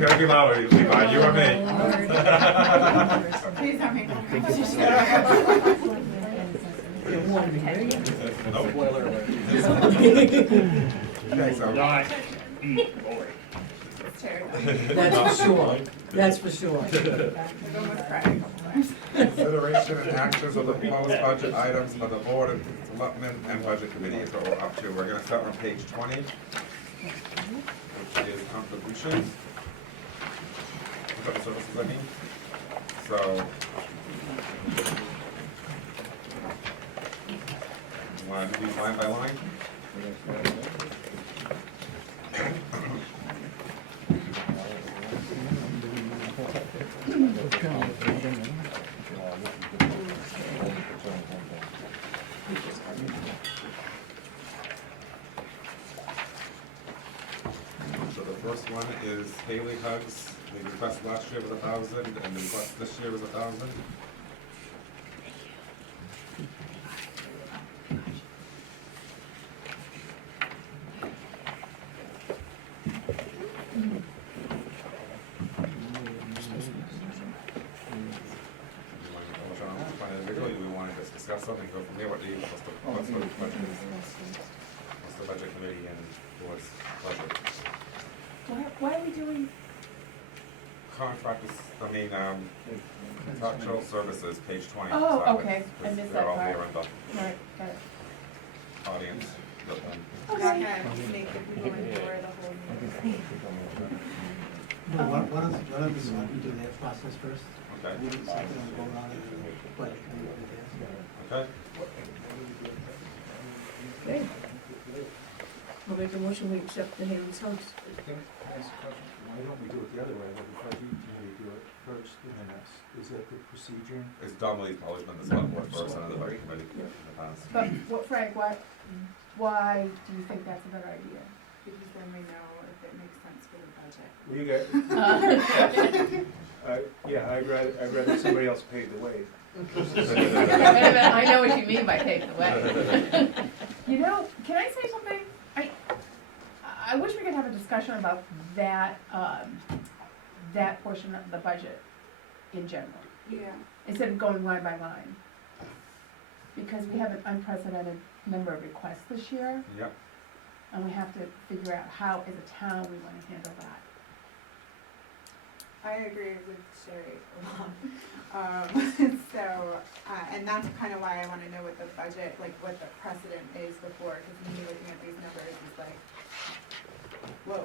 gotta be louder, Levi, you or me. Please don't make Okay, so. Not eat, boy. That's for sure, that's for sure. Consideration and actions of the proposed budget items for the Board of Selectmen and Budget Committee is what we're up to. We're gonna start on page 20, which is contributions. Public services, I mean. So. You wanna do these line by line? So the first one is Haley Hugs. The request last year was 1,000, and the request this year was 1,000. Discuss something, go from there. What do you, what's the budget? What's the budget committee and board's budget? Why are we doing? Contract is, I mean, contractual services, page 20. Oh, silence, okay. I 'cause missed they're that all part. there in the Right, got it. audience. Okay. Make the people endure the whole meeting. No, why don't we do that process first? Okay. We can second and vote on it, but, Okay. Okay. I'll make a motion, we accept the Haley's Hugs. Can I ask a question? Why don't we do it the other way, like the budget committee do it first and then us? Is that the procedure? It's Donnelly's always been the select board first and then the budget committee in the past. But what, Frank, why do you think that's a better idea? Because then we know if it makes sense for the budget. Well, you got, yeah, I'd rather somebody else paid the way. I know what you mean by take the way. You know, can I say something? I wish we could have a discussion about that, that portion of the budget in general, Yeah. instead of going line by line. Because we have an unprecedented number of requests this year, Yep. and we have to figure out how, as a town, we wanna handle that. I agree with Sherry a lot. And that's kind of why I want to know what the budget, like what the precedent is before, because me looking at these numbers is like, whoa.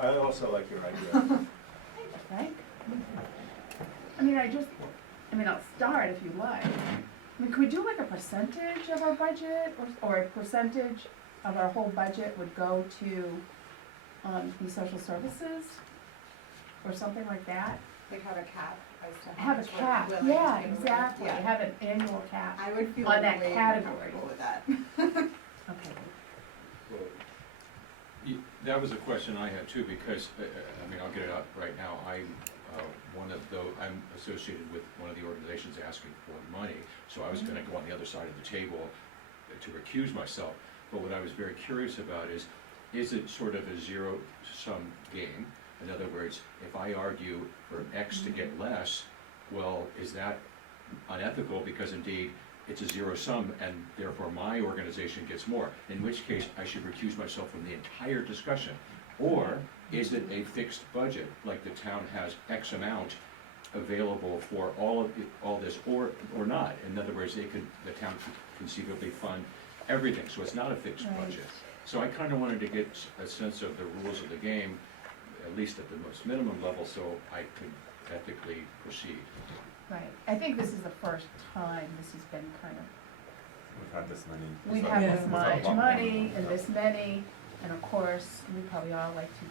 I also like your idea. Thank you, Frank. I mean, I'll start if you like. I mean, could we do like a percentage of our budget, or a percentage of our whole budget would go to, the social services? Or something like that? Like have a cap as to how Have a much we're cap, willing yeah, to give away. exactly, Yeah. have an annual cap. I would feel on that way more category. comfortable with that. Okay. That was a question I had too, because, I mean, I'll get it out right now. I'm associated with one of the organizations asking for money, so I was gonna go on the other side of the table to recuse myself. But what I was very curious about is it sort of a zero-sum game? In other words, if I argue for X to get less, well, is that unethical, because indeed it's a zero sum and therefore my organization gets more, in which case I should recuse myself from the entire discussion? Or is it a fixed budget, like the town has X amount available for all this, or not? In other words, the town could conceivably fund everything, so it's not a fixed budget. So I kind of wanted to get a sense of the rules of the game, at least at the most minimum level, so I could ethically proceed. Right, I think this is the first time this has been kind of, We've had this many. we've so- had this so much long. money and this many, and of course, we probably all like to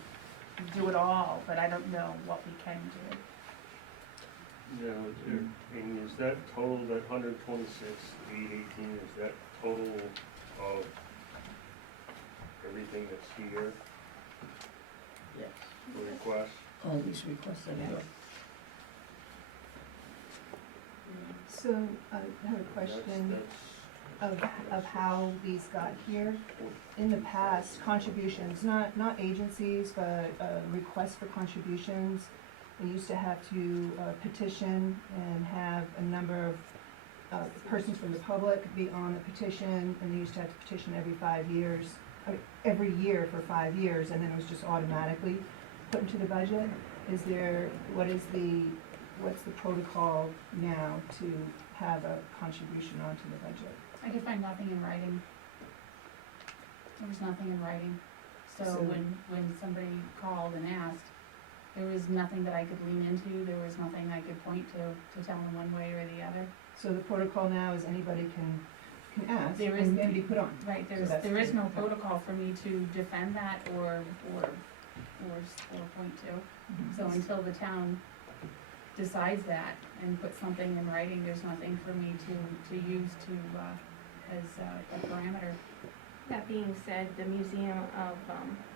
do it all, but I don't know what we can do. Now, and is that total, that 126,818, is that total of everything that's here, Yes. the request? All these requests that I have. So, I have a question. of how these got here. In the past, contributions, not agencies, but requests for contributions, they used to have to petition and have a number of persons from the public be on the petition, and they used to have to petition every 5 years, every year for 5 years, and then it was just automatically put into the budget. What's the protocol now to have a contribution onto the budget? I could find nothing in writing. There was nothing in writing. So So- when somebody called and asked, there was nothing that I could lean into, there was nothing I could point to tell them one way or the other. So the protocol now is anybody can ask There is- and be put on. Right, that's there is no okay. protocol for me to defend that or point to. So until the town decides that and puts something in writing, there's nothing for me to use as a parameter. That being said, the Museum of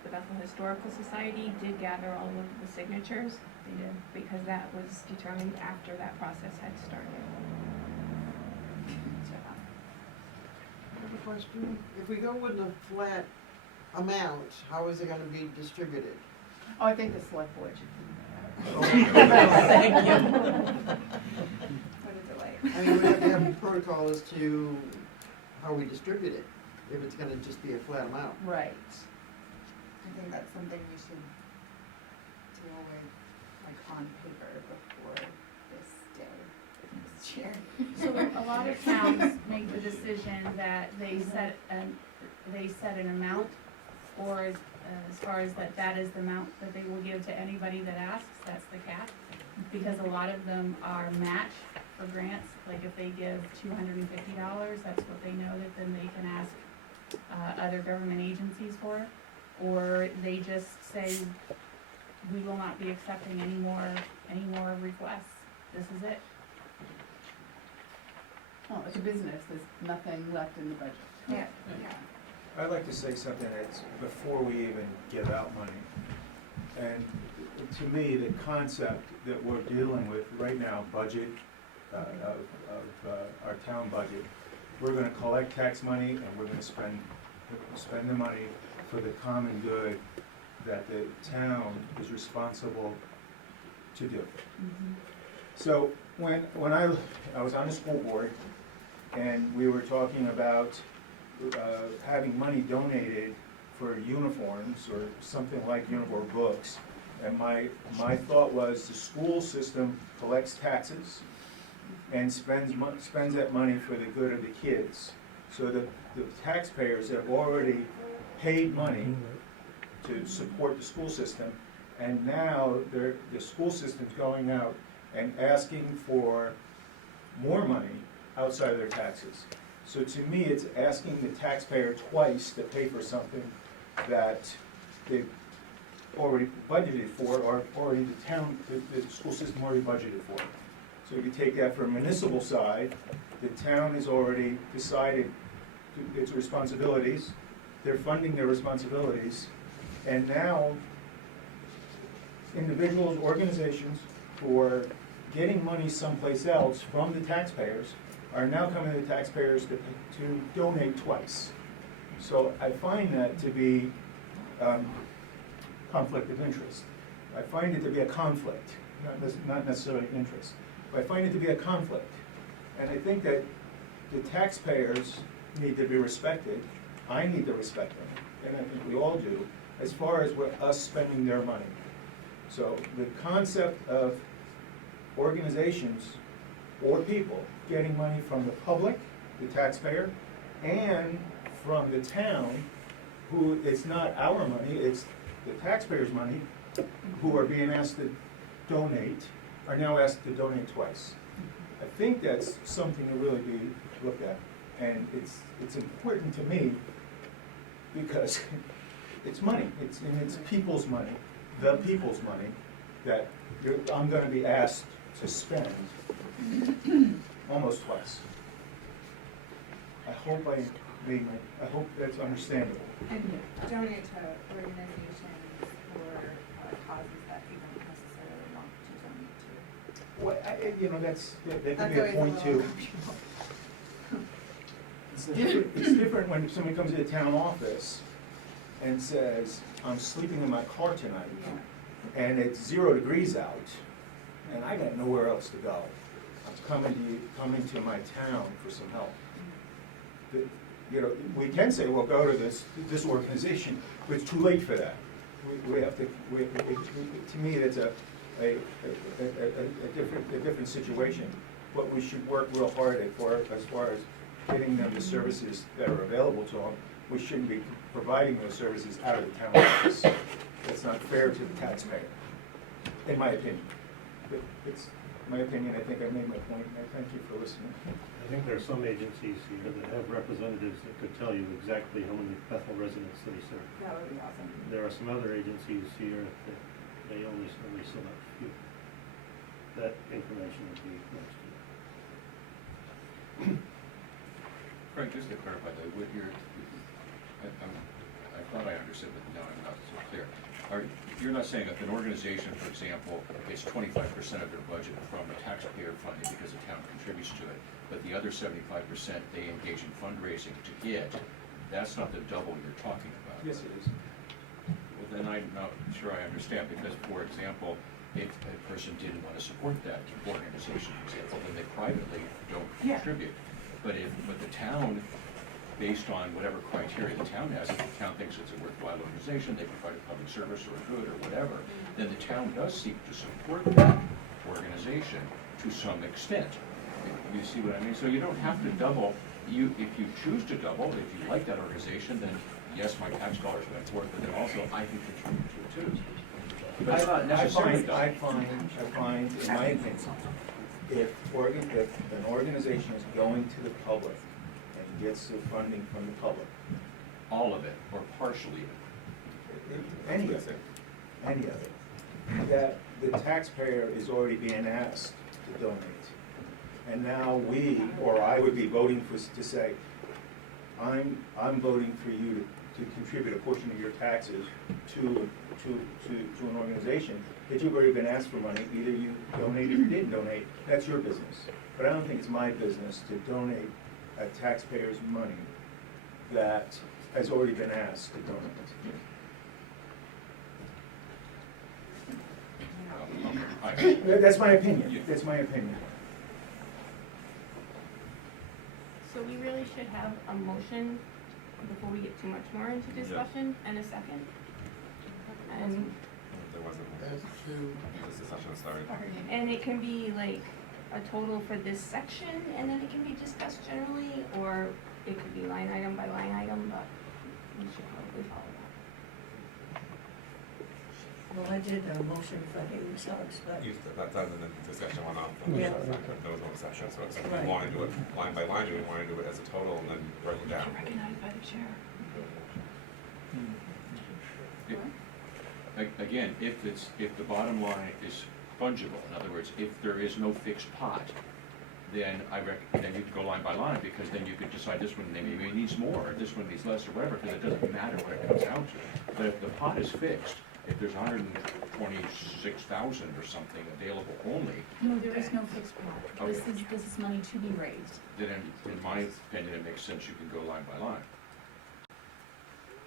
the Bethel Historical Society did gather all of the signatures They did. because that was determined after that process had started. I have a question. If we go with a flat amount, how is it gonna be distributed? Oh, I think the select board should do Thank you. What a delay. I mean, we have to have a protocol as to how we distribute it, if it's gonna just be a flat amount. Right. I think that's something we should deal with, like, on paper before this day, this year. So a lot of towns make the decision that they set an amount, or as far as that is the amount that they will give to anybody that asks, that's the cap. Because a lot of them are matched for grants, like if they give $250, that's what they know that then they can ask other government agencies for. Or they just say, we will not be accepting any more requests, this is it. Oh, it's a business, there's nothing left in the budget. Yeah. I'd like to say something that's before we even give out money. And to me, the concept that we're dealing with right now, budget, of our town budget, we're gonna collect tax money and we're gonna spend the money for the common good that the town is responsible to do. So when I was on the school board and we were talking about having money donated for uniforms or something like uniform books. And my thought was the school system collects taxes and spends that money for the good of the kids. So the taxpayers have already paid money to support the school system, and now the school system's going out and asking for more money outside of their taxes. So to me, it's asking the taxpayer twice to pay for something that they've already budgeted for, or already the school system already budgeted for. So if you take that from municipal side, the town has already decided its responsibilities, they're funding their responsibilities, and now individuals, organizations who are getting money someplace else from the taxpayers are now coming to the taxpayers to donate twice. So I find that to be conflict of interest. I find it to be a conflict, not necessarily interest, but I find it to be a conflict. And I think that the taxpayers need to be respected. I need to respect them, and I think we all do, as far as us spending their money. So the concept of organizations or people getting money from the public, the taxpayer, and from the town, who it's not our money, it's the taxpayers' money, who are being asked to donate, are now asked to donate twice. I think that's something to really be looked at, and it's important to me because it's money, it's people's money, the people's money that I'm going to be asked to spend almost twice. I hope I hope that's understandable. And donate to organizations or causes that you don't necessarily want to donate to. Well, that could That's be a always point little too. It's different when somebody comes to the town office and says, I'm sleeping in my car tonight, and it's 0 degrees out, and I got nowhere else to go. I'm coming to my town for some help. You know, we can say, well, go to this organization, but it's too late for that. We have to, to me, it's a different situation. But we should work real hard as far as getting them the services that are available to them. We shouldn't be providing those services out of the town office. That's not fair to the taxpayer, in my opinion. But it's my opinion. I think I made my point. I thank you for listening. I think there are some agencies here that have representatives that could tell you exactly how many Bethel residents they serve. That would be awesome. There are some other agencies here that they only select few. That information would be next to you. Frank, just to clarify, though, what you're, I thought I understood, but no, I'm not so clear. You're not saying if an organization, for example, gets 25% of their budget from the taxpayer funding because the town contributes to it, but the other 75% they engage in fundraising to get, that's not the double you're talking about? Yes, it is. Well, then I'm not sure I understand, because, for example, if a person didn't want to support that organization, for example, then they privately don't Yeah. contribute. But the town, based on whatever criteria the town has, if the town thinks it's a worthwhile organization, they provide a public service or a good or whatever, then the town does seek to support that organization to some extent. You see what I mean? So you don't have to double. If you choose to double, if you like that organization, then yes, my tax dollars went for it, but then also I can contribute to it too. But it's not necessarily double. I find, in my opinion, if an organization is going to the public and gets the funding from the public, All of it, or partially it. any of it, that the taxpayer is already being asked to donate. And now I would be voting to say, I'm voting for you to contribute a portion of your taxes to an organization that you've already been asked for money. Either you donated or didn't donate, that's your business. But I don't think it's my business to donate a taxpayer's money that has already been asked to donate. That's my opinion, that's my opinion. So we really should have a motion before we get too much more into discussion, and a second. And, There wasn't, As to, this discussion started. and it can be like a total for this section, and then it can be discussed generally, or it could be line item by line item, but we should probably follow that. Well, I did a motion for Hayward Subs, but That's in the discussion went off. Yeah. There was no discussion, so it's, if Right. we want to do it line by line, do we want to do it as a total and then break it down? Recognized by the chair. Again, if the bottom line is fungible, in other words, if there is no fixed pot, then then you can go line by line, because then you could decide this one maybe needs more, or this one needs less, or whatever, because it doesn't matter what it comes down to. But if the pot is fixed, if there's 126,000 or something available only, No, there is no fixed pot. This is money to be raised. then in my opinion, it makes sense you can go line by line.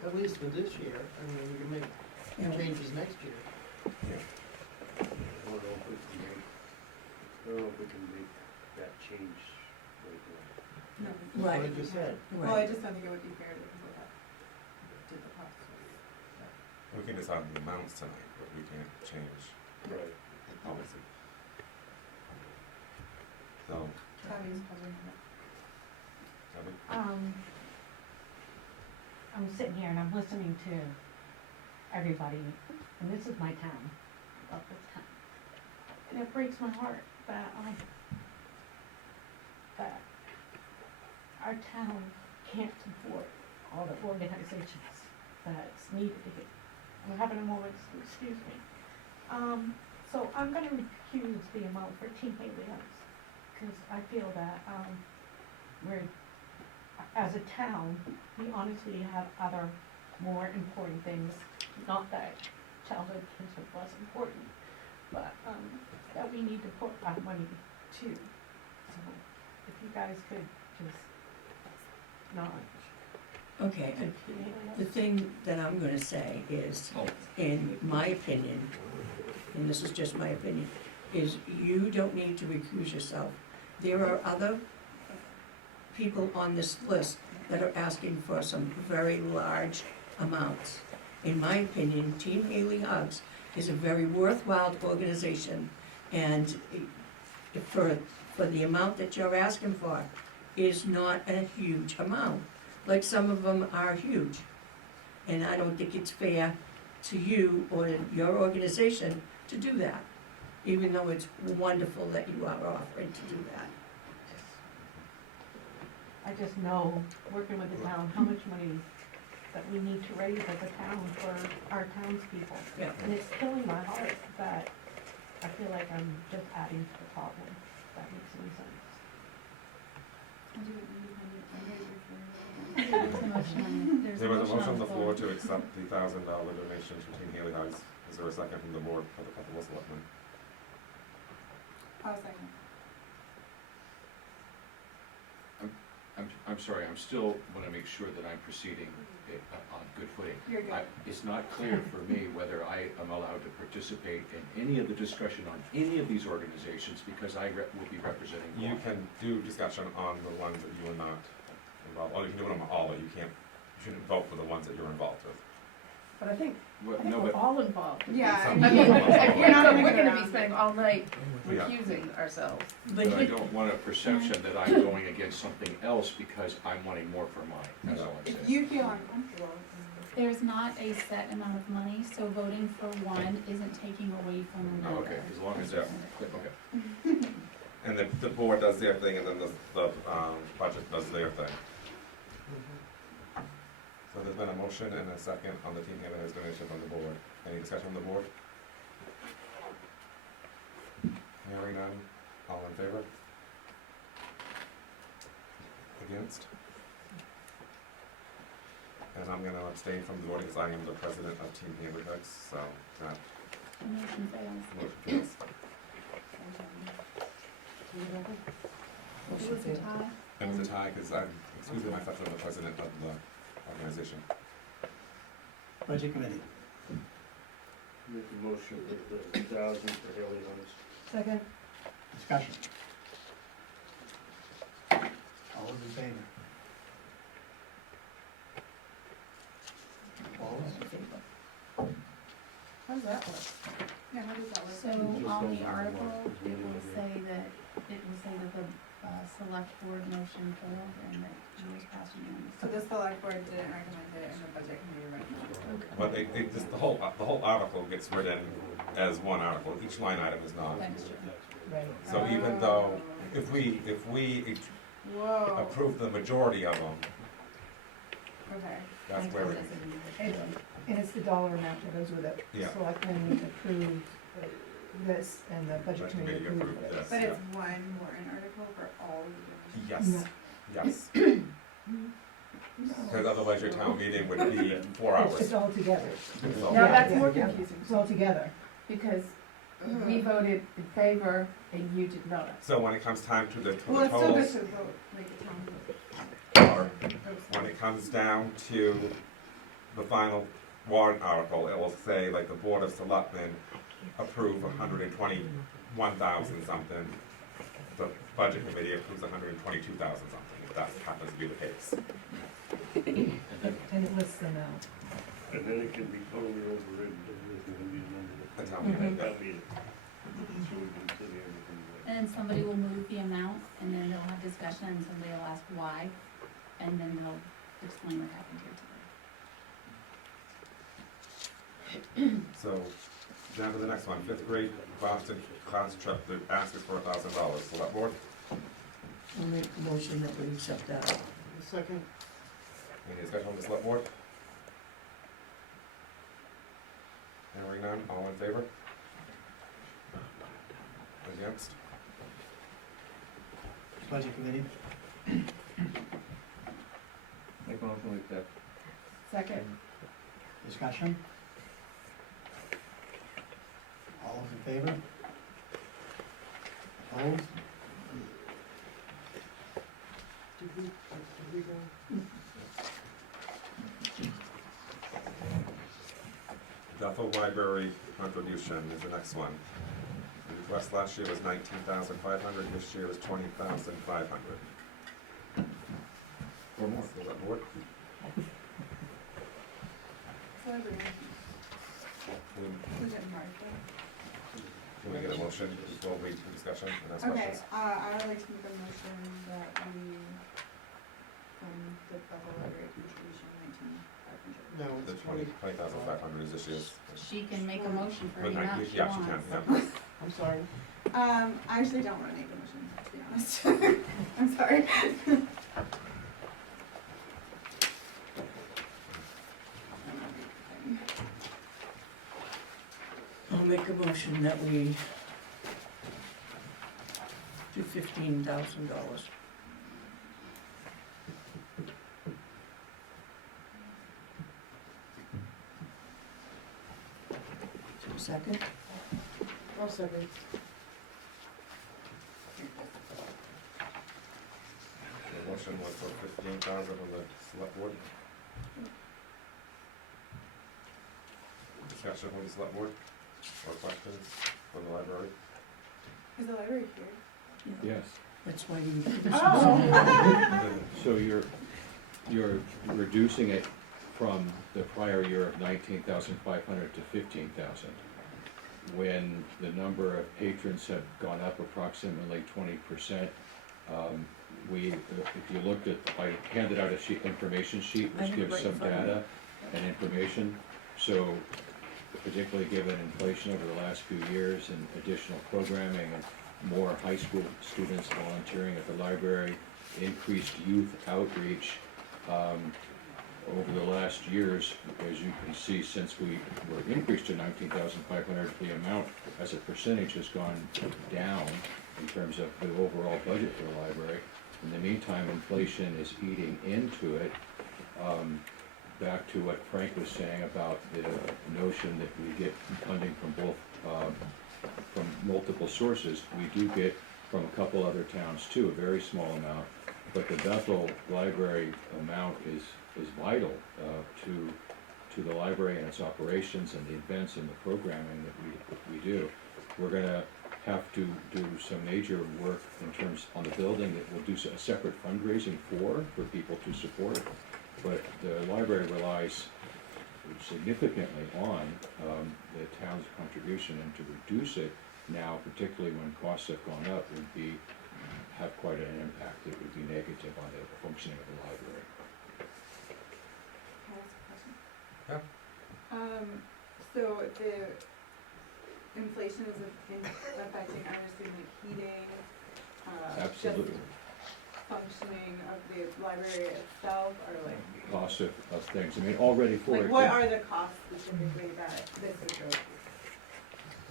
at least for this year, I mean, we can make changes next year. I don't know if we can make that change right now. No. That's what I Right. just said. Well, I just don't think it would be fair to people that did the process. We can decide the amounts tonight, but we can't change Right. the policy. So, Tabby's covering it. Debbie? I'm sitting here and I'm listening to everybody, and this is my town, love this town. And it breaks my heart that that our town can't support all the organizations that's needed here. I'm having a moment, excuse me. So I'm gonna recuse the amount for Team Aliens, because I feel that, we're, as a town, we honestly have other more important things, not that childhood cancer was important, but, that we need to put our money to. So if you guys could just not. Okay, and the thing that I'm gonna say is, Oh. in my opinion, and this is just my opinion, is you don't need to recuse yourself. There are other people on this list that are asking for some very large amounts. In my opinion, Team Haley Hugs is a very worthwhile organization, and for the amount that you're asking for is not a huge amount. Like some of them are huge. And I don't think it's fair to you or your organization to do that, even though it's wonderful that you are offering to do that. I just know, working with the town, how much money that we need to raise as a town for our townspeople. Yeah. And it's killing my heart that I feel like I'm just adding to the problem, if that makes any sense. There was a motion on the floor to accept the $1,000 donation to Team Haley Hugs. Is there a second from the board for the Bethel Selectmen? I'll second. I'm sorry, I'm still wanna make sure that I'm proceeding on good footing. You're good. It's not clear for me whether I am allowed to participate in any of the discussion on any of these organizations, because I will be representing one. You can do discussion on the ones that you are not involved, or you can do it on all, but you shouldn't vote for the ones that you're involved with. But I think Well, no, we're but, all involved. Yeah, Some I mean, people- we're not, gonna we're go gonna around. be spending all night Yeah. recusing ourselves. but I don't want a perception that I'm going against something else because I'm wanting more for mine, that's all I'm saying. if you feel uncomfortable. There's not a set amount of money, so voting for one isn't taking away from Oh, another. okay, as long as that, okay. And the board does their thing, and then the budget does their thing. So there's been a motion and a second on the Team Haley Hugs donation from the board. Any discussion on the board? Hearing none, all in favor? Against? And I'm gonna abstain from the voting because I am the president of Team Haley Hugs, so that The motion fails. motion fails. It was a tie. And it's a tie because I'm excusing myself from the president of the organization. Budget committee. Make a motion for the 2,000 for Haley Hugs. Second, Discussion. All those in favor? Opposed? How does that work? Yeah, how does that work? So on the article, it will say that the select board motion failed and that it was passed unanimously. So the select board didn't recommend it and the budget committee recommended it. But they just, the whole article gets written as one article, each line item is not. That's true. right. So even though, if we Whoa, approve the majority of them, okay. that's where it, And it's the dollar amount that goes with it. Yeah. Selectmen approved this and the budget Budget committee committee approved approved this. this. But it's one warrant article for all of yes, yes. No. Because otherwise your town meeting would be 4 It's hours. all together. So- Now Yeah, that's yeah, more yeah. confusing, It's all together. because we voted in favor and you did not. So when it comes time to the Well, it's still totals, good to vote, like the town vote. or when it comes down to the final warrant article, it will say like the Board of Selectmen approve 121,000 something. The Budget Committee approves 122,000 something, if that happens to be the case. And it lists them out. And then it can be totally overridden, everything can be amended. The town meeting, That meeting. So we can consider everything. And then somebody will move the amount, and then they'll have discussion, and somebody will ask why, and then they'll explain what happened here today. So, down to the next one, 5th grade Boston class trip, the ask is for $1,000. Select board, I'll make a motion that we accept that. Second, any discussion on the select board? Hearing none, all in favor? Against? Budget committee. Make a motion like that. Second. Discussion. All those in favor? Opposed? did we people. Bethel Library contribution is the next one. The request last year was 19,500, this year is 20,500. Or more, is that more? Library. Was it Martha? Can we get a motion before we do discussion and ask Okay, questions? I would like to make a motion that we, the Bethel Library contribution 19,500. No, The it's 20,500 is this year's. She can make a motion for But you now if she yeah, she can, wants. yeah. I'm sorry. I actually don't wanna make a motion, to be honest. I'm sorry. I'll make a motion that we do $15,000. Second? I'll second. The motion was for 15,000 on the select board. Discussion with the select board, or questions from the library? Is the library here? Yes. That's why you. Oh. So you're reducing it from the prior year of 19,500 to 15,000. When the number of patrons have gone up approximately 20%, if you looked at, I handed out a information sheet I which have it gives right some in front of me. data and information. So particularly given inflation over the last few years and additional programming and more high school students volunteering at the library, increased youth outreach, over the last years, as you can see, since we were increased to 19,500, the amount as a percentage has gone down in terms of the overall budget for the library. In the meantime, inflation is eating into it. Back to what Frank was saying about the notion that we get funding from both, from multiple sources. We do get from a couple other towns too, a very small amount, but the Bethel Library amount is vital to the library and its operations and the events and the programming that we do. We're gonna have to do some major work in terms on the building that we'll do a separate fundraising for people to support. But the library relies significantly on the town's contribution, and to reduce it now, particularly when costs have gone up, would have quite an impact. It would be negative on the functioning of the library. Can I ask a question? Yeah. So the inflation is affecting, I would assume, like heating, Absolutely. just functioning of the library itself, or like, Cost of things. I mean, already for like it. what are the costs specifically that this would go?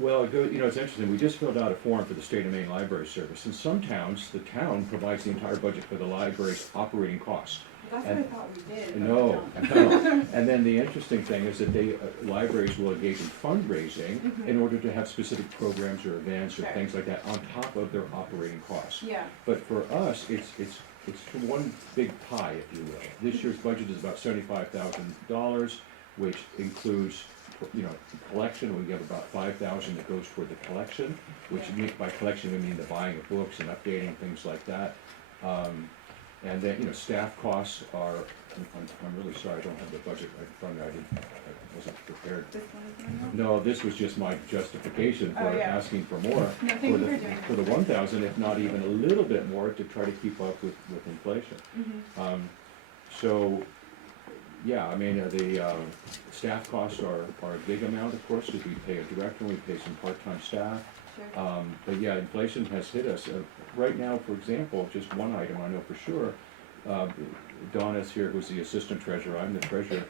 Well, it's interesting, we just filled out a form for the State of Maine Library Service. In some towns, the town provides the entire budget for the library's operating costs. That's And- what I thought we did. But we No, don't. and then the interesting thing is that libraries will engage in fundraising in order to have specific programs or events or Sure. things like that on top of their operating costs. Yeah, But for us, it's one big pie, if you will. This year's budget is about $75,000, which includes, collection. We have about 5,000 that goes toward the collection, which by collection we mean the buying of books and updating, things like that. And then, staff costs are, I'm really sorry, I don't have the budget right in front of me, I wasn't prepared. this one is going on. No, this was just my justification for Oh, yeah. asking for No, more. thank you for doing For the 1,000, if not even a little bit more, to try to keep up with inflation. Mm-hmm. So, yeah, I mean, the staff costs are a big amount, of course, because we pay a director, we pay some part-time staff. Sure. But yeah, inflation has hit us. Right now, for example, just one item I know for sure, Donna's here, who's the assistant treasurer, I'm the treasurer.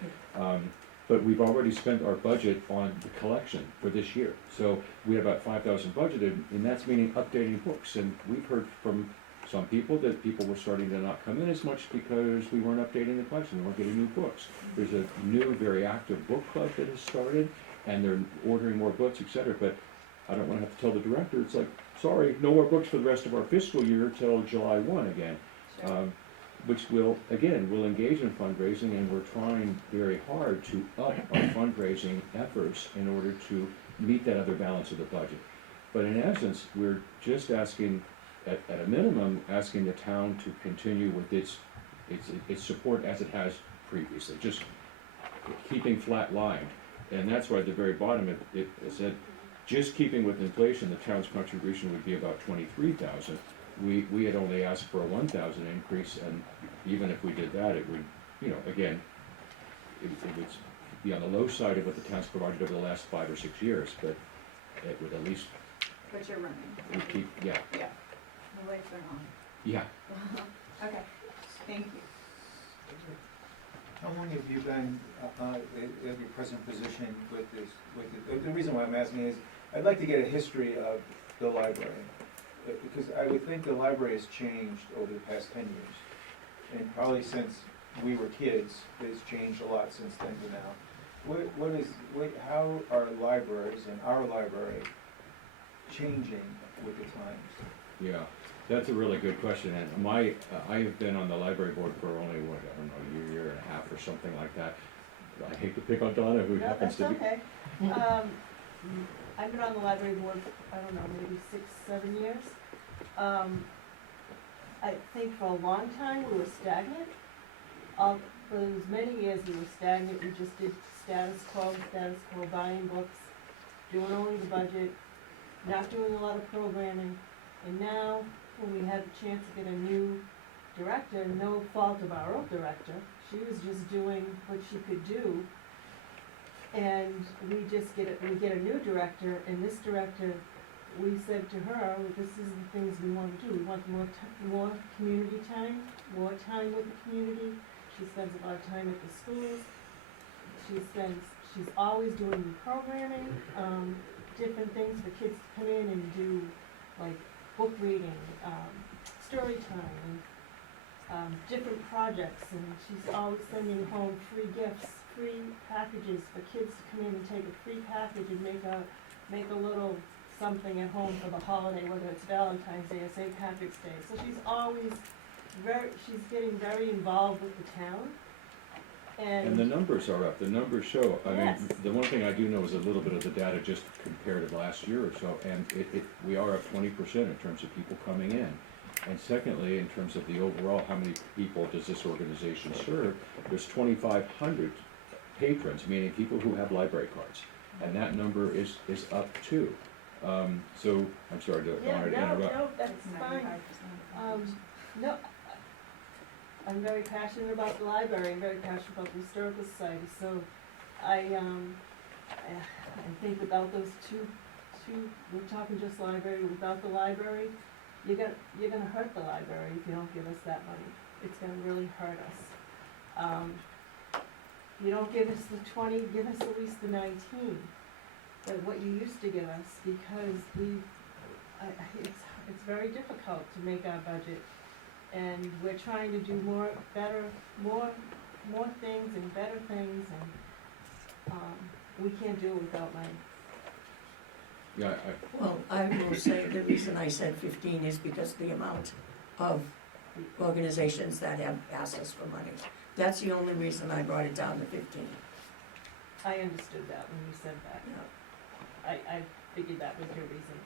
But we've already spent our budget on the collection for this year. So we have about 5,000 budgeted, and that's meaning updating books. And we've heard from some people that people were starting to not come in as much because we weren't updating the collection, we weren't getting new books. There's a new, very active book club that has started, and they're ordering more books, et cetera. But I don't wanna have to tell the director, it's like, sorry, no more books for the rest of our fiscal year till July 1 again. Sure. which will, again, will engage in fundraising, and we're trying very hard to up our fundraising efforts in order to meet that other balance of the budget. But in essence, we're just asking, at a minimum, asking the town to continue with its support as it has previously, just keeping flat line. And that's why at the very bottom, it said, just keeping with inflation, the town's contribution would be about 23,000. We had only asked for a 1,000 increase, and even if we did that, it would, again, it would be on the low side of what the town's provided over the last 5 or 6 years, but it would at least, But you're running. would keep, yeah, Yeah, the lights are on. yeah. Okay, thank you. How long have you been at your present position with this, the reason why I'm asking is, I'd like to get a history of the library. Because I would think the library has changed over the past 10 years. And probably since we were kids, it's changed a lot since then to now. How are libraries and our library changing with the times? Yeah, that's a really good question, and I have been on the library board for only, a year and a half or something like that. I hate to pick on Donna, who No, happens that's to be. okay. I've been on the library board, I don't know, maybe 6, 7 years. I think for a long time we were stagnant. For as many years we were stagnant, we just did status quo, buying books, doing only the budget, not doing a lot of programming. And now, when we had the chance to get a new director, no fault of our old director, she was just doing what she could do. And we get a new director, and this director, we said to her, this is the things we want to do. We want more community time, more time with the community. She spends a lot of time at the schools. She's always doing new programming, different things for kids to come in and do, like book reading, story time, and different projects. And she's always sending home free gifts, free packages for kids to come in and take a free package and make a little something at home for the holiday, whether it's Valentine's Day or St. Patrick's Day. So she's getting very involved with the town. And the numbers are up, the numbers show, I mean, Yes. the one thing I do know is a little bit of the data just compared to last year or so, and we are up 20% in terms of people coming in. And secondly, in terms of the overall, how many people does this organization serve, there's 2,500 patrons, meaning people who have library cards, and that number is up too. So, I'm sorry to interrupt. No, that's fine. No, I'm very passionate about the library, I'm very passionate about the Historical Society, so I think without those two, we're talking just library, without the library, you're gonna hurt the library if you don't give us that money. It's gonna really hurt us. You don't give us the 20, give us at least the 19, but what you used to give us, because it's very difficult to make our budget. And we're trying to do more things and better things, and, we can't do it without money. Yeah, Well, I will say the reason I said 15 is because the amount of organizations that have asked us for money. That's the only reason I brought it down to 15. I understood that when you said that. I figured that was your reason.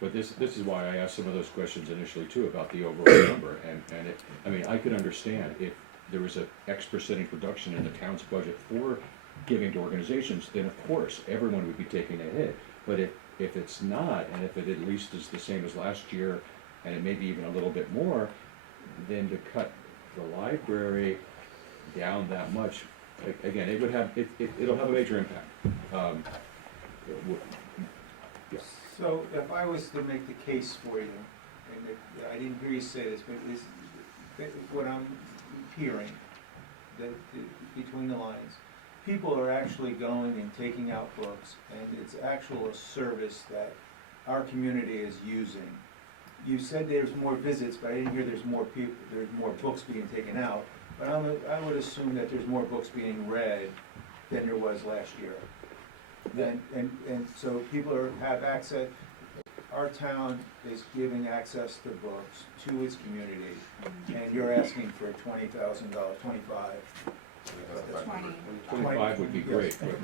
But this is why I asked some of those questions initially too, about the overall number, and it, I mean, I could understand if there was a X percentage reduction in the town's budget for giving to organizations, then of course, everyone would be taking a hit. But if it's not, and if it at least is the same as last year, and it may be even a little bit more, then to cut the library down that much, again, it'll have a major impact. Yes. So if I was to make the case for you, and I didn't hear you say this, but what I'm hearing, between the lines, people are actually going and taking out books, and it's actual a service that our community is using. You said there's more visits, but I didn't hear there's more books being taken out. But I would assume that there's more books being read than there was last year. And so people have access. our town is giving access to books to its community, and you're asking for $20,000, 25. 25 would be great, but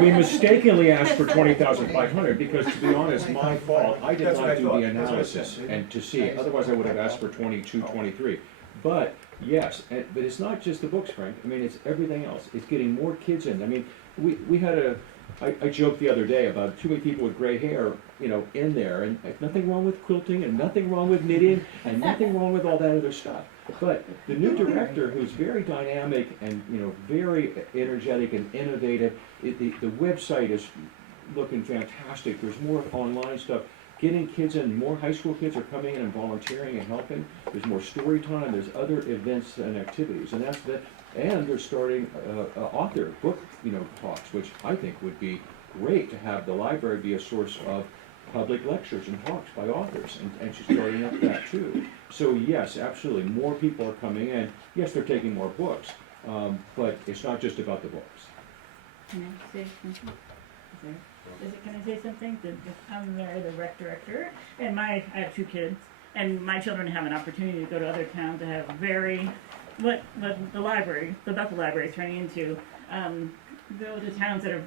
We mistakenly asked for 20,500 because, to be honest, my fault. I did That's what I not do the thought. That's what I analysis said. and to see, otherwise I would have asked for 22, 23. But, yes, but it's not just the books, Frank. I mean, it's everything else. It's getting more kids in. I mean, we had I joked the other day about too many people with gray hair, in there, and nothing wrong with quilting, and nothing wrong with knitting, and nothing wrong with all that other stuff. But the new director, who's very dynamic and, very energetic and innovative, the website is looking fantastic. There's more online stuff. Getting kids in, more high school kids are coming in and volunteering and helping. There's more story time, there's other events and activities, and that's that. And they're starting author book, talks, which I think would be great to have the library be a source of public lectures and talks by authors, and she's starting up that too. So yes, absolutely, more people are coming in. Yes, they're taking more books, but it's not just about the books. Can I say something? Can I say something? I'm the rec director, and I have 2 kids, and my children have an opportunity to go to other towns that have what the library, the Bethel Library is turning into, go to towns that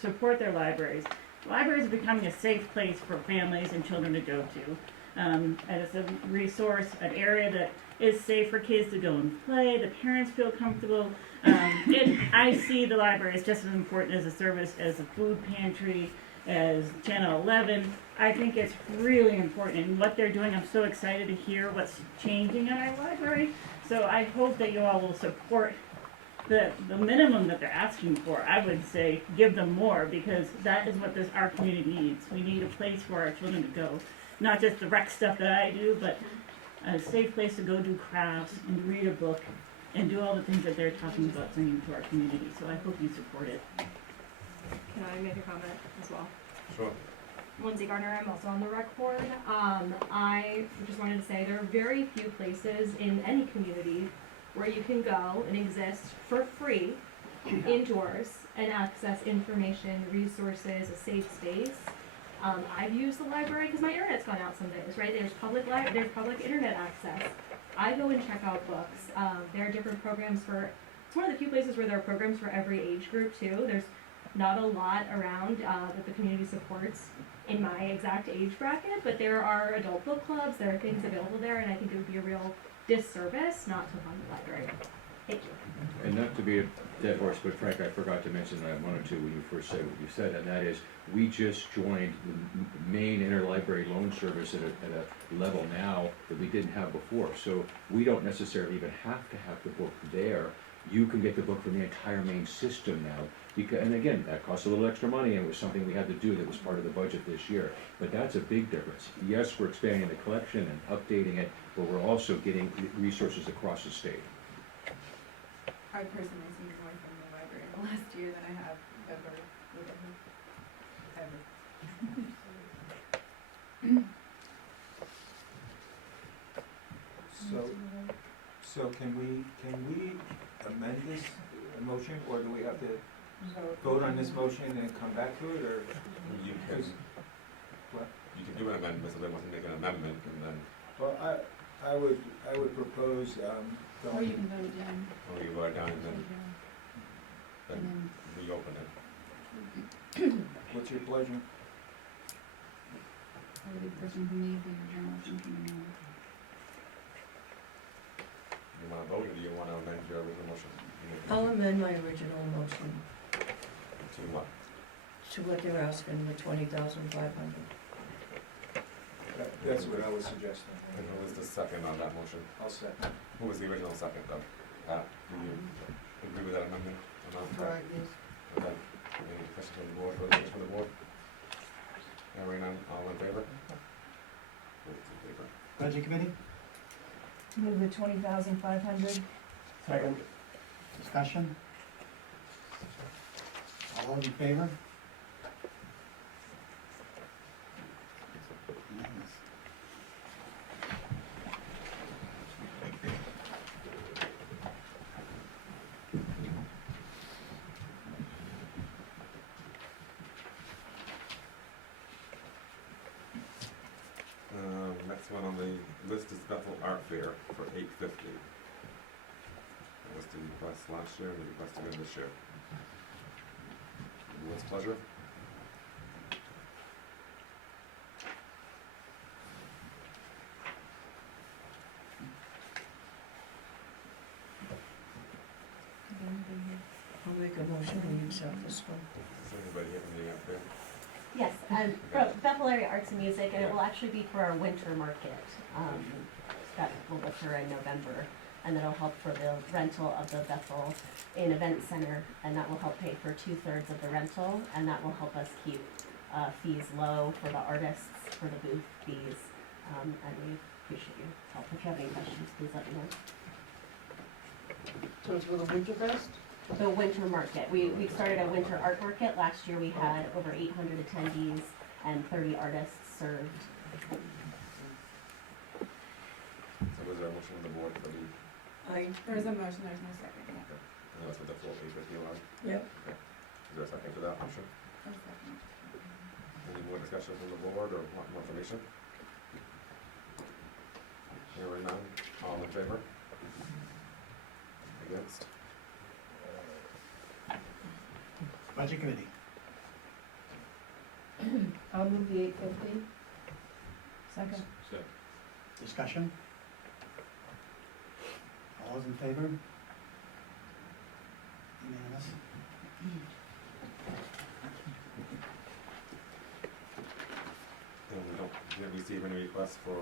support their libraries. Libraries are becoming a safe place for families and children to go to. And it's a resource, an area that is safe for kids to go and play, the parents feel comfortable. I see the library as just as important as a service as a food pantry, as Channel 11. I think it's really important, and what they're doing, I'm so excited to hear what's changing in our library. So I hope that you all will support the minimum that they're asking for. I would say give them more, because that is what our community needs. We need a place for our children to go. Not just the rec stuff that I do, but a safe place to go do crafts and read a book and do all the things that they're talking about bringing to our community. So I hope you support it. Can I make a comment as well? Sure. Lindsay Gardner, I'm also on the rec board. I just wanted to say there are very few places in any community where you can go and exist for free indoors and access information, resources, a safe space. I've used the library because my internet's gone out some days, right? There's public internet access. I go and check out books. There are different programs it's one of the few places where there are programs for every age group too. There's not a lot around that the community supports in my exact age bracket, but there are adult book clubs, there are things available there, and I think it would be a real disservice not to fund the library. Thank you. And not to be a dead horse, but Frank, I forgot to mention that I wanted to when you first said what you said, and that is, we just joined the main interlibrary loan service at a level now that we didn't have before. So we don't necessarily even have to have the book there. You can get the book from the entire main system now. And again, that costs a little extra money, and it was something we had to do that was part of the budget this year. But that's a big difference. Yes, we're expanding the collection and updating it, but we're also getting resources across the state. I personally seen more from the library the last year than I have ever with it. So can we amend this motion, or do we have to vote on this motion and come back to it, or? You can do an amendment, so they want to make an amendment, and then, Well, I would propose, Or you can vote it down. or you write down and And then then, reopen it. what's your pleasure? or the person who made the original motion can amend. You wanna vote, or do you wanna amend your original motion? I'll amend my original motion To what? to what they're asking, the 20,500. That's what I was suggesting. And who was the second on that motion? I'll second. Who was the original second, though? Pat, do you agree with that amendment? Right, yes. Okay. Any questions from the board, further questions from the board? Hearing none, all in favor? Vote in favor. Budget committee, Move the 20,500. second, discussion. All those in favor? Unanimous. one on the list is Bethel Art Fair for $850. That was the request last year and the request again this year. Everyone's pleasure? I'll make a motion, we accept this one. Does anybody have anything up there? Yes, for Bethel Area Arts and Music, and it will actually be for our winter market, that will occur in November. And that'll help for the rental of the Bethel Inn Event Center, and that will help pay for 2/3 of the rental, and that will help us keep fees low for the artists, for the booth fees, and we appreciate your help. If you have any questions, please let me know. So it's for the Winterfest? The winter market, we started a winter art market. Last year we had over 800 attendees and 30 artists served. So was there a motion on the board for the, There's a motion, there's no second. and that's what the full $850 was? Yep. Okay. Is there a second to that motion? Any more discussion from the board or want more information? Hearing none, all in favor? Against? Budget committee. I'll move the $850. Second. So, Discussion? All those in favor? Unanimous? And we didn't receive any requests for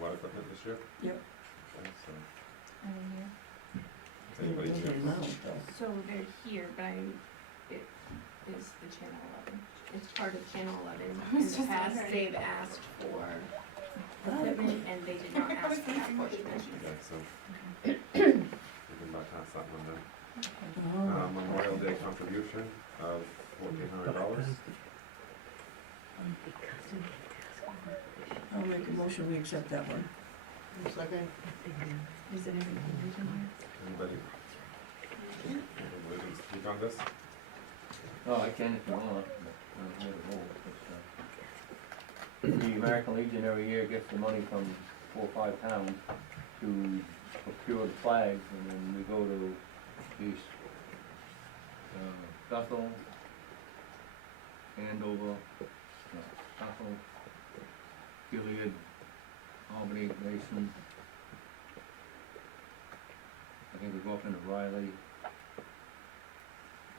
what equipment this year? Yep. Okay, so, Here. is anybody The here? amount, though. So they're here, but it is the channel 11. It's part of channel 11. In was the just past, wondering. they've asked for equipment and they did not ask for that portion. Okay, so, we can bypass that one then. Oh. Memorial Day contribution of $1,400. I'll make a motion, we accept that one. Second? Is it everything Anybody? Anybody to speak on this? Oh, I can if you want, but I don't know the rules, but, the American Legion every year gets the money from 4 or 5 towns to procure the flags, and then we go to these, Bethel, Andover, Bethel, Gilead, Albany, Mason. I think we go up into Riley.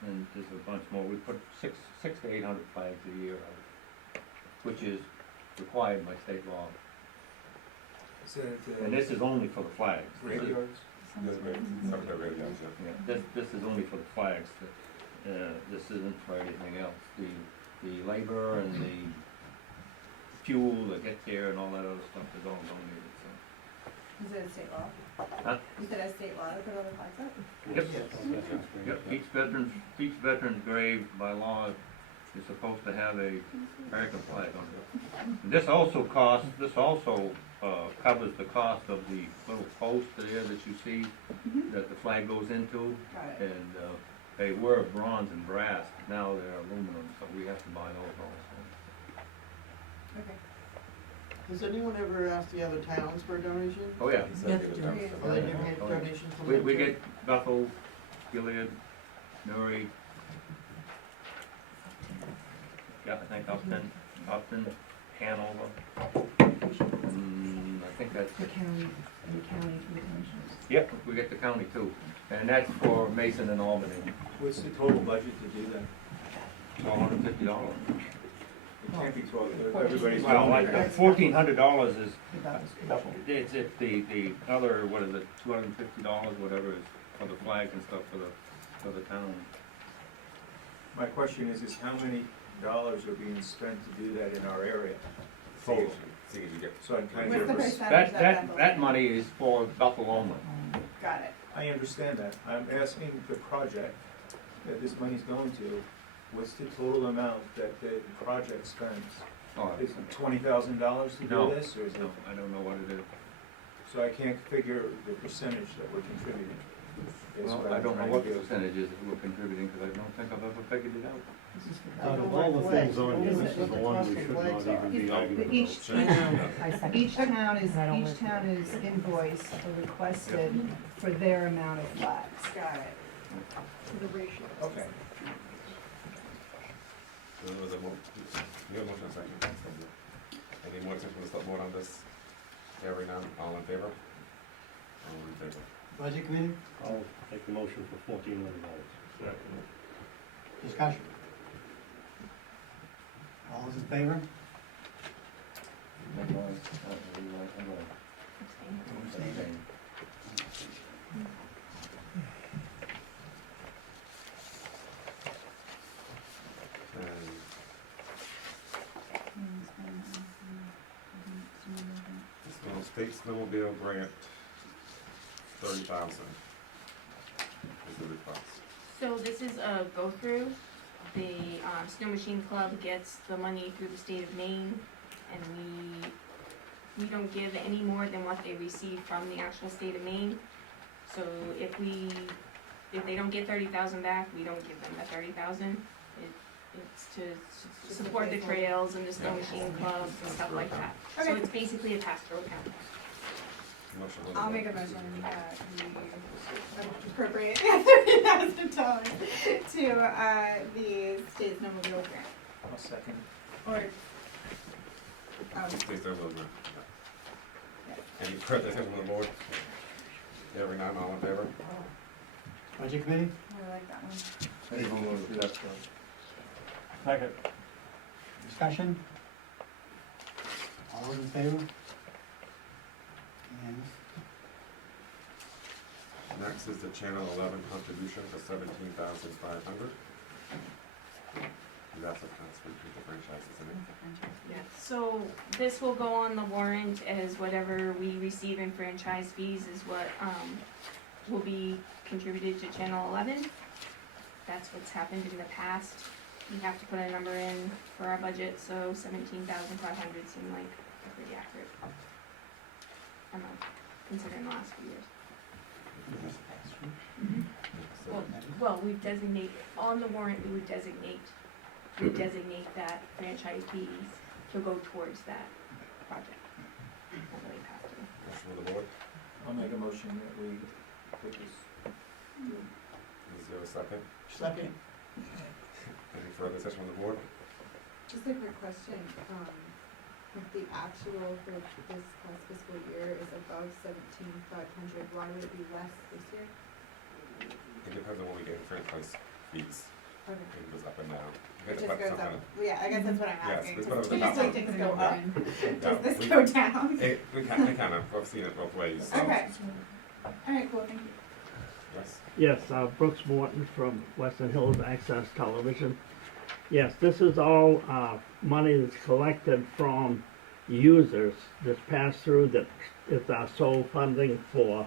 And there's a bunch more. We put 600 to 800 flags a year out, which is required by state law. Is that, And this is only for the flags. graveyards? Yes, great. Cemetery radios, yeah. Yeah, this is only for the flags. This isn't for anything else. The labor and the fuel that gets there and all that other stuff is all donated, so. Is it a state law? Huh? Is it a state law to put all the flags up? Yep. Yep, each veteran's grave by law is supposed to have a American flag on it. And this also covers the cost of the little post there that you see, that the flag goes into. Got it. And, they were bronze and brass, now they're aluminum, so we have to buy those also. Okay. Has anyone ever asked the other towns for a donation? Oh, yeah. Executive Yeah. dumpster. Oh, they do get Oh, yeah. donations from them We too? get Bethel, Gilead, Newry, yeah, I think Upton, Hanover. I think that's, The county, the county, the townships. yep, we get the county too, and that's for Mason and Albany, What's the total budget to do that? $1,250. It can't be 12, everybody's Well, donating. like $1,400 is, That was it's if the other, what is it, $250, whatever, is for the flags and stuff for the town. My question is how many dollars are being spent to do that in our area? Total, see if you get, So I'm kind What's the of, percentage That money is for Bethel only. Got it. I understand that. I'm asking the project that this money's going to, what's the total amount that the project spends? Oh, Is it $20,000 to No. do this, or is it? No, I don't know what it is. So I can't figure the percentage that we're contributing. Well, I don't know what the percentage is that we're contributing, because I don't think I've ever figured it out. Out of all the things on here, this is the one we should not even be But arguing each about. Each town is invoiced or requested for their amount of flags. Got it. The ratio. Okay. There was a you have a motion and a second. Any more discussion from the select board on this? Hearing none, all in favor? All in favor. Budget committee, I'll make the motion for $1,400. discussion. All those in favor? I'm gonna abstain. State snowmobile grant, 30,000 is the request. So this is a go-through. The Snow Machine Club gets the money through the state of Maine, and we don't give any more than what they receive from the actual state of Maine. So if they don't get 30,000 back, we don't give them the 30,000. It's to support the trails and the Snow Machine Club and stuff like that. So Okay. it's basically a pass-through account. Motion on the I'll board. make a motion that we appropriate $30,000 to the state snowmobile grant. I'll second. Or, State snowmobile grant. Any further discussion from the board? Hearing none, all in favor? Budget committee, I like that one. Anyone want to do that, Second. discussion. All those in favor? Unanimous. Next is the Channel 11 contribution for 17,500. That's a transfer to the franchise, isn't it? Yeah, so this will go on the warrant as whatever we receive in franchise fees is what, will be contributed to Channel 11. That's what's happened in the past. We have to put a number in for our budget, so 17,500 seemed like a pretty accurate amount, considering the last few years. So, Well, we designate, on the warrant, we would designate that franchise fees to go towards that project. That's what we passed through. motion from the board, I'll make a motion that we put this. is there a second? Second. Any further discussion from the board? Just a quick question, if the actual for this past fiscal year is above 17,500, why would it be less this year? It depends on what we get in franchise fees. Okay. It goes up and down. It just goes up, well, yeah, I guess that's what I'm Yes, asking, it's because whatever the usually top things go up, Yeah, does this we- go down? We kind of, we've seen it both ways, so. Okay, alright, cool, thank you. Yes, Yes, Brooks Morton from Western Hills Access Television. Yes, this is all money that's collected from users that's passed through that is our sole funding for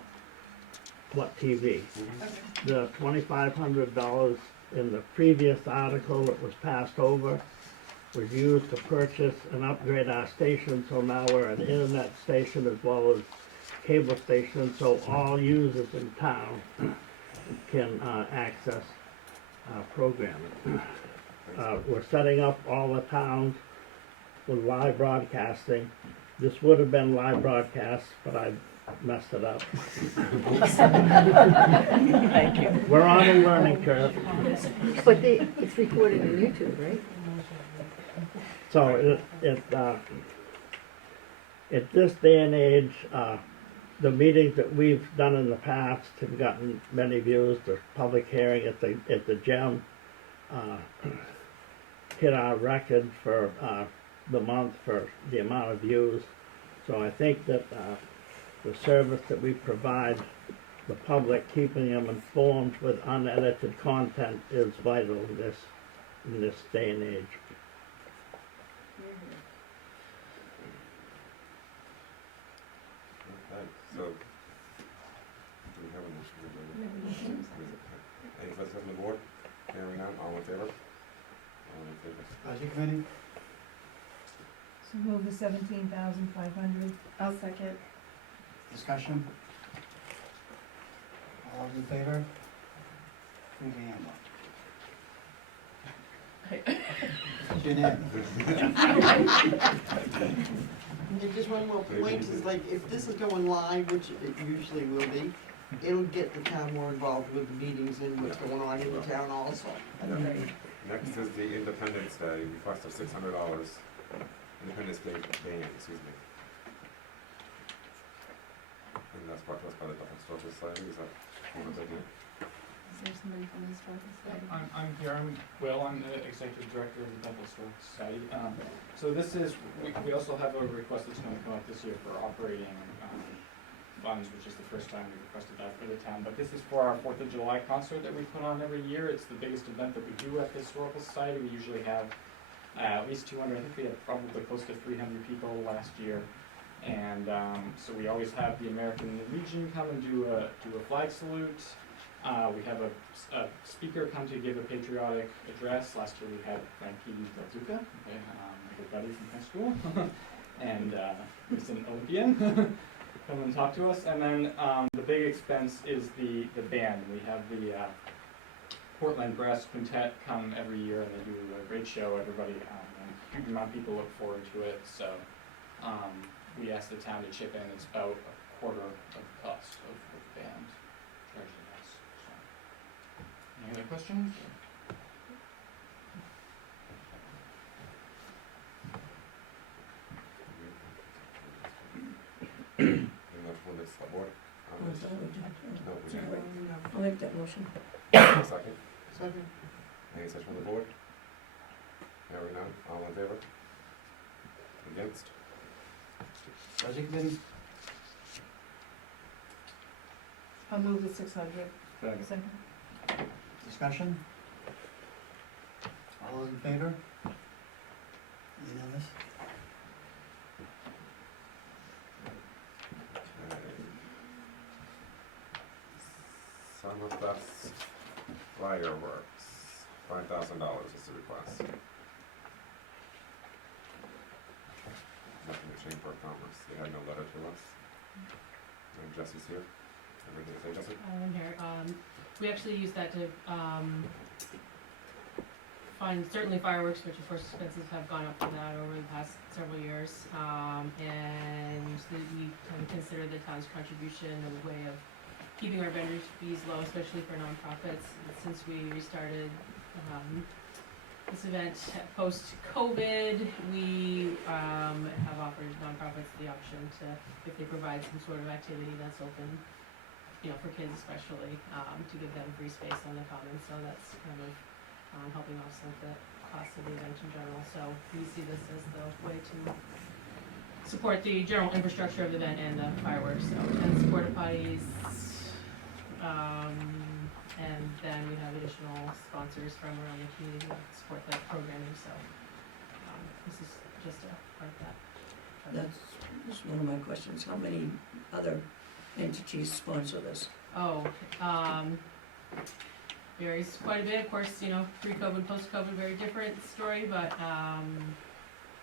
What TV. Okay. The $2,500 in the previous article that was passed over was used to purchase and upgrade our station, so now we're an internet station as well as cable station, so all users in town can access programming. We're setting up all the towns with live broadcasting. This would have been live broadcast, but I messed it up. Thank you. We're on a learning curve. But it's recorded on YouTube, right? So at this day and age, the meetings that we've done in the past have gotten many views. The public hearing at the gym hit our record for the month for the amount of views. So I think that the service that we provide the public, keeping them informed with unedited content, is vital in this day and age. okay, so, do we have a motion? Any further discussion from the board? Hearing none, all in favor? All in favor. Budget committee, So move the 17,500. I'll second. discussion. All those in favor? Raise your hand. It's unanimous. And just one more point, is like, if this is going live, which it usually will be, it'll get the town more involved with the meetings and what's going on in the town also. Yeah. Next is the Independence Day, request of $600. Independence Day band, excuse me. And that's brought to us by the Bethel Historical Society, is that one of the, Is there somebody from the historical society? I'm here, I'm Will, I'm the executive director of the Bethel Historical Society. So this is, we also have a request that's gonna come up this year for operating, funds, which is the first time we requested that for the town. But this is for our 4th of July concert that we put on every year. It's the biggest event that we do at the Historical Society. We usually have at least 200, I think we had probably close to 300 people last year. And so we always have the American Legion come and do a flag salute. We have a speaker come to give a patriotic address. Last year we had Frankie Del Duca, a good buddy from high school, and he's an Olympian. Come and talk to us. And then the big expense is the band. We have the Portland Brass Quintet come every year, and they do a great show. Everybody, and a huge amount of people look forward to it. So we asked the town to chip in. It's about a quarter of the cost of the band charging us. So, any other questions? and that's for the select board? Oh, I thought we did. No, we Sorry. didn't. I'll make that motion. Second, Second. any discussion from the board? Hearing none, all in favor? Against? Budget committee? I'll move the 600. Second. Discussion? All those in favor? Unanimous? Summerfest fireworks, $5,000 is the request. Nothing to change for Commerce, they had no letter to us. And Jesse's here, everything to say, Jesse? I'm here. We actually use that to, fund certainly fireworks, which of course expenses have gone up for that over the past several years. We kind of consider the town's contribution a way of keeping our vendors' fees low, especially for nonprofits. Since we restarted, this event post-COVID, we, have offered nonprofits the option to, if they provide some sort of activity that's open, you know, for kids especially, to give them free space on the common. So that's kind of, helping offset the cost of the event in general. So we see this as the way to support the general infrastructure of the event and the fireworks. So, and the porta potties, and then we have additional sponsors from around the community to support that programming. So this is just a part of that. That's one of my questions. How many other entities sponsor this? Oh, varies quite a bit. Of course, you know, pre-COVID, post-COVID, very different story, but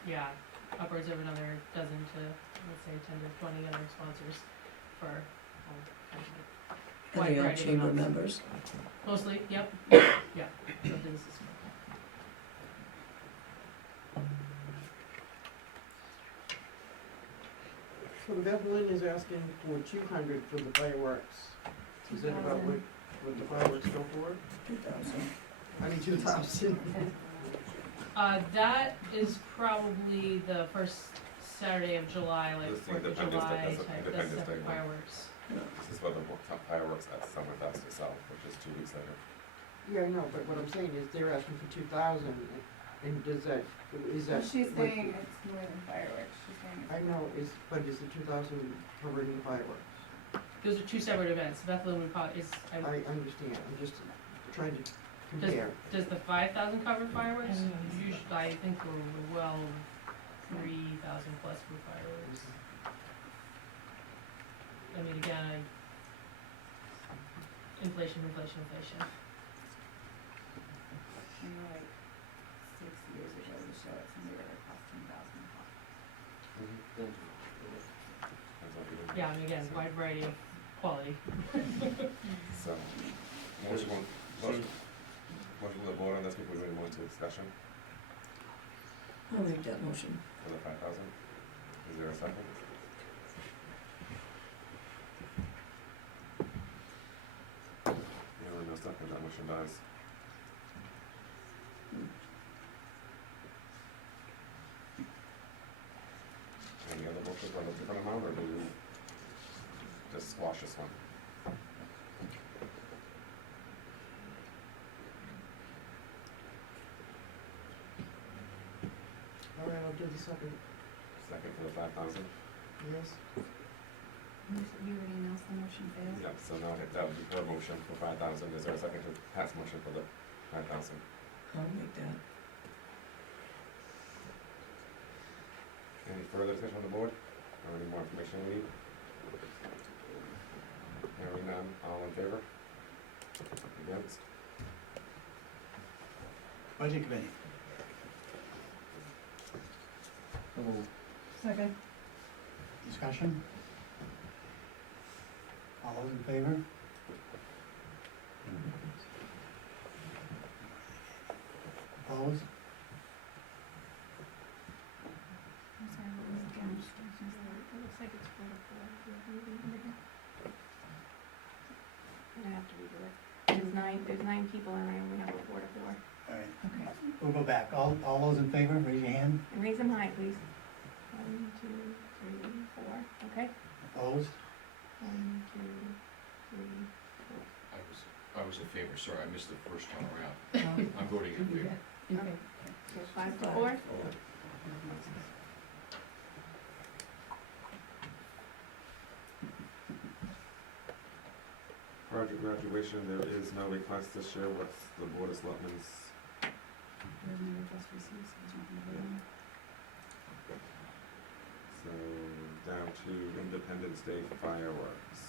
yeah, upwards of another dozen to, let's say, 10 to 20 other sponsors for all kinds of Are wide they all variety of chamber amounts. members? Mostly, yep, yeah, so businesses. So Bethlehem is asking for 200 for the fireworks. Is that about what the fireworks go for? 2,000. I mean, 2,000. That is probably the first Saturday of July, like This is 4th of Independence Day, July that's type, that's Independence the Day one. fireworks. This is for the fireworks at Summerfest itself, which is 2 weeks later. Yeah, I know, but what I'm saying is they're asking for 2,000, and does that, is that? She's like- saying it's more than fireworks, she's saying it's. I know, but is the 2,000 covering the fireworks? Those are two separate events. Bethlehem would probably, is, I understand, I'm just trying to compare. does the 5,000 cover fireworks? Usually, I think we're well 3,000 plus for fireworks. I mean, again, inflation. I know, like 6 years ago, the show at somewhere that cost 10,000. Yeah, I mean, again, wide variety of quality. So, motion from the board on this before we move into discussion I'll make that motion. for the 5,000. Is there a second? Hearing no second, that motion dies. Any other motion for a different amount, or do you just squash this one? All right, I'll do the second, Second for the 5,000? yes. You already announced the motion failed? Yep, so now that would be her motion for 5,000. Is there a second to Pat's motion for the 5,000? I'll make that. Any further discussion on the board, or any more information we need? Hearing none, all in favor? Against? Budget committee. So moved. Second. Discussion? All those in favor? Opposed? I'm sorry, what was the again? It looks like it's 4 to 4. I'm gonna have to redo it. There's 9 people and I only have a 4 to 4. All right, Okay. we'll go back. All those in favor, raise your hand. And raise them high, please. 1, 2, 3, 4, okay? Opposed? 1, 2, 3, 4. I was in favor, sorry, I missed the first time around. I'm voting in favor. Okay, so 5 to 4? Project graduation, there is no request this year. What's the Board of Selectmen's? There's no request received, so there's nothing to vote on. So, down to Independence Day fireworks.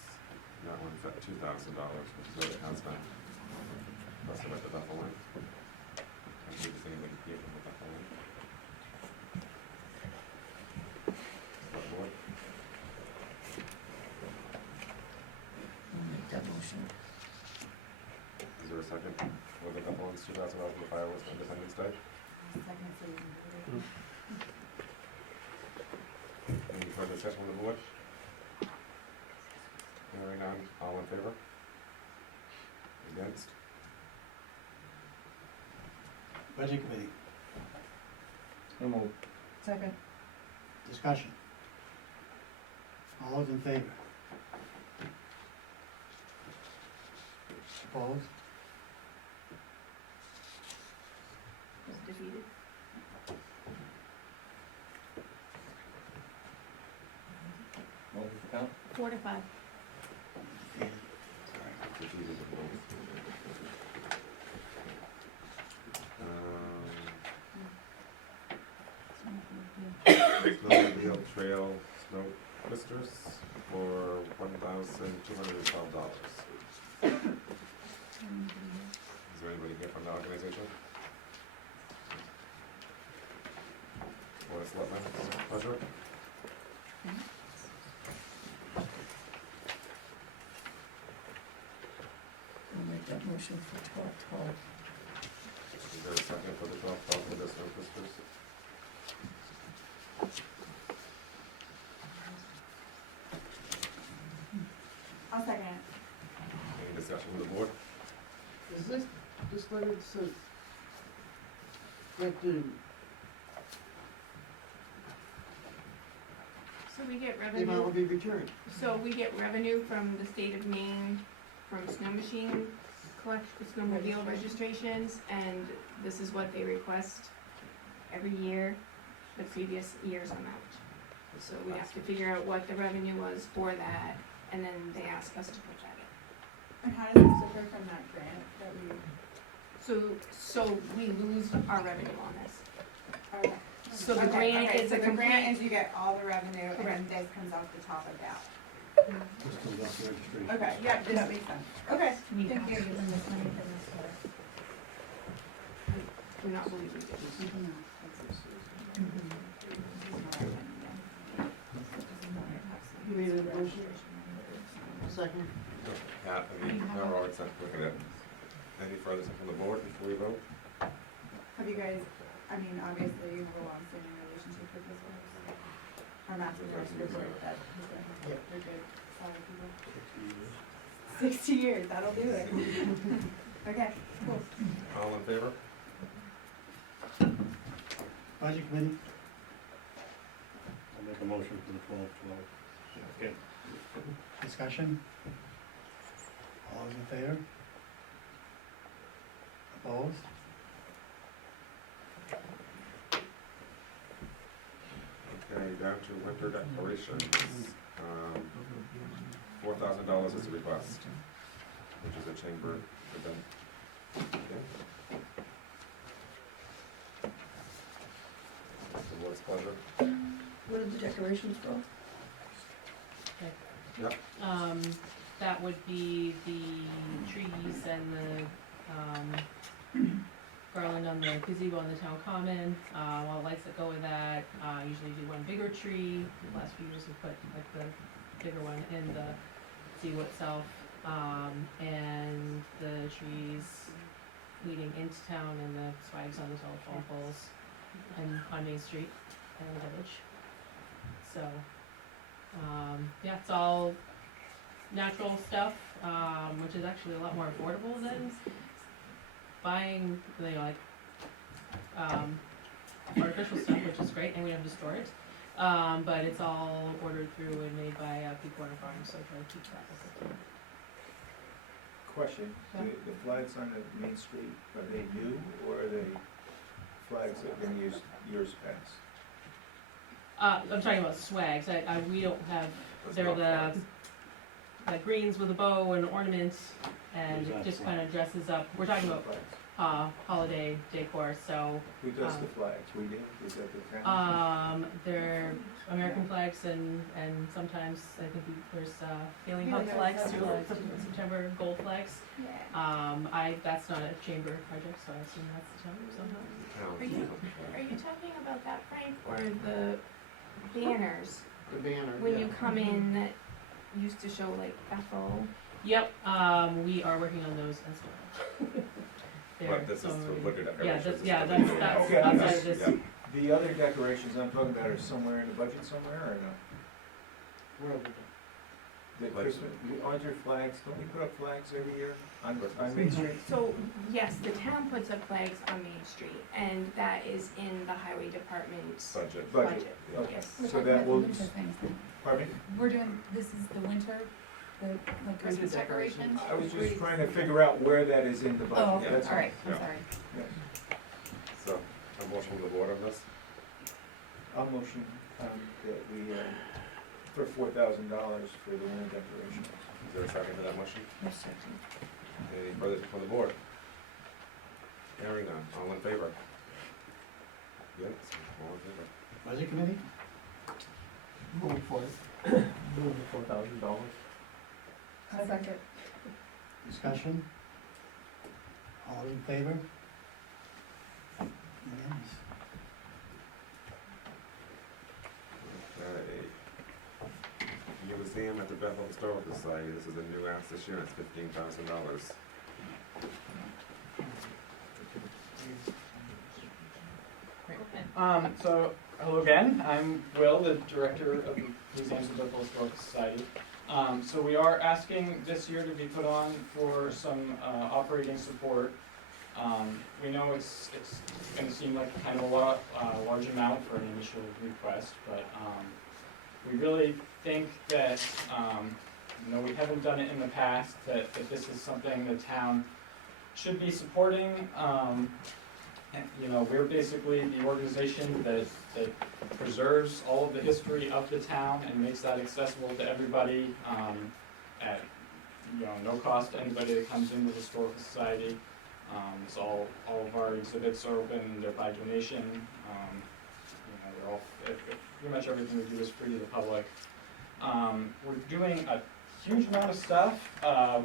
That one's at $2,000, so it has been. Plus about the Bethel line. I believe it's anything here from the Bethel line. What board? I'll make that motion. Is there a second? For the Bethel line's $2,000 for fireworks on Independence Day? Second, so you can vote it. Any further discussion on the board? Hearing none, all in favor? Against? Budget committee. So moved. Second. Discussion. All those in favor? Opposed? Was defeated. What was the count? 4 to 5. Defeated the vote. Snowmobile Trail Snow Twisters for $1,212. Is there anybody here from the organization? Board of Selectmen, pleasure. I'll make that motion for 12. Is there a second for the 12,000 for the Snow Twisters? I'll second it. Any discussion with the board? Is this letter says that the So we get amount will revenue, be returned? so we get revenue from the state of Maine, from snow machine snowmobile registrations, and this is what they request every year, the previous year's amount. So we have to figure out what the revenue was for that, and then they ask us to put that in. And how does this differ from that grant that we? So we lose our revenue on this. Okay. So the Okay, grant okay, is so a the grant complete, is you get all the revenue and then Correct. this comes off the top of that. This comes off the registration. Okay, yeah, that makes sense. Okay, We thank have to you. give them this money for this work. do not believe we did. We do not. You made a motion? second. Pat, they're all set, look at it. Any further from the board before we vote? Have you guys, I mean, obviously you have a long-standing relationship with this one. Our master director, that, Yep. they're good, solid people. 60 years, that'll do it. Okay, cool. All in favor? Budget committee, I'll make a motion for the 12. Okay. discussion? All those in favor? Opposed? Okay, down to winter decorations. $4,000 is the request, which is a chamber event. Okay. The board's pleasure. What are the decorations for? Yep. That would be the trees and the, garland on the gazebo on the town common, all the lights that go with that, usually do one bigger tree. The last few years we put like the bigger one in the gazebo itself, and the trees leading into town and the swags on the telephone poles and on Main Street and the village. So, yeah, it's all natural stuff, which is actually a lot more affordable than buying, you know, like, artificial stuff, which is great, and we don't have to store it. But it's all ordered through and made by Peak Corner Farm, so try to keep that with it. Question, the flags on the Main Street, are they new, or are they flags that have been used years past? I'm talking about swags, we don't have, they're the greens with a bow and ornaments, and it just kind of dresses up, we're talking about, holiday decor, so. Who does the flags? We do? Is that the town? They're American flags and sometimes I think there's, Feeling Hub flags, September gold flags. That's not a chamber project, so I assume that's the town somehow. Are you talking about that, Frank, or the banners? The banner, When yeah. you come in, that used to show like Bethel? Yep, we are working on those as well. But this is for winter decorations. That's Okay, outside of this. Yeah. The other decorations I'm talking about are somewhere in the budget somewhere, or no? Where are we? The Christmas, aren't there flags, don't we put up flags every year on Main Street? So, yes, the town puts up flags on Main Street, and that is in the highway department's Budget. budget, Okay. yes. We're So talking that about the will, winter things then. pardon me? We're doing, this is the winter, the Christmas decorations? I was just trying to figure out where that is in the budget. Oh, okay, That's all right, I'm Yeah. sorry. Yes. So, a motion from the board on this? I'll motion, that we, for $4,000 for the winter decoration. Is there a second to that motion? Yes, second. Any further from the board? Hearing none, all in favor? Yes, all in favor. Budget committee, Move for it. Doing the $4,000. A second. discussion? All in favor? Unanimous. Okay. Museum at the Bethel Historical Society, this is a new ask this year, it's $15,000. So, hello again, I'm Will, the Director of the Museums of Bethel Historical Society. So we are asking this year to be put on for some operating support. We know it's gonna seem like kind of a large amount for an initial request, but we really think that, we haven't done it in the past, that this is something the town should be supporting. We're basically the organization that preserves all of the history of the town and makes that accessible to everybody, at, no cost to anybody that comes into the Historical Society. It's all of our exhibits are open, they're by donation, they're all, pretty much everything we do is free to the public. We're doing a huge amount of stuff.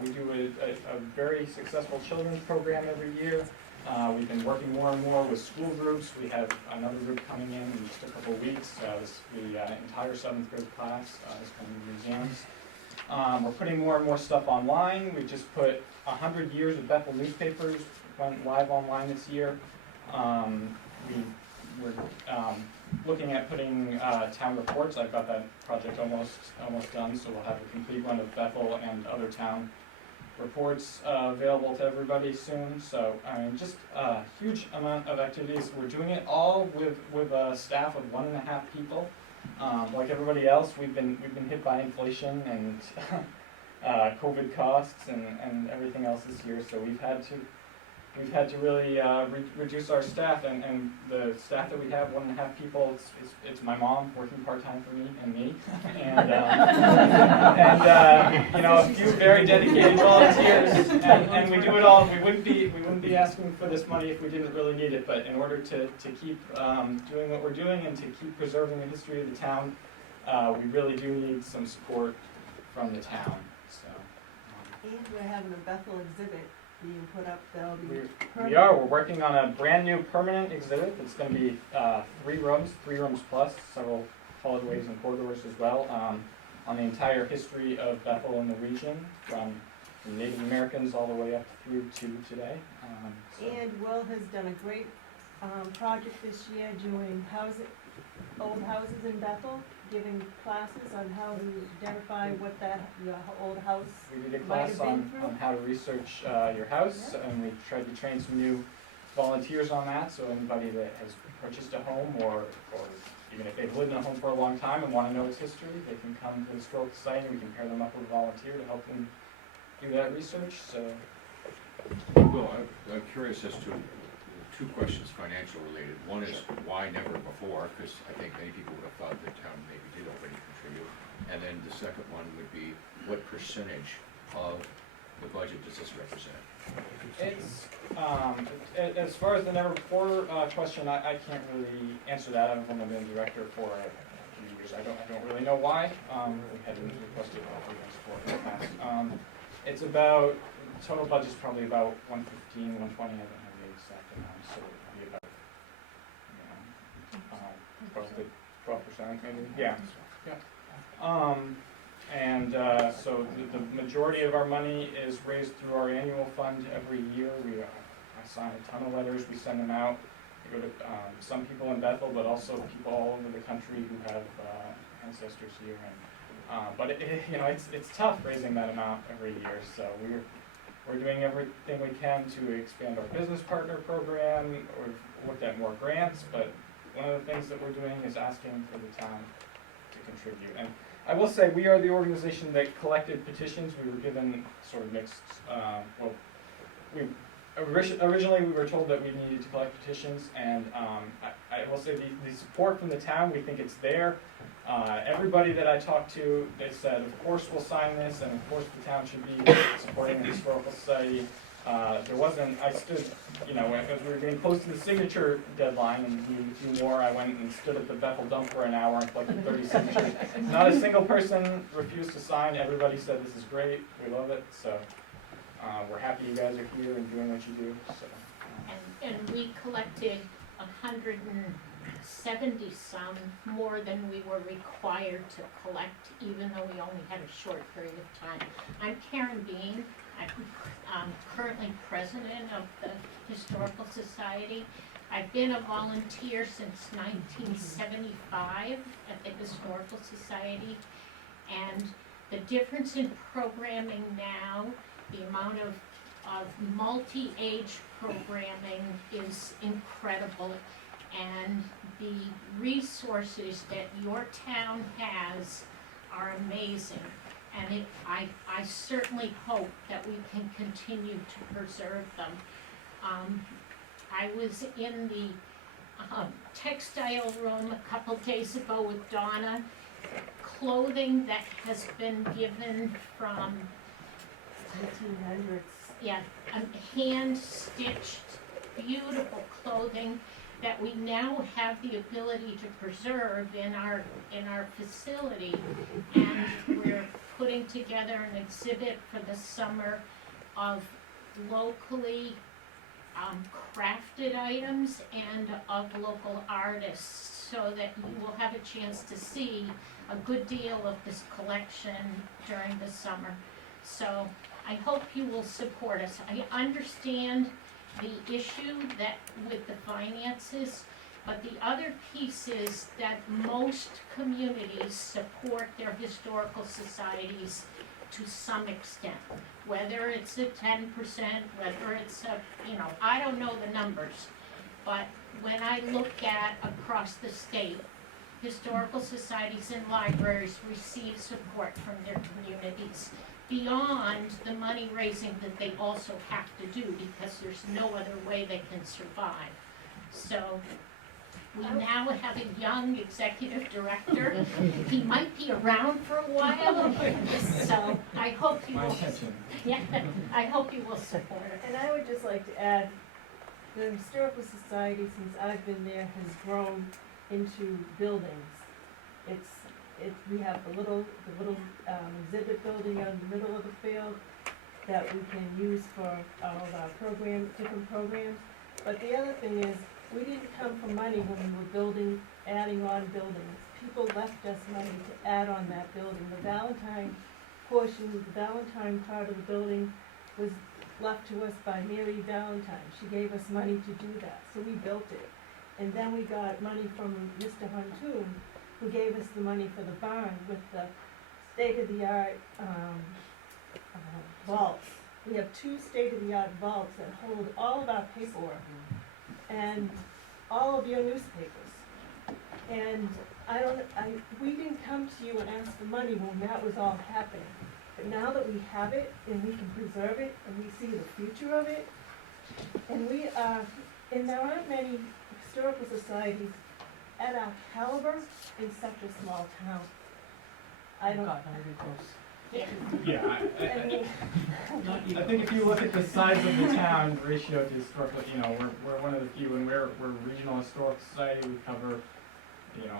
We do a very successful children's program every year. We've been working more and more with school groups. We have another group coming in just a couple of weeks. The entire 7th grade class is coming to museums. We're putting more and more stuff online. We just put 100 years of Bethel newspapers went live online this year. We're looking at putting town reports. I've got that project almost done, so we'll have a complete run of Bethel and other town reports available to everybody soon. So I mean, just a huge amount of activities. We're doing it all with a staff of 1.5 people. Like everybody else, we've been hit by inflation and COVID costs and everything else this year. So we've had to really reduce our staff, and the staff that we have, 1.5 people, it's my mom working part-time for me and me, and you know, a few very dedicated volunteers, and we do it all. We wouldn't be asking for this money if we didn't really need it, but in order to keep doing what we're doing and to keep preserving the history of the town, we really do need some support from the town. So. And we're having a Bethel exhibit being put up that'll be We're working on a brand new permanent exhibit. It's going to be 3 rooms plus, several hallways and corridors as well, on the entire history of Bethel and the region, from Native Americans all the way up through to today. And Will has done a great project this year doing old houses in Bethel, giving classes on how to identify what the old house We did a might class have been through. on how to research your house, and we tried to train some new volunteers on that, so anybody that has purchased a home, or even if they've lived in a home for a long time and want to know its history, they can come to the Historical Society, we can pair them up with a volunteer to help them do that research. So, Well, I'm curious as to 2 questions financial related. One is why never before, because I think many people would have thought the town maybe did already contribute. And then the second one would be, what percentage of the budget does this represent? it's as far as the never before question, I can't really answer that. I've only been director for a few years. I don't really know why. We hadn't requested support in the past. It's about total budget's probably about 115, 120. I don't have the exact amount, so it'll be about 12% maybe. Yeah. So the majority of our money is raised through our annual fund every year. I sign a ton of letters, we send them out. They go to some people in Bethel, but also people all over the country who have ancestors here. And but it's tough raising that amount every year. So we're doing everything we can to expand our business partner program. We've looked at more grants, but one of the things that we're doing is asking for the town to contribute. And I will say, we are the organization that collected petitions. We were given sort of mixed, originally we were told that we needed to collect petitions, and I will say the support from the town, we think it's there. Everybody that I talked to, they said, of course we'll sign this, and of course the town should be supporting the Historical Society. I stood, as we were getting close to the signature deadline and needed a few more, I went and stood at the Bethel dump for an hour and collected 30 signatures. Not a single person refused to sign. Everybody said, this is great, we love it. So we're happy you guys are here and doing what you do. So, And we collected 170 some, more than we were required to collect, even though we only had a short period of time. I'm Karen Bean. I'm currently president of the Historical Society. I've been a volunteer since 1975 at the Historical Society, and the difference in programming now, the amount of multi-age programming is incredible, and the resources that your town has are amazing. And I certainly hope that we can continue to preserve them. I was in the textile room a couple days ago with Donna. Clothing that has been given from 1900s. Yeah, hand-stitched, beautiful clothing that we now have the ability to preserve in our facility, and we're putting together an exhibit for the summer of locally crafted items and of local artists. so that you will have a chance to see a good deal of this collection during the summer. So I hope you will support us. I understand the issue that with the finances, but the other piece is that most communities support their historical societies to some extent. Whether it's a 10%, whether it's a, I don't know the numbers. But when I look at across the state, historical societies and libraries receive support from their communities beyond the money raising that they also have to do because there's no other way they can survive. So we now have a young executive director. He might be around for a while, so I hope you will. Yeah, I hope you will support it. And I would just like to add, the Historical Society, since I've been there, has grown into buildings. We have the little exhibit building out in the middle of the field that we can use for all of our different programs. But the other thing is, we didn't come for money when we were adding on buildings. People left us money to add on that building. The Valentine portion, the Valentine part of the building was left to us by Mary Valentine. She gave us money to do that, so we built it. And then we got money from Mr. Huntoon, who gave us the money for the barn with the state-of-the-art vaults. We have 2 state-of-the-art vaults that hold all of our paperwork and all of your newspapers. And we didn't come to you and ask for money when that was all happening. But now that we have it and we can preserve it and we see the future of it, and there aren't many historical societies at our caliber in such a small town. Yeah, I think if you look at the size of the town ratio to historical, we're one of the few, and we're a regional historical society. We cover,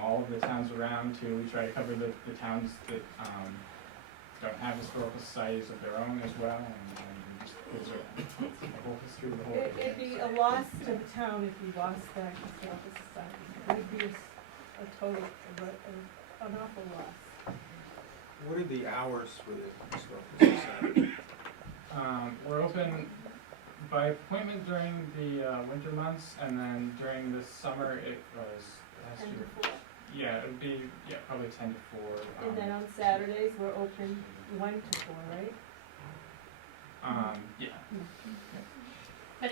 all of the towns around too. We try to cover the towns that don't have historical societies of their own as well, and just preserve the whole history of the whole. It'd be a loss to the town if we lost that historical society. It would be an awful loss. What are the hours for the Historical Society? We're open by appointment during the winter months, and then during the summer it was last 10 year. to 4. Yeah, it would be probably 10 to 4. And then on Saturdays, we're open 1 to 4, right? Yeah. But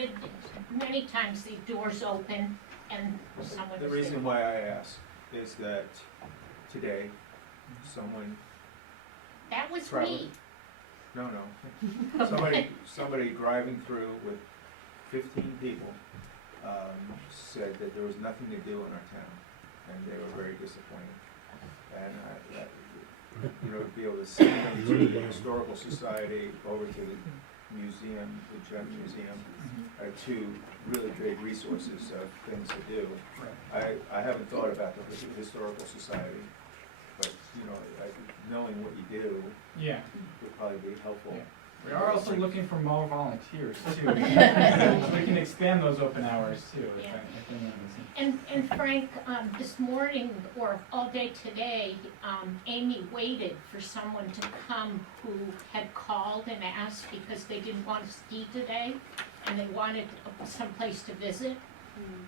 many times the doors open and someone The is reason there. why I ask is that today, someone That was traveling. me. No. Somebody driving through with 15 people said that there was nothing to do in our town, and they were very disappointed. And to be able to send them to the Historical Society, over to the museum, the Gem Museum, are 2 really great resources of things to do. I haven't thought about the Historical Society, but knowing what you do would probably be helpful. Yeah. We are also looking for more volunteers too. So we can expand those open hours too. Yeah. If anyone is And Frank, this morning or all day today, Amy waited for someone to come who had called and asked because they didn't want to ski today and they wanted some place to visit.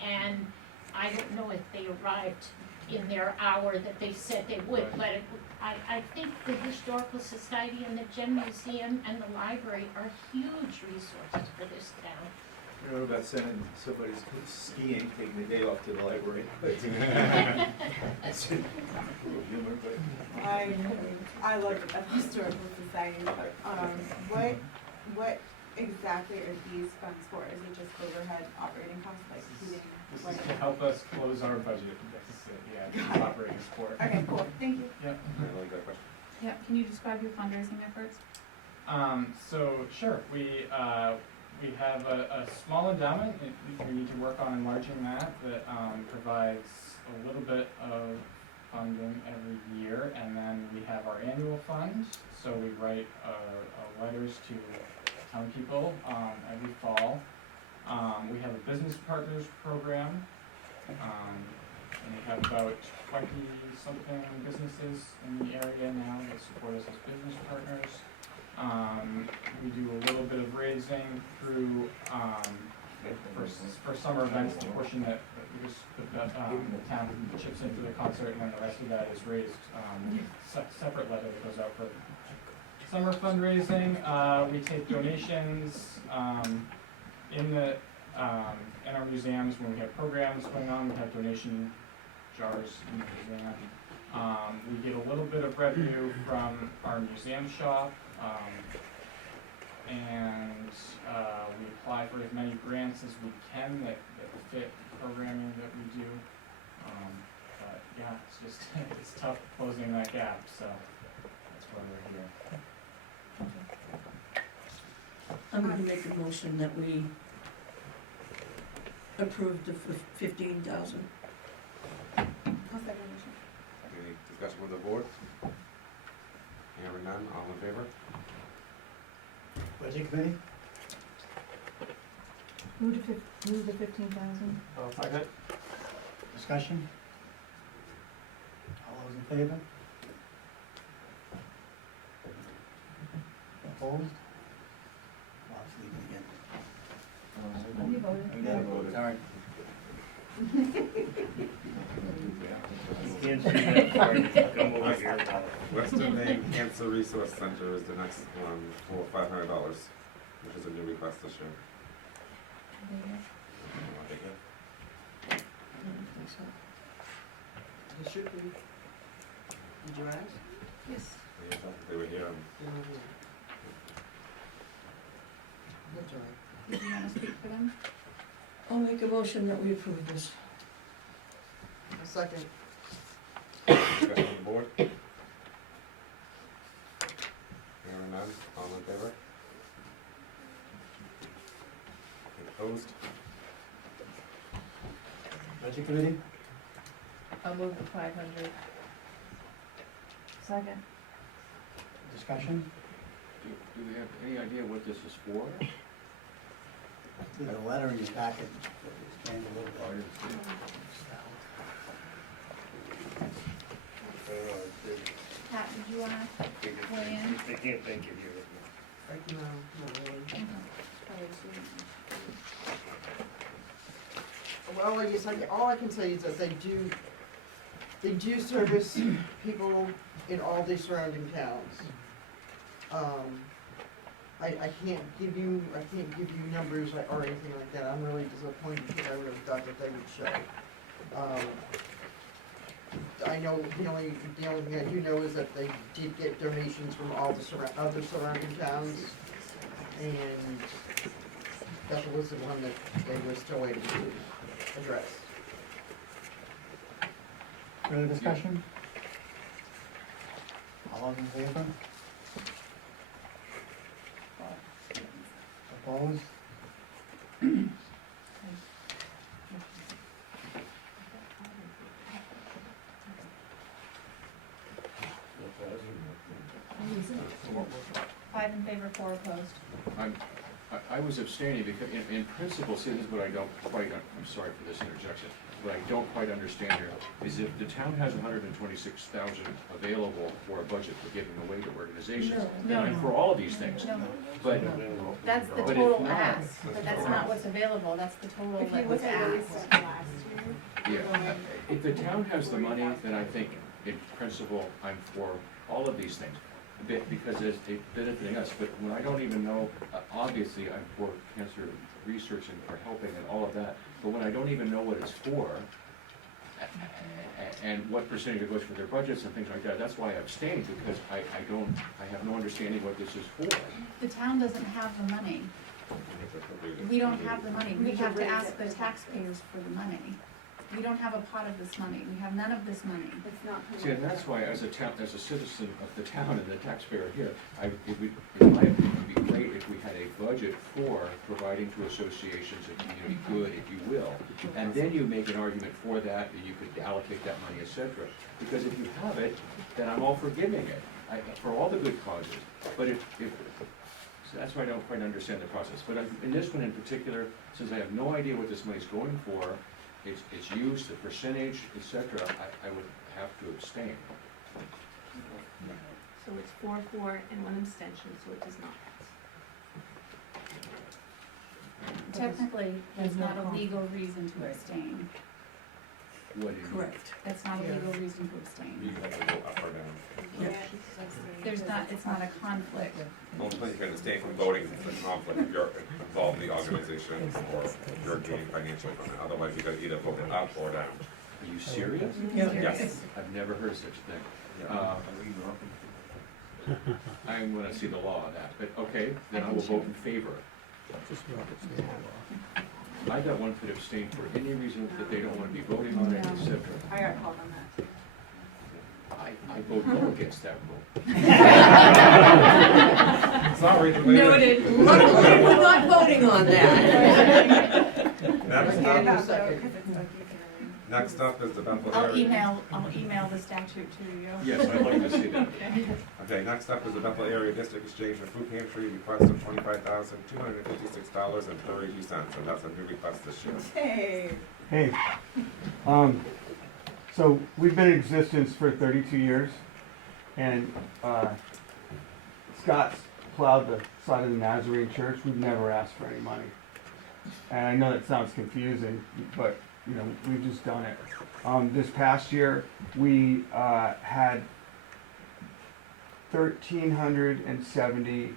And I don't know if they arrived in their hour that they said they would, but I think the Historical Society and the Gem Museum and the library are huge resources for this town. I don't know about sending somebody skiing, taking the day off to the library. That's a little humor, but. I love the Bethel Historical Society, but what exactly are these funds for? Is it just overhead operating costs, like heating? This is to help us close our budget deficit, it's operating support. Okay, cool, thank you. Yep. I like that question. Yeah, can you describe your fundraising efforts? So sure, we have a small endowment. We need to work on enlarging that provides a little bit of funding every year, and then we have our annual fund. So we write letters to town people every fall. We have a business partners program, and have about 20-something businesses in the area now that support us as business partners. We do a little bit of raising through, for summer events, the portion that the town chips into the concert, and then the rest of that is raised, separate letter that goes out for summer fundraising. We take donations, in our museums when we have programs going on. We have donation jars in the museum. We get a little bit of revenue from our museum shop, and we apply for as many grants as we can that fit programming that we do. But yeah, it's just it's tough closing that gap, so that's why we're here. I'm gonna make a motion that we approve the 15,000. I'll second the motion. Any discussion with the board? Hearing none, all in favor? Budget committee? Move the 15,000. Second. Discussion? All those in favor? Opposed? Bob's leaving again. Have you voted? Yeah, sorry. Can't see that far, just come over here. Western Maine Cancer Resource Center is the next one for $500, which is a new request this year. Want to take it? It should be. Did you ask? Yes. Yeah, they were here. That's all right. Did you wanna speak for them? I'll make a motion that we approve this. A second. Discussion on the board? Hearing none, all in favor? Opposed? Budget committee? I'll move the 500. Second. Discussion? Do we have any idea what this is for? There's a letter in your packet that explains a little Oh, I bit. didn't see it. Pat, did you wanna weigh in? They can't thank you here. No, not really. Well, I guess all I can say is that they do service people in all the surrounding towns. I can't give you numbers or anything like that. I'm really disappointed because I would have thought that they would show. I know the only thing I do know is that they did get donations from all the other surrounding towns, and Bethel was the one that they were still waiting to address. Further discussion? All those in favor? Opposed? Five in favor, 4 opposed. I was abstaining because in principle, see, this is what I don't quite, I'm sorry for this interjection, what I don't quite understand here is if the town has 126,000 available for a budget for giving away to organizations, No. and I'm for all of these things, No, but, that's the But if total not- ask, but that's not what's available, that's the total If you that was look at what we asked. spent last year. yeah, if the town has the money, then I think in principle, I'm for all of these things. Because it's benefiting us, but when I don't even know, obviously I'm for cancer research and for helping and all of that, but when I don't even know what it's for, and what percentage it goes for their budgets and things like that, that's why I abstain, because I have no understanding what this is for. The town doesn't have the money. We don't have the money. We have to ask the taxpayers for the money. We don't have a pot of this money. We have none of this money. It's not. See, and that's why as a town, as a citizen of the town and the taxpayer here, it would, in my opinion, would be great if we had a budget for providing to associations and community good, if you will. And then you make an argument for that you could allocate that money, et cetera. Because if you have it, then I'm all for giving it, for all the good causes. But so that's why I don't quite understand the process. But in this one in particular, since I have no idea what this money's going for, it's used, the percentage, et cetera, I would have to abstain. So it's 4 and 1 abstention, so it does not pass. Technically, that's There's no not a conflict. legal reason to abstain. What do you mean? Correct. That's not a Yeah. legal reason to You abstain. have to go up or down. Yeah. It's not a conflict. Ultimately, you can abstain from voting if it's a conflict, if you're involved in the organization or you're gaining financially from it. Otherwise, you gotta either vote it up or down. Are you serious? Yeah. Yes. I've never heard such a thing. Yeah. I'm gonna see the law on that, but okay, then I will vote in favor. I got one could abstain for any reason that they don't wanna be voting on it, et cetera. I got called on that too. I vote no against that rule. Sorry, Julie. Noted. Luckily, we're not voting on that. Next up is the Bethel I'll area. email the statute to you. Yes, I'd like to see that. Okay, next up is the Bethel Area District Exchange for Food Pantry, request of $25,256.32, and that's a new request this year. Hey. Hey, so we've been in existence for 32 years, and Scott's plowed the side of the Nazarene Church. We've never asked for any money. And I know that sounds confusing, but you know, we've just done it. This past year, we had 1,370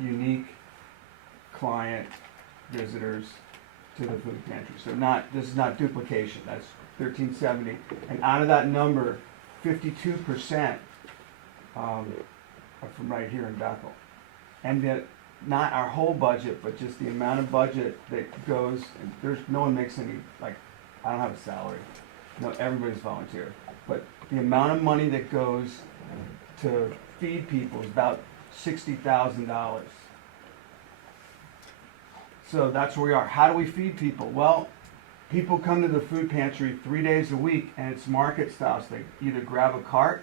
unique client visitors to the food pantry. So this is not duplication, that's 1,370. And out of that number, 52% are from right here in Bethel. And that not our whole budget, but just the amount of budget that goes, no one makes any, like, I don't have a salary. No, everybody's volunteer. But the amount of money that goes to feed people is about $60,000. So that's where we are. How do we feed people? Well, people come to the food pantry 3 days a week, and it's market style. So they either grab a cart,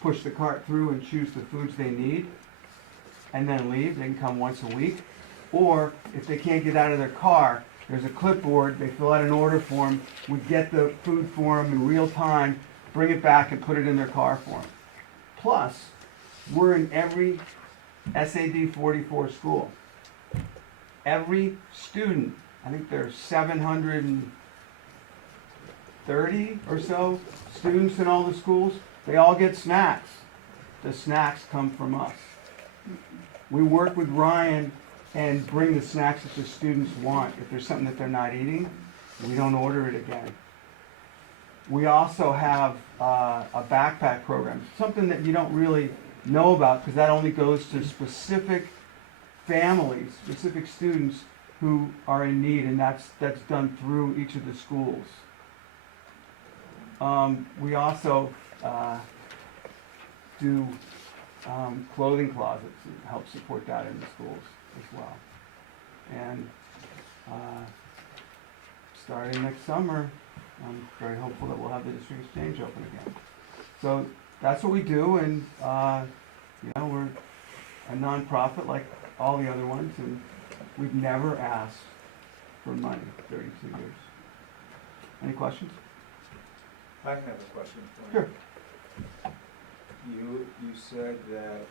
push the cart through and choose the foods they need, and then leave. They can come once a week. Or if they can't get out of their car, there's a clipboard, they fill out an order form, we get the food for them in real time, bring it back and put it in their car for them. Plus, we're in every SAD 44 school. Every student, I think there's 730 or so students in all the schools, they all get snacks. The snacks come from us. We work with Ryan and bring the snacks that the students want. If there's something that they're not eating, we don't order it again. We also have a backpack program, something that you don't really know about because that only goes to specific families, specific students who are in need, and that's done through each of the schools. We also do clothing closets and help support that in the schools as well. And starting next summer, I'm very hopeful that we'll have the district exchange open again. So that's what we do, and we're a nonprofit like all the other ones, and we've never asked for money 32 years. Any questions? I have a question for you. Sure. You said that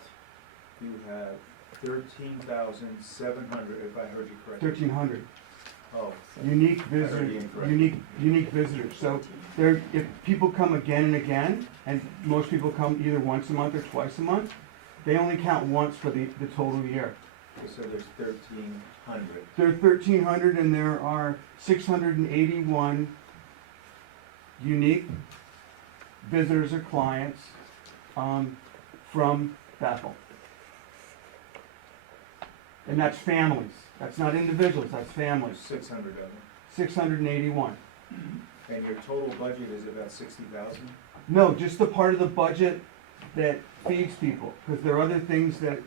you have 13,700, if I heard you correctly. 1,300 Oh. unique I heard you visitors. incorrectly. Unique visitors. So if people come again and again, and most people come either once a month or twice a month, they only count once for the total year. So there's 1,300. There are 1,300, and there are 681 unique visitors or clients from Bethel. And that's families. That's not individuals, that's families. 600 of them. 681. And your total budget is about 60,000? No, just the part of the budget that feeds people, because there are other things that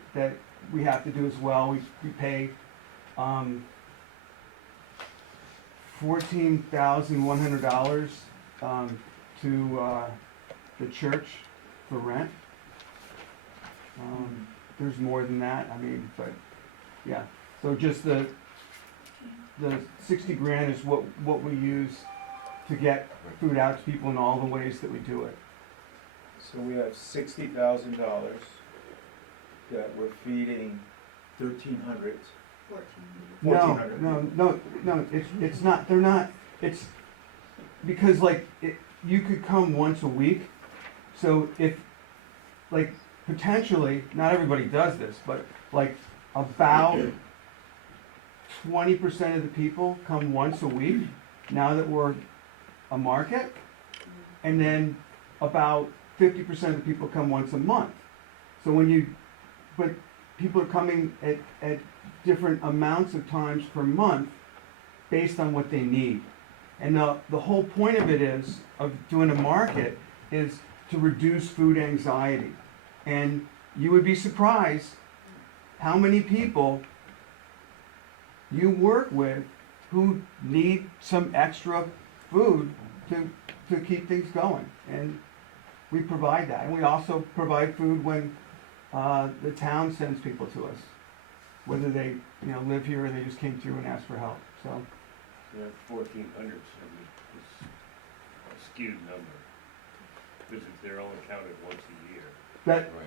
we have to do as well. We pay $14,100 to the church for rent. There's more than that, but yeah. So just the 60 grand is what we use to get food out to people in all the ways that we do it. So we have $60,000 that we're feeding 1,300. 1,400. No, it's not, they're not, it's, because like, you could come once a week, so if, like, potentially, not everybody does this, but like, about 20% of the people come once a week, now that we're a market, and then about 50% of the people come once a month. So but people are coming at different amounts of times per month based on what they need. And the whole point of it is, of doing a market, is to reduce food anxiety. And you would be surprised how many people you work with who need some extra food to keep things going. And we provide that. And we also provide food when the town sends people to us, whether they live here or they just came through and asked for help. So Yeah, 1,400 is a skewed number, because if they're only counted once a year.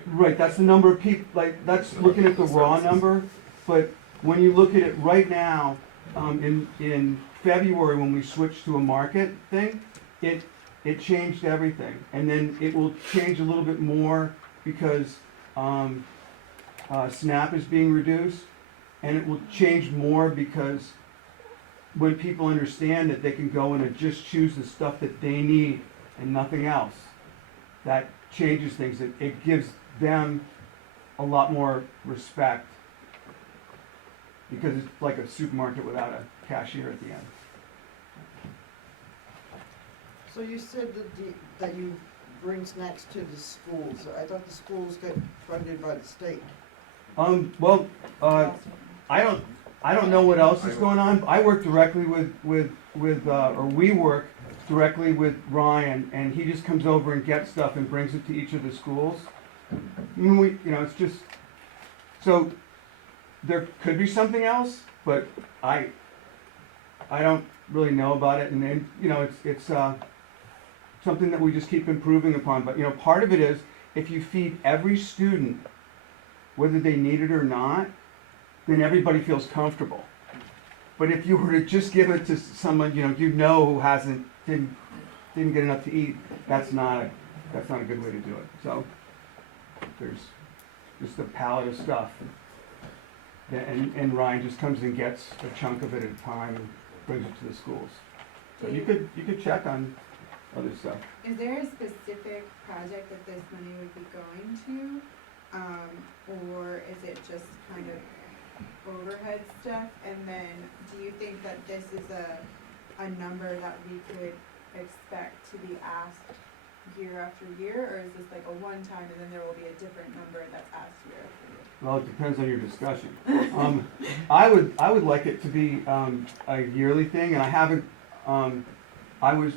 Right, that's the number of people, like, that's looking at the raw number, but when you look at it right now, in February when we switched to a market thing, it changed everything. And then it will change a little bit more because SNAP is being reduced, and it will change more because when people understand that they can go in and just choose the stuff that they need and nothing else, that changes things. It gives them a lot more respect, because it's like a supermarket without a cashier at the end. So you said that you bring snacks to the schools. I thought the schools get funded by the state. Well, I don't know what else is going on. I work directly with or we work directly with Ryan, and he just comes over and gets stuff and brings it to each of the schools. I mean, it's just, so there could be something else, but I don't really know about it, and then, it's something that we just keep improving upon. But part of it is, if you feed every student, whether they need it or not, then everybody feels comfortable. But if you were to just give it to someone who didn't get enough to eat, that's not a good way to do it. So there's just a pallet of stuff, and Ryan just comes and gets a chunk of it at a time and brings it to the schools. So you could check on other stuff. Is there a specific project that this money would be going to? Or is it just kind of overhead stuff? And then do you think that this is a number that we could expect to be asked year after year? Or is this like a one time and then there will be a different number that's asked year after year? Well, it depends on your discussion. I would like it to be a yearly thing, and I haven't.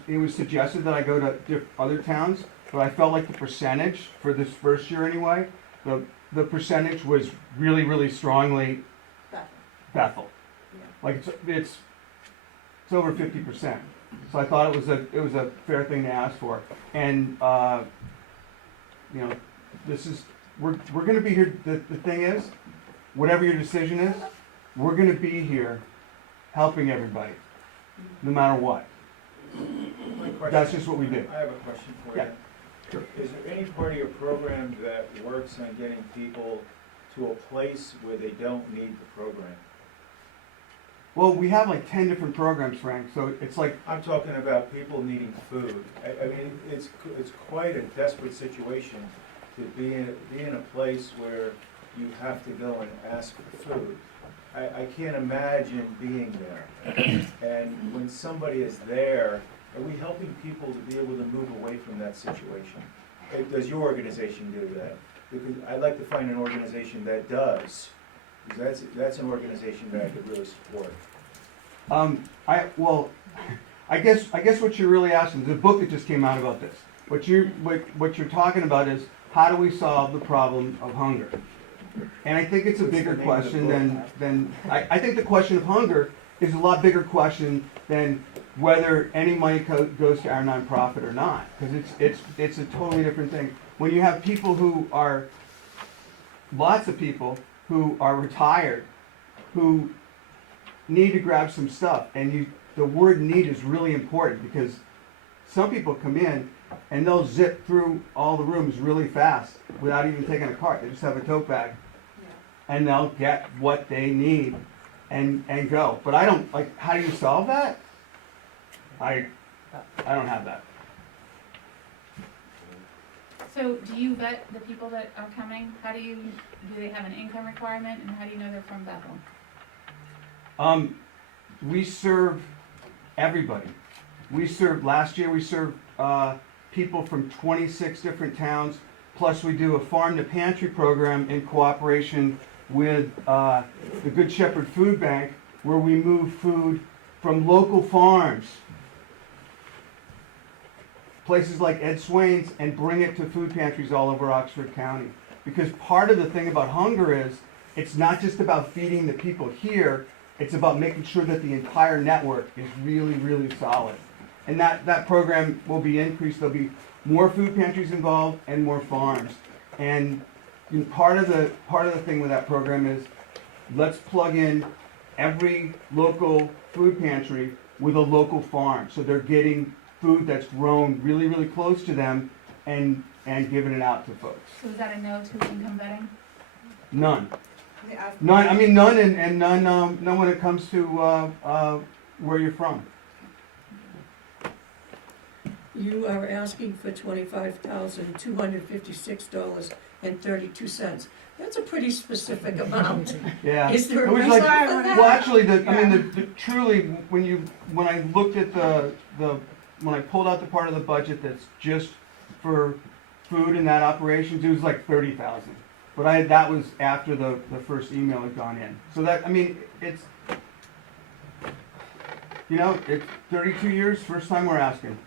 It was suggested that I go to other towns, but I felt like the percentage for this first year anyway, the percentage was really, really strongly Bethel. Yeah. Like it's over 50%. So I thought it was a fair thing to ask for, and this is we're going to be here. The thing is, whatever your decision is, we're going to be here, helping everybody, no matter what. That's just what we do. I have a question for Yeah. you. Is there any part of your program that works on getting people to a place where they don't need the program? Well, we have like 10 different programs, Frank, so it's like... I'm talking about people needing food. I mean, it's quite a desperate situation to be in a place where you have to go and ask for food. I can't imagine being there. And when somebody is there, are we helping people to be able to move away from that situation? Does your organization do that? Because I'd like to find an organization that does. Because that's an organization that I could really support. I guess what you're really asking, there's a book that just came out about this. What you're talking about is, how do we solve the problem of hunger? And I think it's a bigger question than I think the question of hunger is a lot bigger question than whether any money goes to our nonprofit or not, because it's a totally different thing. When you have people who are, lots of people who are retired, who need to grab some stuff, and the word need is really important, because some people come in and they'll zip through all the rooms really fast without even taking a cart. They just have a tote bag, and they'll get what they need and go. But I don't, like, how do you solve that? I don't have that. So do you vet the people that are coming? Do they have an income requirement, and how do you know they're from Bethel? We serve everybody. Last year we served people from 26 different towns, plus we do a farm to pantry program in cooperation with the Good Shepherd Food Bank, where we move food from local farms, places like Ed Swain's, and bring it to food pantries all over Oxford County. Because part of the thing about hunger is, it's not just about feeding the people here, it's about making sure that the entire network is really, really solid. And that program will be increased. There'll be more food pantries involved and more farms. And part of the thing with that program is, let's plug in every local food pantry with a local farm, so they're getting food that's grown really, really close to them and giving it out to folks. So is that a no to income vetting? None. None. I mean, none, and none. None when it comes to where you're from. You are asking for $25,256.32. That's a pretty specific amount. Yeah. Is there a it was reason like, for that? well, actually, the truly, when I looked at when I pulled out the part of the budget that's just for food and that operations, it was like 30,000. But that was after the first email had gone in. So that, I mean, it's 32 years, first time we're asking.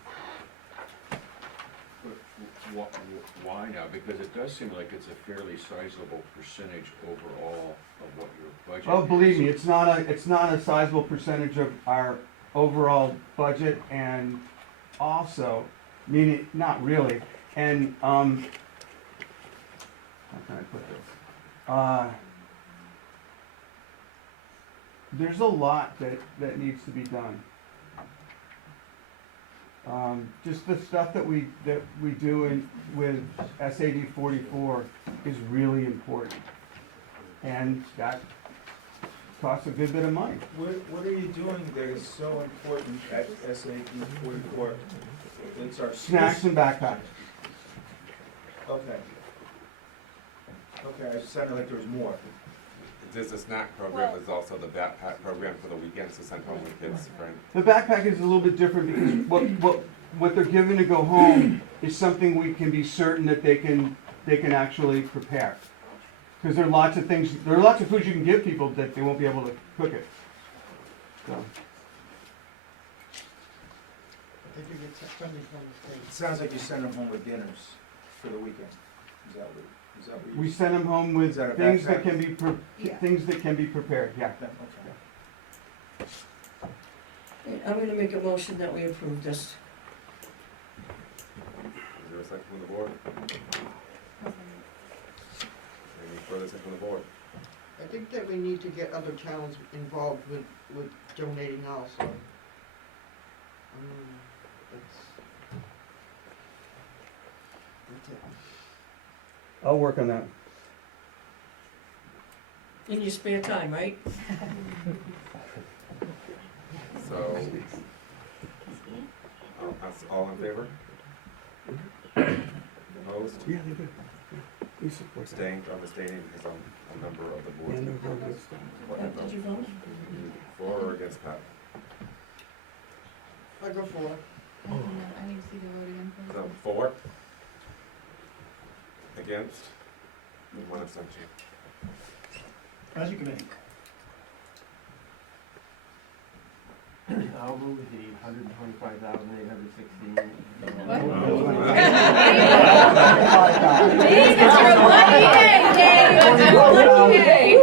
Why now? Because it does seem like it's a fairly sizable percentage overall of what your budget is. Oh, believe me, it's not a sizable percentage of our overall budget, and also, meaning, not really, and, how can I put this? There's a lot that needs to be done. Just the stuff that we do with SAD 44 is really important, and that costs a good bit of money. What are you doing that is so important at SAD 44? It's our Snacks and backpacks. Okay. Okay, I just sounded like there was more. There's a snack program, there's also the backpack program for the weekends to send home with kids, right? The backpack is a little bit different, because what they're given to go home is something we can be certain that they can actually prepare. Because there are lots of foods you can give people that they won't be able to cook it. So. They could get funding from the state. It sounds like you send them home with dinners for the weekend. Is that what you We send them home with that a things backpack? that can be things that can be prepared. Yeah. Okay, I'm gonna make a motion that we approve this. Is there a second from the board? Any further second from the board? I think that we need to get other towns involved with donating also. That's it. I'll work on that. In your spare time, right? So, that's all in favor? Opposed? Yeah, they're good. We support Abstained, I'm abstaining because I'm a member of the board. Yeah, no problem. What Did you vote? For or against Pat? I go for it. I need to see the vote again. So, for? Against? And one abstention. Budget committee. I'll move the $125,816. Dave, it's your lucky day, Dave. It's your lucky day.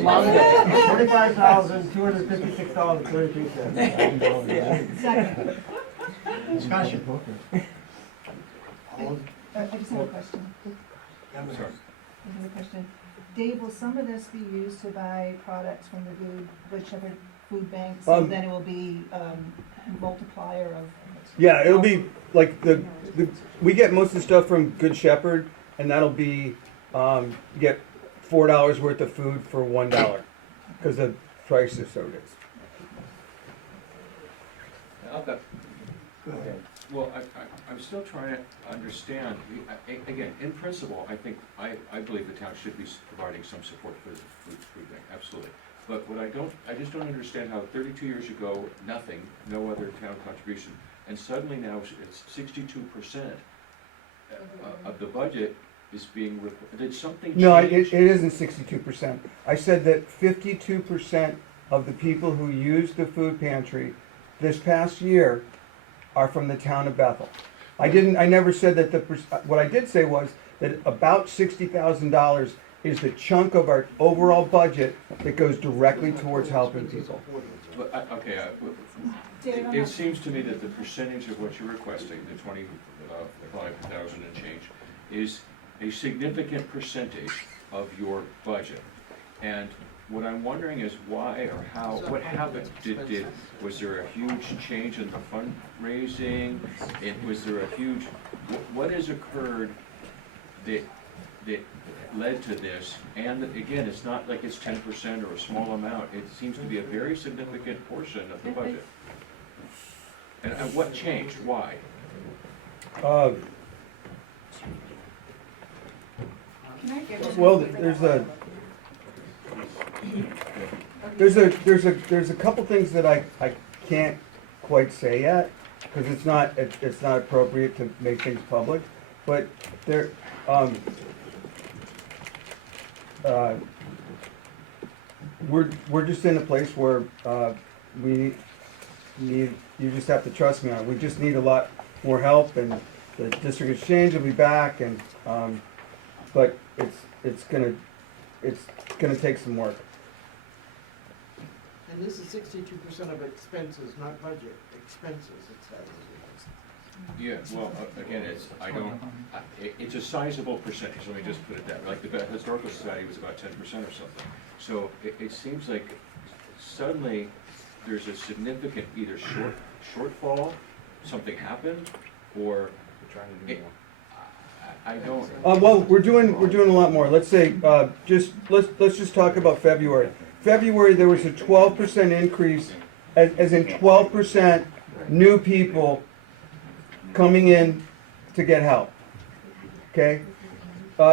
$25,256.32. Second. Discussion. I just have a question. Sorry. I have a question. Dave, will some of this be used to buy products from the Good Shepherd Food Bank? So then it will be multiplier of. Yeah, it'll be like we get most of the stuff from Good Shepherd, and that'll be you get $4 worth of food for $1 because the price is so it is. Okay. Okay. Well, I'm still trying to understand, again, in principle, I believe the town should be providing some support for the food bank, absolutely. But what I just don't understand how 32 years ago, nothing, no other town contribution, and suddenly now it's 62% of the budget is being, did something change? No, it isn't 62%. I said that 52% of the people who use the food pantry this past year are from the town of Bethel. I never said that what I did say was that about $60,000 is the chunk of our overall budget that goes directly towards helping people. But, okay, it seems to me that the percentage of what you're requesting, the 25,000 and change, is a significant percentage of your budget. And what I'm wondering is why or how, what happened? Was there a huge change in the fundraising? Was there a huge, what has occurred that led to this? And again, it's not like it's 10% or a small amount. It seems to be a very significant portion of the budget. And what changed? Why? Well, there's a couple things that I can't quite say yet because it's not appropriate to make things public, but we're just in a place where we need, you just have to trust me on it. We just need a lot more help, and the district exchange will be back, and but it's gonna take some work. And this is 62% of expenses, not budget, expenses, it says. Yeah, well, again, it's a sizable percentage, let me just put it that way. Like the Historical Society was about 10% or something. So it seems like suddenly there's a significant either shortfall, something happened, or I don't. Well, we're doing a lot more. Let's say let's just talk about February. February there was a 12% increase, as in 12% new people coming in to get help. Okay,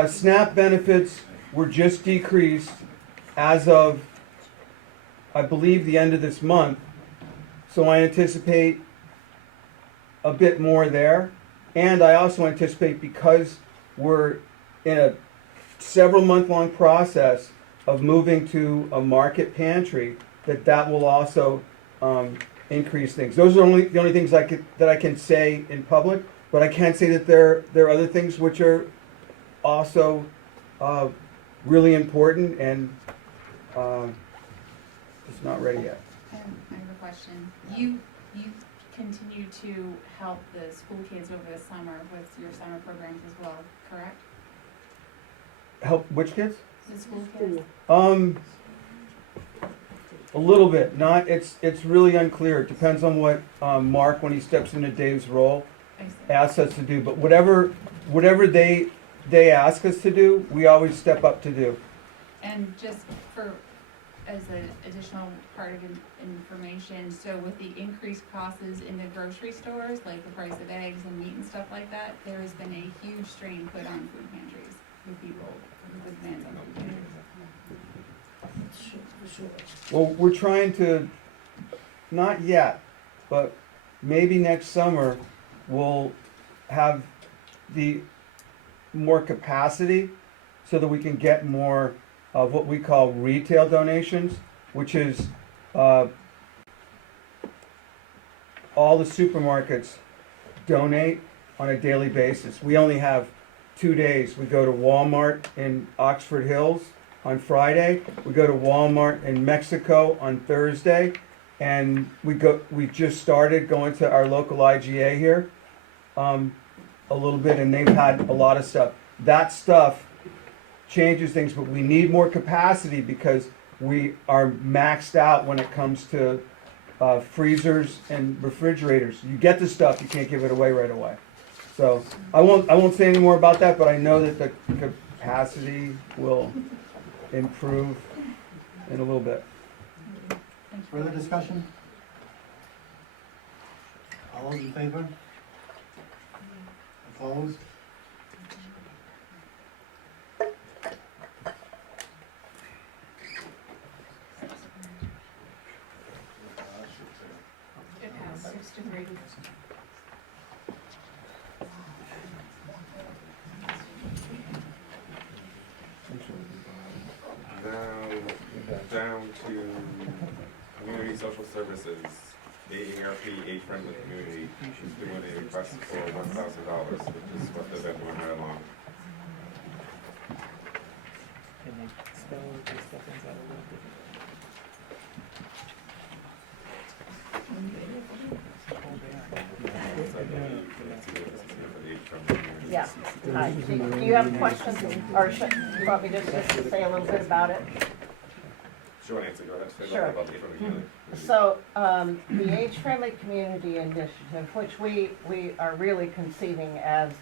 SNAP benefits were just decreased as of, I believe, the end of this month. So I anticipate a bit more there. And I also anticipate, because we're in a several month-long process of moving to a market pantry, that will also increase things. Those are the only things that I can say in public, but I can say that there are other things which are also really important, and it's not ready yet. I have a question. You continue to help the school kids over the summer with your summer programs as well, correct? Help which kids? The school kids? A little bit. Not. It's really unclear. It depends on what Mark, when he steps into Dave's role, asks us to do. But whatever they ask us to do, we always step up to do. And just as an additional part of information, so with the increased costs in the grocery stores, like the price of eggs and meat and stuff like that, there has been a huge strain put on food pantries with people, with demands on food pantries. Well, we're trying to, not yet, but maybe next summer we'll have the more capacity so that we can get more of what we call retail donations, which is all the supermarkets donate on a daily basis. We only have 2 days. We go to Walmart in Oxford Hills, on Friday. We go to Walmart in Mexico on Thursday. And we just started going to our local IGA here, a little bit, and they've had a lot of stuff. That stuff changes things, but we need more capacity because we are maxed out when it comes to freezers and refrigerators. You get the stuff, you can't give it away right away. So I won't say any more about that, but I know that the capacity will improve in a little bit. Further discussion? All those in favor? Opposed? It has 6-3. Now, down to community social services, AARP Age-Friendly Community is doing a request for $1,000, which is what they've been doing right along. Can they spell the seconds out a little bit? Yeah. Hi. Do you have questions, or you want me to just say a little bit about it? Sure, Nancy, go ahead. Say a Sure. little bit about the age-friendly community. So, the Age-Friendly Community Initiative, which we are really conceiving as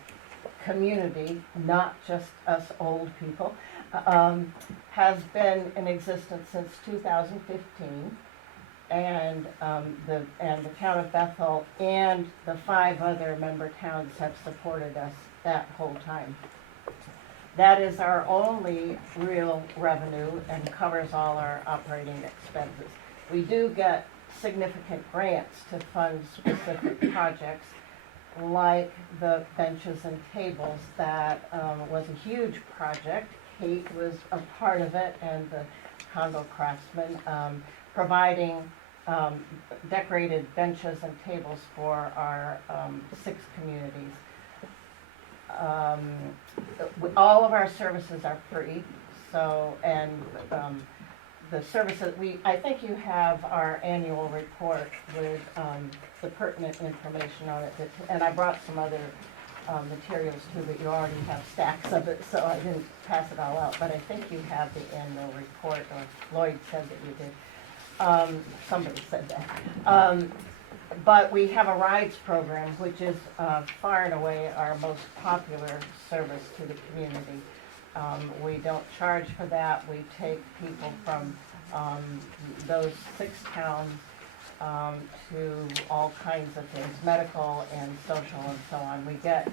community, not just us old people, has been in existence since 2015. And the town of Bethel and the 5 other member towns have supported us that whole time. That is our only real revenue and covers all our operating expenses. We do get significant grants to fund specific projects, like the benches and tables. That was a huge project. Kate was a part of it, and the Congo craftsmen, providing decorated benches and tables for our 6 communities. All of our services are free, so, and the services, I think you have our annual report with the pertinent information on it, and I brought some other materials too, but you already have stacks of it, so I didn't pass it all out, but I think you have the annual report, or Lloyd said that you did. Somebody said that. But we have a rides program, which is far and away our most popular service to the community. We don't charge for that. We take people from those 6 towns to all kinds of things, medical and social and so on. We get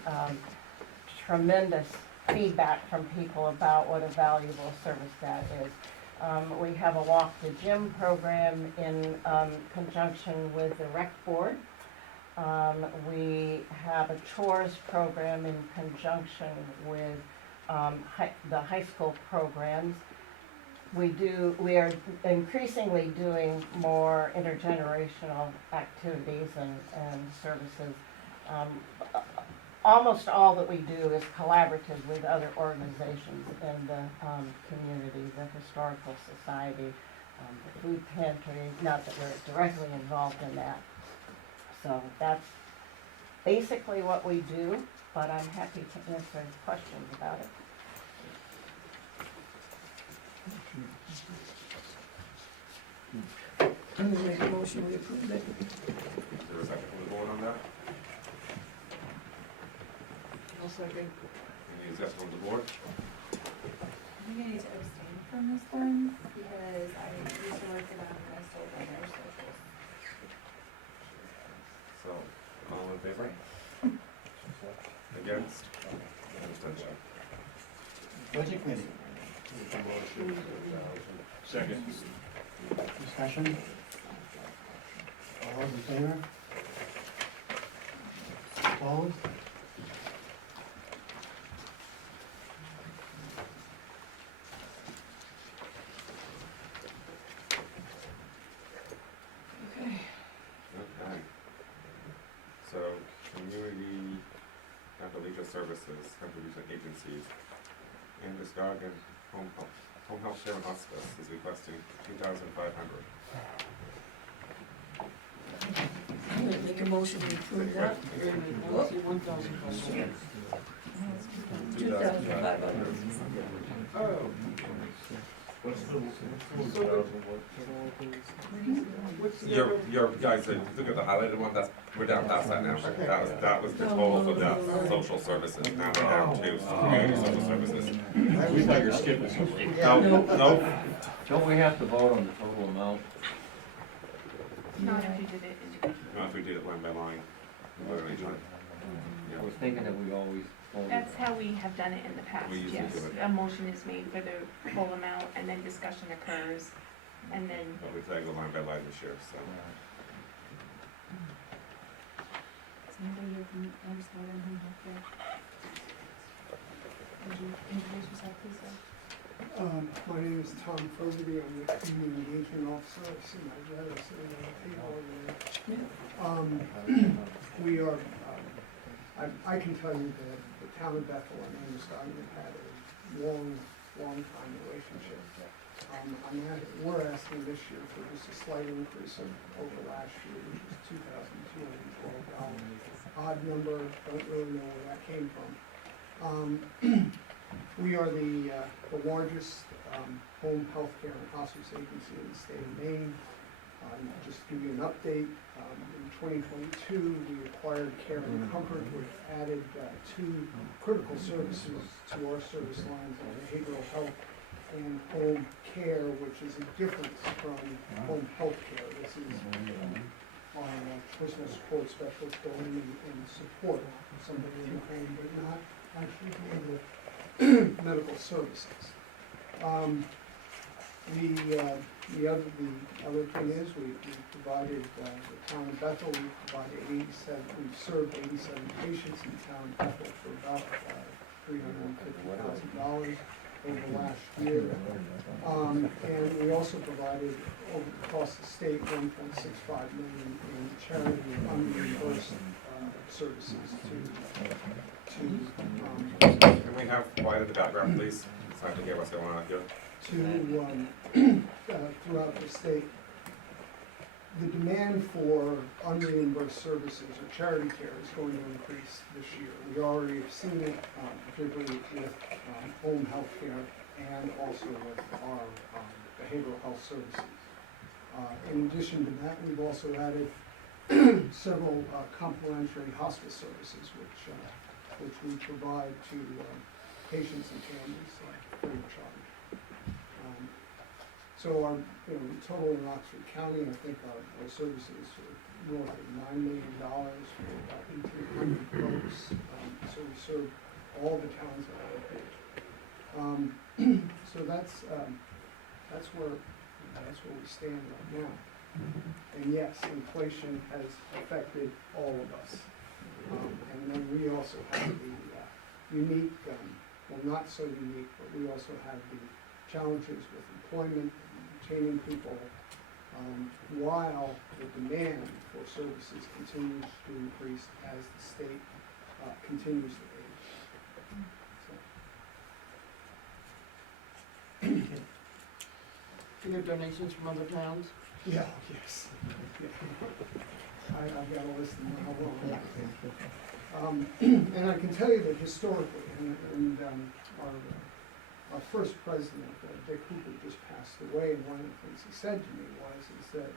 tremendous feedback from people about what a valuable service that is. We have a walk to gym program in conjunction with the rec board. We have a chores program in conjunction with the high school programs. We are increasingly doing more intergenerational activities and services. Almost all that we do is collaborative with other organizations in the community, the Historical Society, the Food Pantry, not that we're directly involved in that. So that's basically what we do, but I'm happy to answer questions about it. I'm gonna make a motion, we approve it. Is there a second from the board on that? I'll second. Any discussion from the board? I think I need to abstain from this one because I used to work for them and I still run their socials. So, all in favor? Against? And abstention. Budget committee, Second. discussion? All those in favor? Opposed? Okay. So, community and leisure services, contribution agencies, Andrew's Dog and Home health care and hospice is requesting $2,500. I'm gonna make a motion to approve that. Whoop. 2,500. Your guys, look at the highlighted one, we're down past that now. That was the total for the social services, now we're down to community social services. We thought you were skipping something. No. Don't we have to vote on the total amount? Not if you did it individually. Not if we did it line by line. Vote on each one. I was thinking that we always voted. That's how we have done it in the past, We usually yes. do it. A motion is made for the full amount, and then discussion occurs, and then, But we tag the line by line this year, so. My name is Tom Fogarty, I'm the Community Engagement Officer, I see my brother sitting on the table over there. We are, I can tell you that the town of Bethel and Amistad have had a long time relationship. We're asking this year for just a slight increase over last year, which was $2,212. Odd number, don't really know where that came from. We are the largest home health care and hospice agency in the state of Maine. Just to give you an update, in 2022, we acquired Care and Comfort, which added 2 critical services to our service lines of behavioral health and home care, which is a difference from home health care. This is our personal support specialist going and support somebody in the home, but not actually doing the medical services. The other thing is we provided the town of Bethel, we served 87 patients in the town of Bethel for about $350,000 over the last year. And we also provided across the state $1.65 million in charity and unreimbursed services Can we have Wyatt at the background, please? It's time to hear what's going on up here. Throughout the state. The demand for unreimbursed services or charity care is going to increase this year. We already have seen it, particularly with home health care and also with our behavioral health services. In addition to that, we've also added several complimentary hospice services, which we provide to patients and families free of charge. So our, total in Oxford County, I think our services are north of $9 million for about 1,800 folks. So we serve all the towns on our page. So that's where we stand right now. And yes, inflation has affected all of us. And then we also have the unique, well, not so unique, but we also have the challenges with employment, retaining people, while the demand for services continues to increase as the state continues to age. Do you have donations from other towns? Yeah, yes. Yeah. I've got a list of them all along. And I can tell you that historically, and our first president, Dick Hooper, just passed away, and one of the things he said to me is that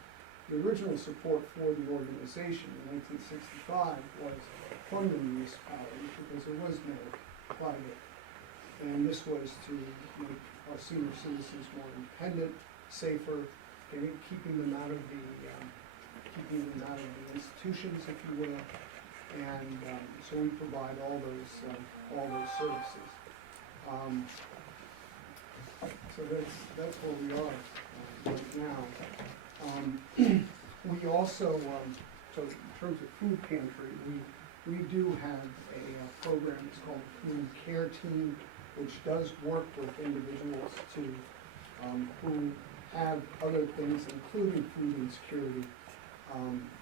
the original support for the organization in 1965 was from the municipality because there was no private. And this was to make our senior citizens more independent, safer, keeping them out of the institutions, if you will. And so we provide all those services. So that's where we are right now. We also, so in terms of food pantry, we do have a program. It's called Food Care Team, which does work with individuals who have other things, including food insecurity.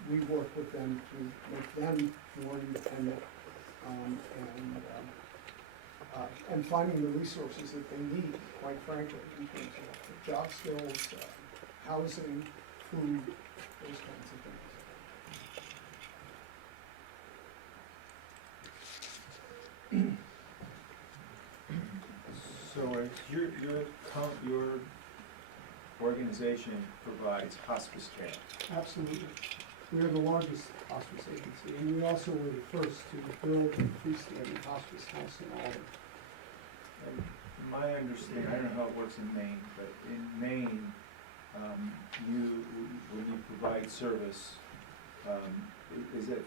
We work with them to make them more independent, and and finding the resources that they need, quite frankly, in terms of job skills, housing, food, those kinds of things. So your organization provides hospice care. Absolutely. We are the largest hospice agency, and we also were the first to build a freestanding hospice house in Albany. And my understanding, I don't know how it works in Maine, but in Maine, when you provide service, is it,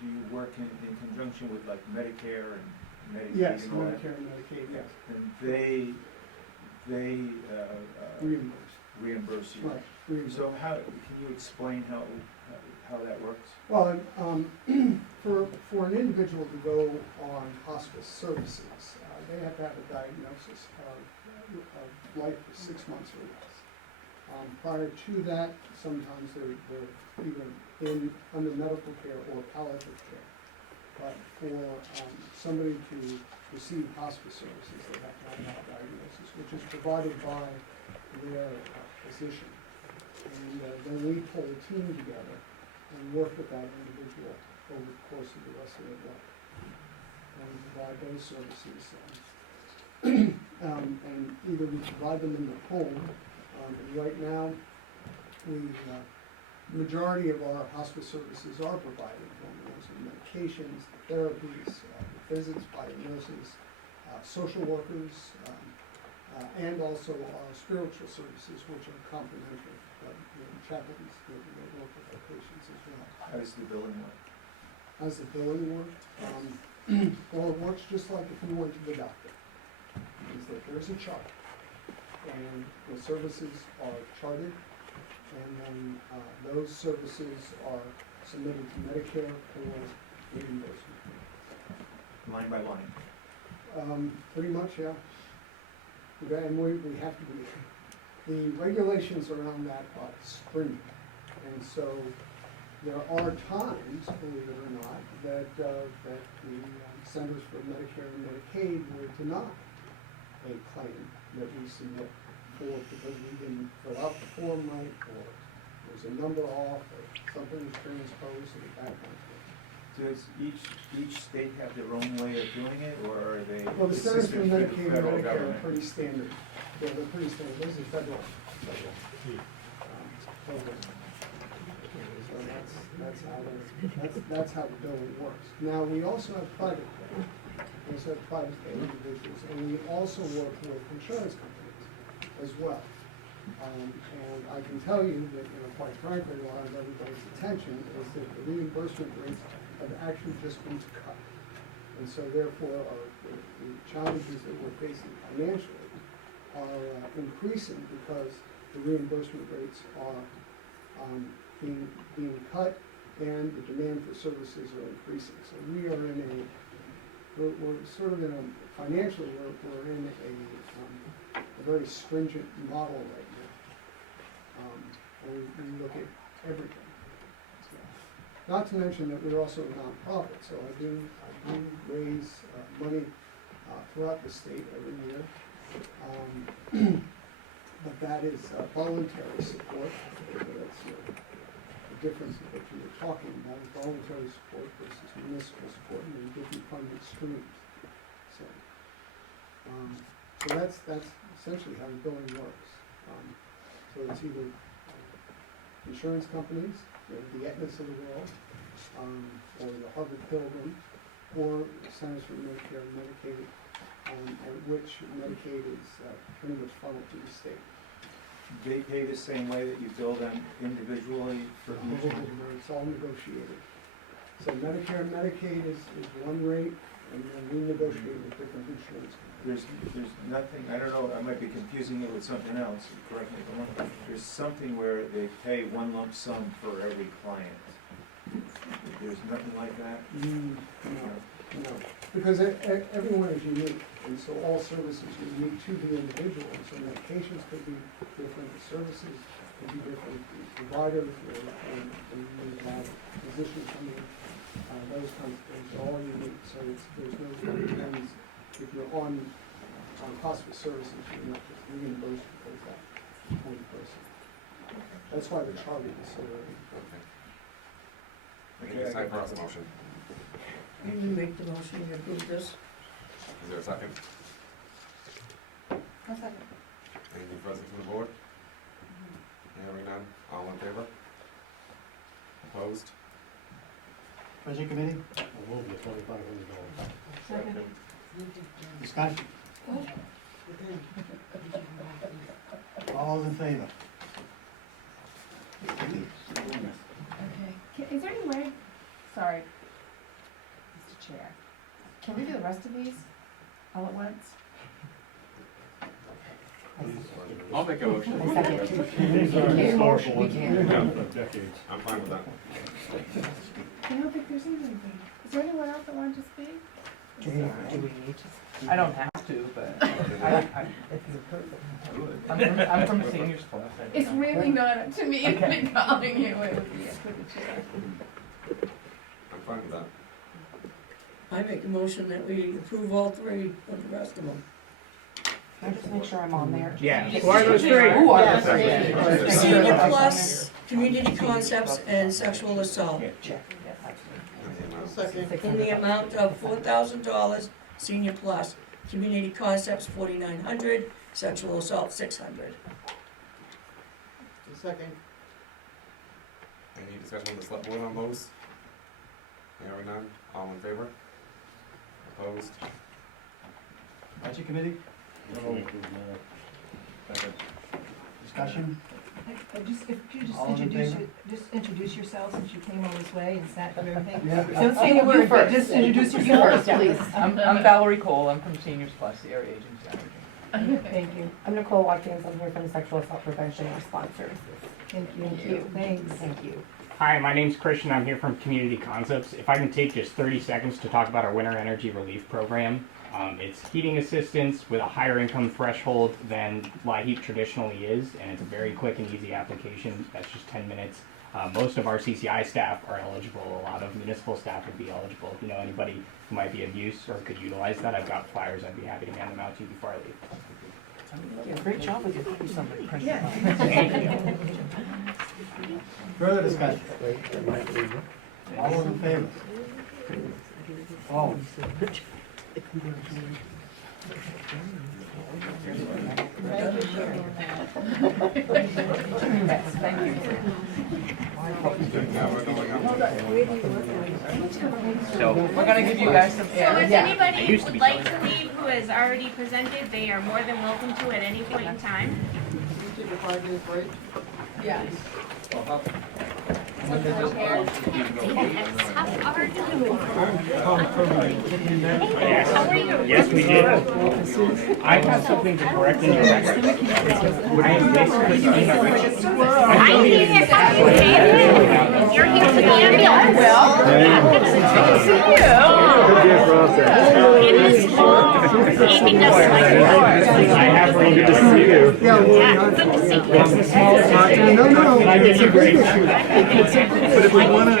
do you work in conjunction with like Medicare and Medicaid Yes, and all that? Medicare and Medicaid, yes. And they reimburse you. Right, reimburse. So can you explain how that works? Well, for an individual to go on hospice services, they have to have a diagnosis of life for 6 months or less. Prior to that, sometimes they're either under medical care or palliative care. But for somebody to receive hospice services, they have to have that diagnosis, which is provided by their physician. And then we pull a team together and work with that individual over the course of the rest of their life and provide those services. And either we provide them in their home, and right now, the majority of our hospice services are provided home. Those are medications, therapies, visits by the nurses, social workers, and also our spiritual services, which are complementary. Chaplains that work with our patients as well. How does the billing work? How's the billing work? Well, it works just like if you went to the doctor. Is that there's a chart, and the services are charted, and then those services are submitted to Medicare for reimbursement. Line by line? Pretty much, yeah. Okay, and we have to be. The regulations around that are stringent, and so there are times, believe it or not, that the Centers for Medicare and Medicaid will deny a claim that we submit because we didn't fill out the form right, or there's a number off, or something is transposed, or that kind of thing. Does each state have their own way of doing it, or are they Well, the Centers for assisted through Medicaid the and federal Medicare are government? pretty standard. Yeah, they're pretty standard. This is federal. Program. So that's how the billing works. Now, we also have private pay. We also have private pay individuals, and we also work with insurance companies as well. And I can tell you that, quite frankly, a lot of everybody's attention is that the reimbursement rates have actually just been cut. And so therefore, the challenges that we're facing financially are increasing because the reimbursement rates are being cut and the demand for services are increasing. So we are we're sort of in a, financially, we're in a very stringent model right now. And we look at everything. Not to mention that we're also a nonprofit, so I do raise money throughout the state every year. But that is voluntary support. That's the difference of what you were talking about, voluntary support versus municipal support, and they're different funding streams. So that's essentially how the billing works. So it's either insurance companies, the Aetnas of the world, or the Harvard Pilgrim, or Centers for Medicare and Medicaid, at which Medicaid is pretty much funneled to the state. They pay the same way that you bill them individually for each one? It's all negotiated. So Medicare and Medicaid is one rate, and then we negotiate with different insurance companies. There's nothing, I don't know, I might be confusing it with something else, correct me if I'm wrong. There's something where they pay one lump sum for every client. There's nothing like that? No, because everyone is unique, and so all services are unique to the individual, and so medications could be different, the services could be different, the providers, and you have physicians coming in, those kinds of things are all unique, so there's no one if you're on hospice services, you're not just reimbursed because that one person. That's why the charter is so early. I think it's time for us a motion. You can make the motion, you approve this. Is there a second? I'll second. Anything further from the board? Hearing none, all in favor? Opposed? Budget committee, I'll move the $2,500. Second. discussion? All in favor? Okay. Is there any way, sorry, Mr. Chair, can we do the rest of these all at once? I'll make a motion. These are historical ones that we've had for decades. I'm fine with that. I don't think there's anything. Is there anyone else that wanted to speak? Do we need to? I don't have to, but I'm from the seniors class. It's really not up to me to be calling you, it would be up to the chair. I'm fine with that. I make a motion that we approve all three of the rest of them. Can I just make sure I'm on there? Yeah, who are those three? Who are those three? Senior Plus, Community Concepts, and Sexual Assault. Second. In the amount of $4,000, Senior Plus, Community Concepts $4,900, Sexual Assault $600. Second. Any discussion with the select board on those? Hearing none, all in favor? Opposed? Budget committee, discussion? If you just All in favor? introduce yourself since you came all this way and sat through everything. Yeah. Don't say a word, but just introduce yourself, please. I'm Valerie Cole, I'm from Seniors Plus, the area agency. Thank you. I'm Nicole Watkins, I'm here from Sexual Assault Prevention and Response Services. Thank you. Thank you. Thanks. Thank you. Hi, my name's Christian, I'm here from Community Concepts. If I can take just 30 seconds to talk about our Winter Energy Relief Program. It's heating assistance with a higher income threshold than LIHEAP traditionally is, and it's a very quick and easy application. That's just 10 minutes. Most of our CCI staff are eligible. A lot of municipal staff would be eligible. If you know anybody who might be of use or could utilize that, I've got flyers. I'd be happy to hand them out to you before I leave. Great job with your 30-something. Thank you. Further discussion? All in favor? All. Thank you. So we're gonna give you guys some So air. if Yeah. anybody would like to leave who has already presented, they are more than welcome to at any point in time. Take a 5-minute break. Yeah. Yes, we did. I have something to correct in your record. I am basically doing everything. I'm here to help you, David. You're here for the ambulance. Well, It is long. Amy does like yours. I have room to see you. Yeah, good to see you. It's the smallest market. No. I get you great. But if we wanna.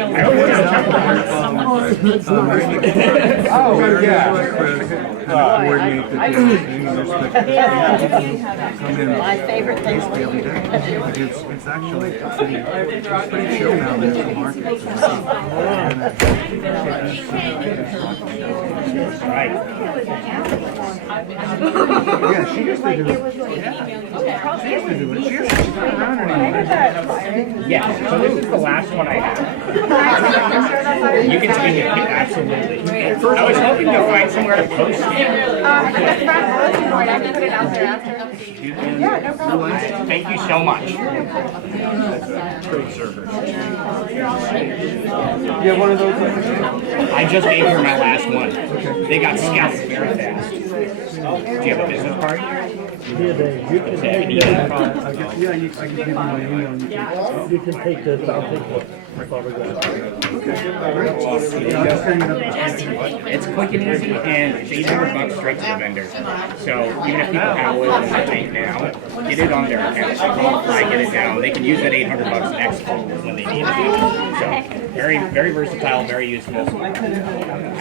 Oh, yeah. Coordinate the My favorite thing. It's actually pretty chill now in the market. Right. Yeah, she used to do it. She used to do it. She used to go around anymore. Yeah, so this is the last one I have. You can take it, absolutely. I was hoping to find somewhere to post it. I can put it out there after. Yeah, no problem. Thank you so much. Great service. You have one of those? I just gave her my last one. They got scalped very fast. Do you have a business card? Yeah, Dave, you can take this. Yeah, I can give you my email. You can take this, I'll take it. It's quick and easy, and it's $800 straight to the vendor. So even if people have oil in their tank now, get it on their account. They can apply, get it down. They can use that $800 next fall when they need it. So very, very versatile, very useful. I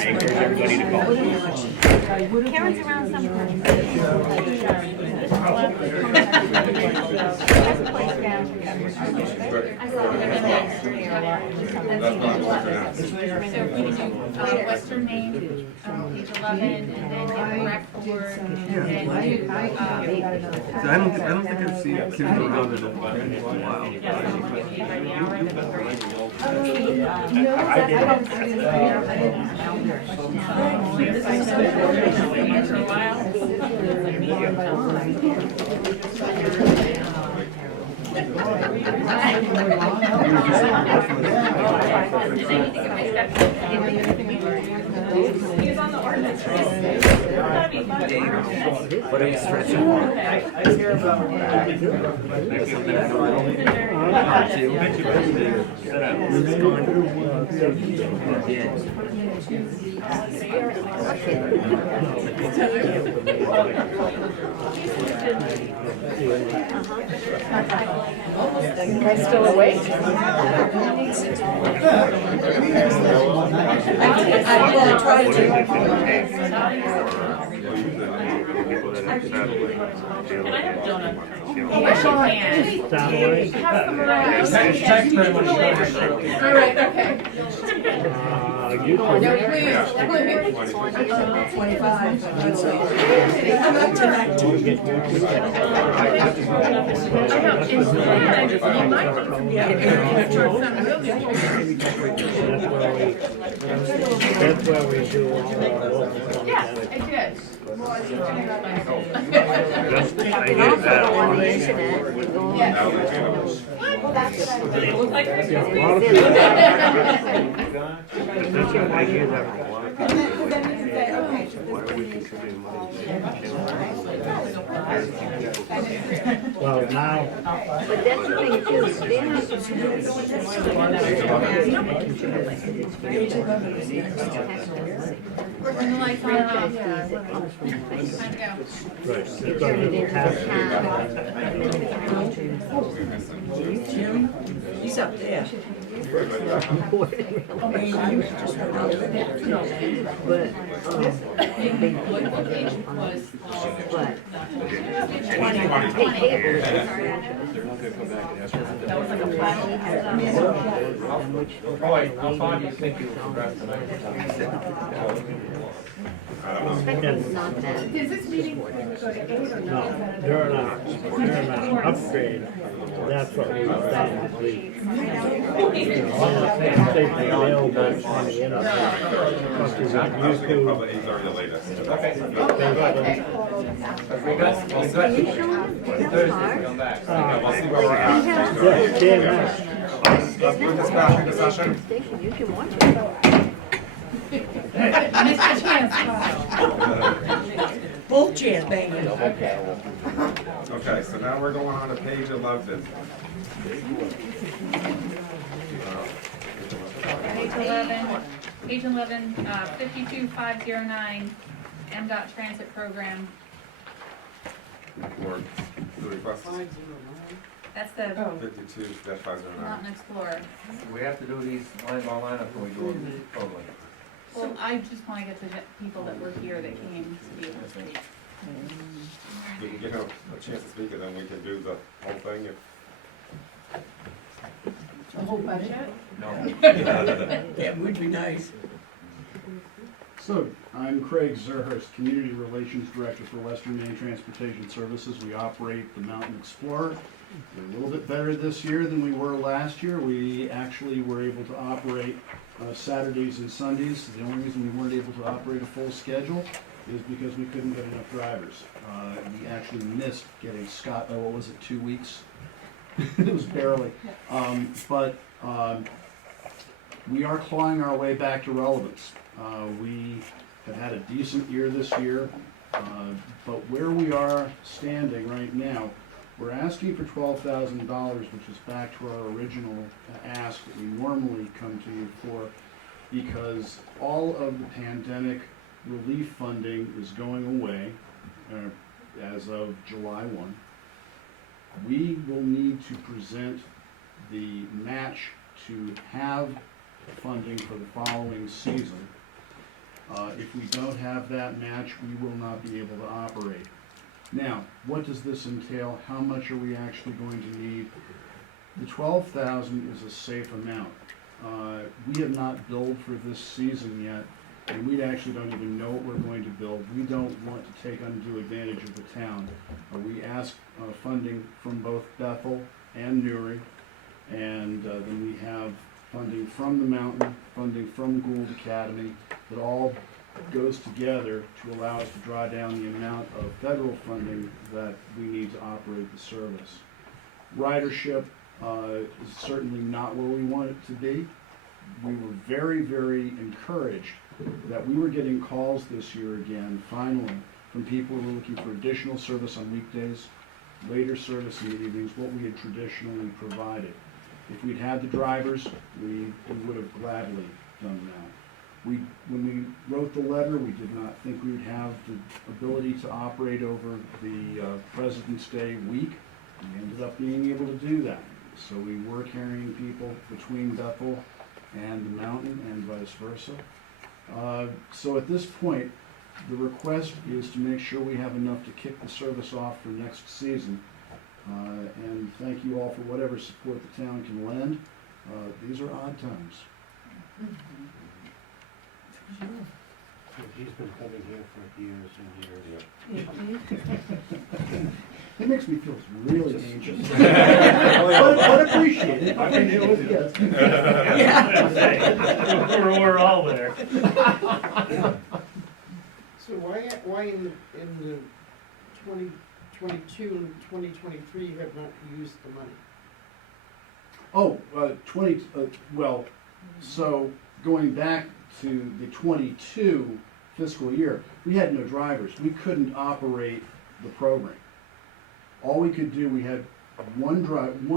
encourage everybody to call. Karen's around sometimes. So if we do Western Maine, page 11, and then get the rec board, and then do, I don't think I've seen Kim around in a while. He's on the ordinance. What are you stretching for? You guys still awake? I'll try to. All right, okay. No, please. 25. I'm up to 19. That's where we do all Yeah, I did. Well, now. But that's the thing too, Working the lights on and off, yeah. Time to go. Jim, he's up there. How far do you think you will progress tonight? Is this meeting go to 8 or No, 9? they're not upgrade, that's what we've done this week. They nailed that on the inside. But we got used to. Probably 8:30 the latest. Okay. We got Thursday to come back. Yeah, we'll see where we're at. Yeah, Dan, Let's move this back into session. You can watch it. Mr. Chance. Both chairs banging. Okay. Okay, so now we're going on to page 11. Page 11, 52509, MDOT Transit Program. Or the request That's the 52-509. Mountain Explorer. We have to do these line by line, or can we do them totally? Well, I just wanna get the people that were here that came to be able to speak. We can give him a chance to speak and then we can do the whole thing if. The whole budget? No. That would be nice. So, I'm Craig Zerhurst, Community Relations Director for Western Maine Transportation Services. We operate the Mountain Explorer. We're a little bit better this year than we were last year. We actually were able to operate Saturdays and Sundays. The only reason we weren't able to operate a full schedule is because we couldn't get enough drivers. We actually missed getting Scott, what was it, 2 weeks? It was barely. We are clawing our way back to relevance. We have had a decent year this year, but where we are standing right now, We're asking for $12,000, which is back to our original ask that we normally come to you for, because all of the pandemic relief funding is going away as of July 1. We will need to present the match to have funding for the following season. If we don't have that match, we will not be able to operate. Now, what does this entail? How much are we actually going to need? The $12,000 is a safe amount. We have not billed for this season yet, and we actually don't even know what we're going to build. We don't want to take undue advantage of the town. We ask funding from both Bethel and Newry, and then we have funding from the mountain, funding from Gould Academy, that all goes together to allow us to draw down the amount of federal funding that we need to operate the service. Ridership is certainly not where we want it to be. We were very, very encouraged that we were getting calls this year again, finally, from people who were looking for additional service on weekdays, later service in the evenings, what we had traditionally provided. If we'd had the drivers, we would have gladly done that. When we wrote the letter, we did not think we would have the ability to operate over the President's Day week. We ended up being able to do that. So we were carrying people between Bethel and the mountain and vice versa. So at this point, the request is to make sure we have enough to kick the service off for next season. And thank you all for whatever support the town can lend. These are odd times. He's been coming here for years and years. It makes me feel really anxious. But appreciate it. I can deal with it. Yes. We're all there. So why in the 2022 and 2023 you have not used the money? Oh, so going back to the 22 fiscal year, we had no drivers. We couldn't operate the program. All we could do, we had one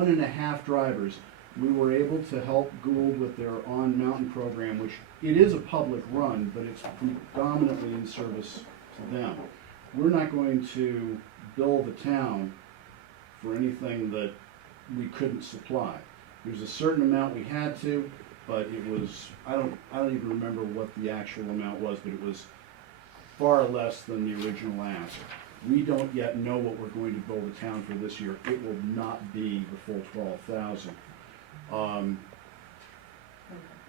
and a half drivers. We were able to help Gould with their on-mountain program, which it is a public run, but it's predominantly in service to them. We're not going to bill the town for anything that we couldn't supply. There's a certain amount we had to, but it was, I don't even remember what the actual amount was, but it was far less than the original ask. We don't yet know what we're going to bill the town for this year. It will not be the full 12,000.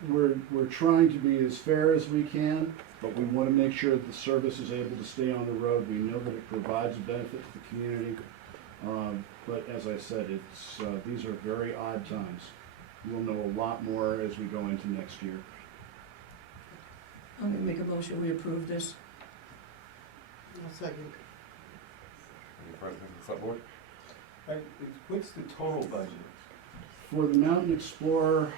We're trying to be as fair as we can, but we want to make sure that the service is able to stay on the road. We know that it provides a benefit to the community. But as I said, these are very odd times. We'll know a lot more as we go into next year. I'm gonna make a motion, we approve this. I'll second. Any questions on the subboard? What's the total budget? For the Mountain Explorer,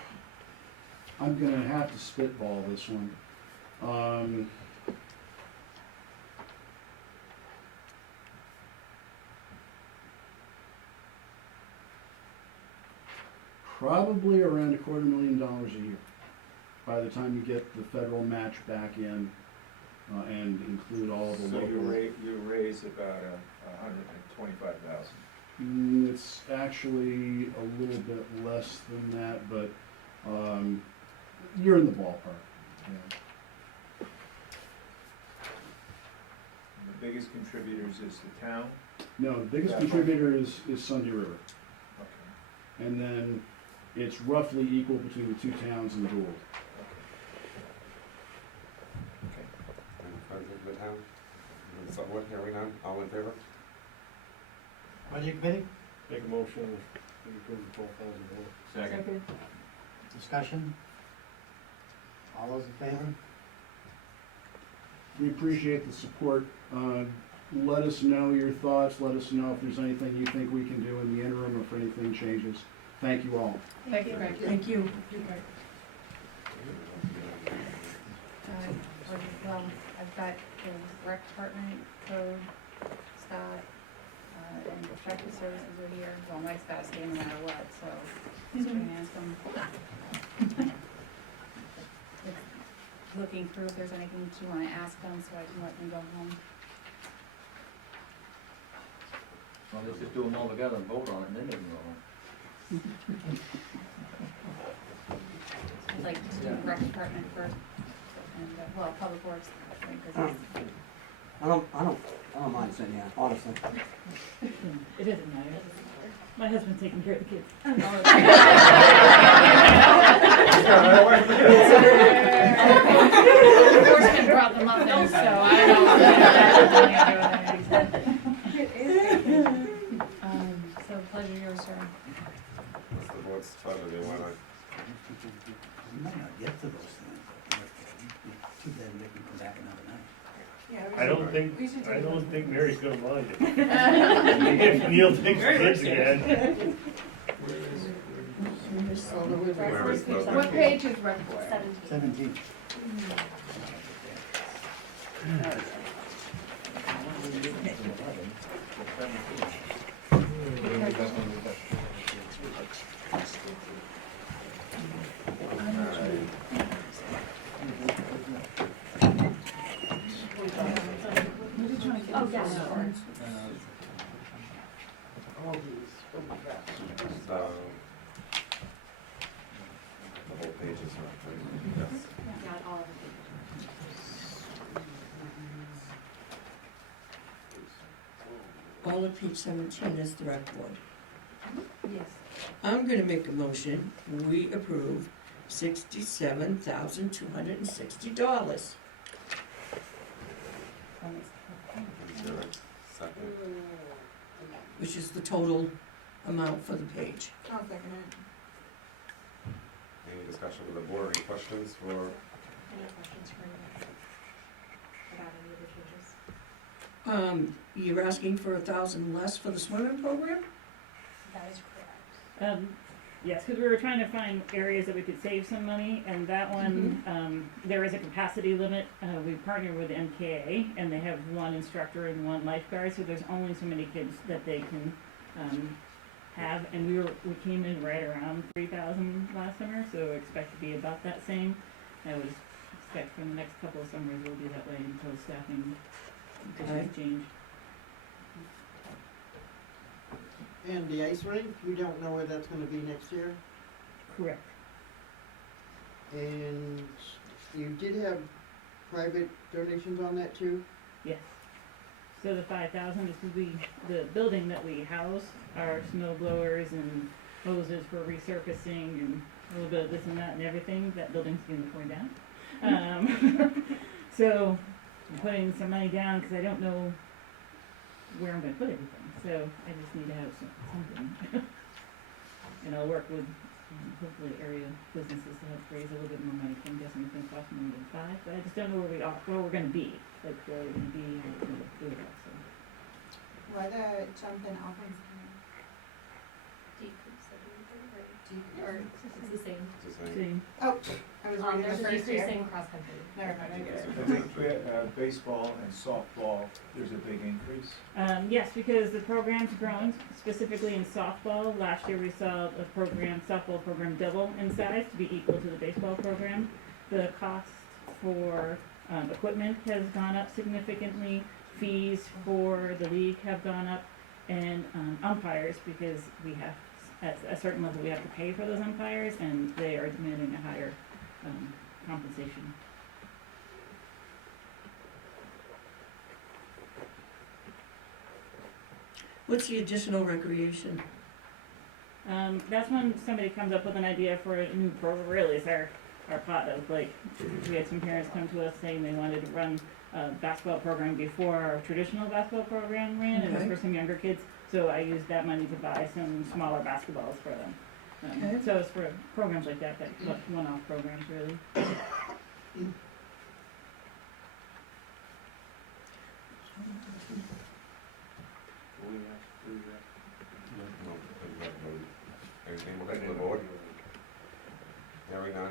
I'm gonna have to spitball this one. Probably around $250,000 a year, by the time you get the federal match back in, and include all the So local. you raise about 125,000. It's actually a little bit less than that, but, you're in the ballpark, yeah. The biggest contributors is the town? No, the biggest Bethel? contributor is Sunday River. Okay. And then it's roughly equal between the two towns and Gould. Okay. Any questions from the town? On the subboard, hearing none, all in favor? Budget committee, Make a motion, we approve the $12,000. Second. discussion? All those in favor? We appreciate the support. Let us know your thoughts. Let us know if there's anything you think we can do in the interim or if anything changes. Thank you all. Thank you, Greg. Thank you. Well, I've got the rec department, code, Scott, And protective services are here, well, Mike's gotta stay no matter what, so just trying to ask him. Looking through if there's anything you wanna ask them, so I can let them go home. Well, let's just do them all together and vote on it, and then they can go home. I'd like to do rec department first, and, well, public works, because it's. I don't mind saying yeah, honestly. It doesn't matter. My husband's taking care of the kids. Enforcement brought them up there, so I don't know if that has anything to do with anything. So pleasure yours, sir. What's the board's pleasure, do you wanna, You might not get to those things, but too bad we can come back another night. I don't think Mary's gonna mind it. If Neil takes the kids again. where is the? What page is rec board? 17. Oh, yes. So, the whole page is right, yes. Not all of it. All of page 17 is the rec board. Yes. I'm gonna make a motion, we approve $67,260, Is there a second? which is the total amount for the page. I'll second it. Any discussion with the board, any questions for, Any questions for me about any of the changes? You're asking for 1,000 less for the swimming program? That is correct. Yes, because we were trying to find areas that we could save some money, and that one, there is a capacity limit. We partner with MKA, and they have one instructor and one lifeguard, so there's only so many kids that they can have. And we came in right around 3,000 last summer, so expect to be about that same. I would expect for the next couple of summers we'll be that way until staffing issues change. And the ice rink, you don't know where that's gonna be next year? Correct. And you did have private donations on that too? Yes. So the 5,000 is the building that we house our snow blowers and hoses for resurfacing and a little bit of this and that and everything. That building's getting torn down. So I'm putting some money down because I don't know where I'm going to put everything. So I just need to have something. And I'll work with hopefully area businesses to help raise a little bit more money. I'm guessing it's going to cost more than 5, but I just don't know where we're going to be. Like where we're going to be, how we're going to do it all. So. Why the jump in offerings? Decrease, or it's the same. it's the same? See. Oh, I was reading the There's a first year. decreasing cross country. Never mind, I get it. I think baseball and softball, there's a big increase. Yes, because the program's grown, specifically in softball. Last year we saw a softball program double in size to be equal to the baseball program. The cost for equipment has gone up significantly. Fees for the league have gone up, and umpires, because we have, at a certain level, we have to pay for those umpires, and they are demanding a higher compensation. What's the additional recreation? That's when somebody comes up with an idea for a new program. Really, it's our pot of, like, we had some parents come to us saying they wanted to run a basketball program before our traditional basketball program ran, and it was Okay. for some younger kids. So I used that money to buy some smaller basketballs for them. Okay. So it's for programs like that, one-off programs, really. Anything more from the board? Hearing none.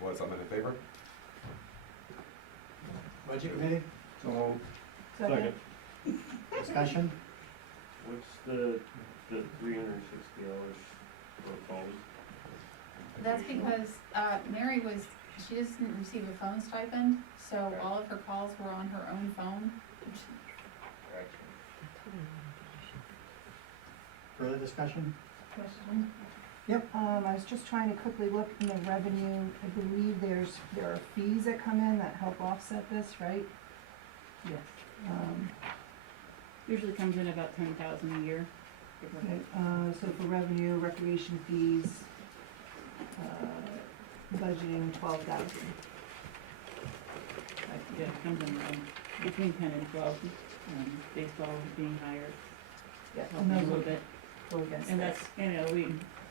Board, something in favor? Budget committee, So, Second. discussion? What's the $360 proposed? That's because, Mary she doesn't receive a phone stipend, so all of her calls were on her own phone. Further discussion? Question? Yep. I was just trying to quickly look in the revenue, I believe there are fees that come in that help offset this, right? Yes. Um, Usually comes in about 10,000 a year. okay, so for revenue, recreation fees, budgeting 12,000. Yeah, it comes in between 10 and 12. Baseball being higher, Yeah, helping a little bit. Go against And that. that's, we,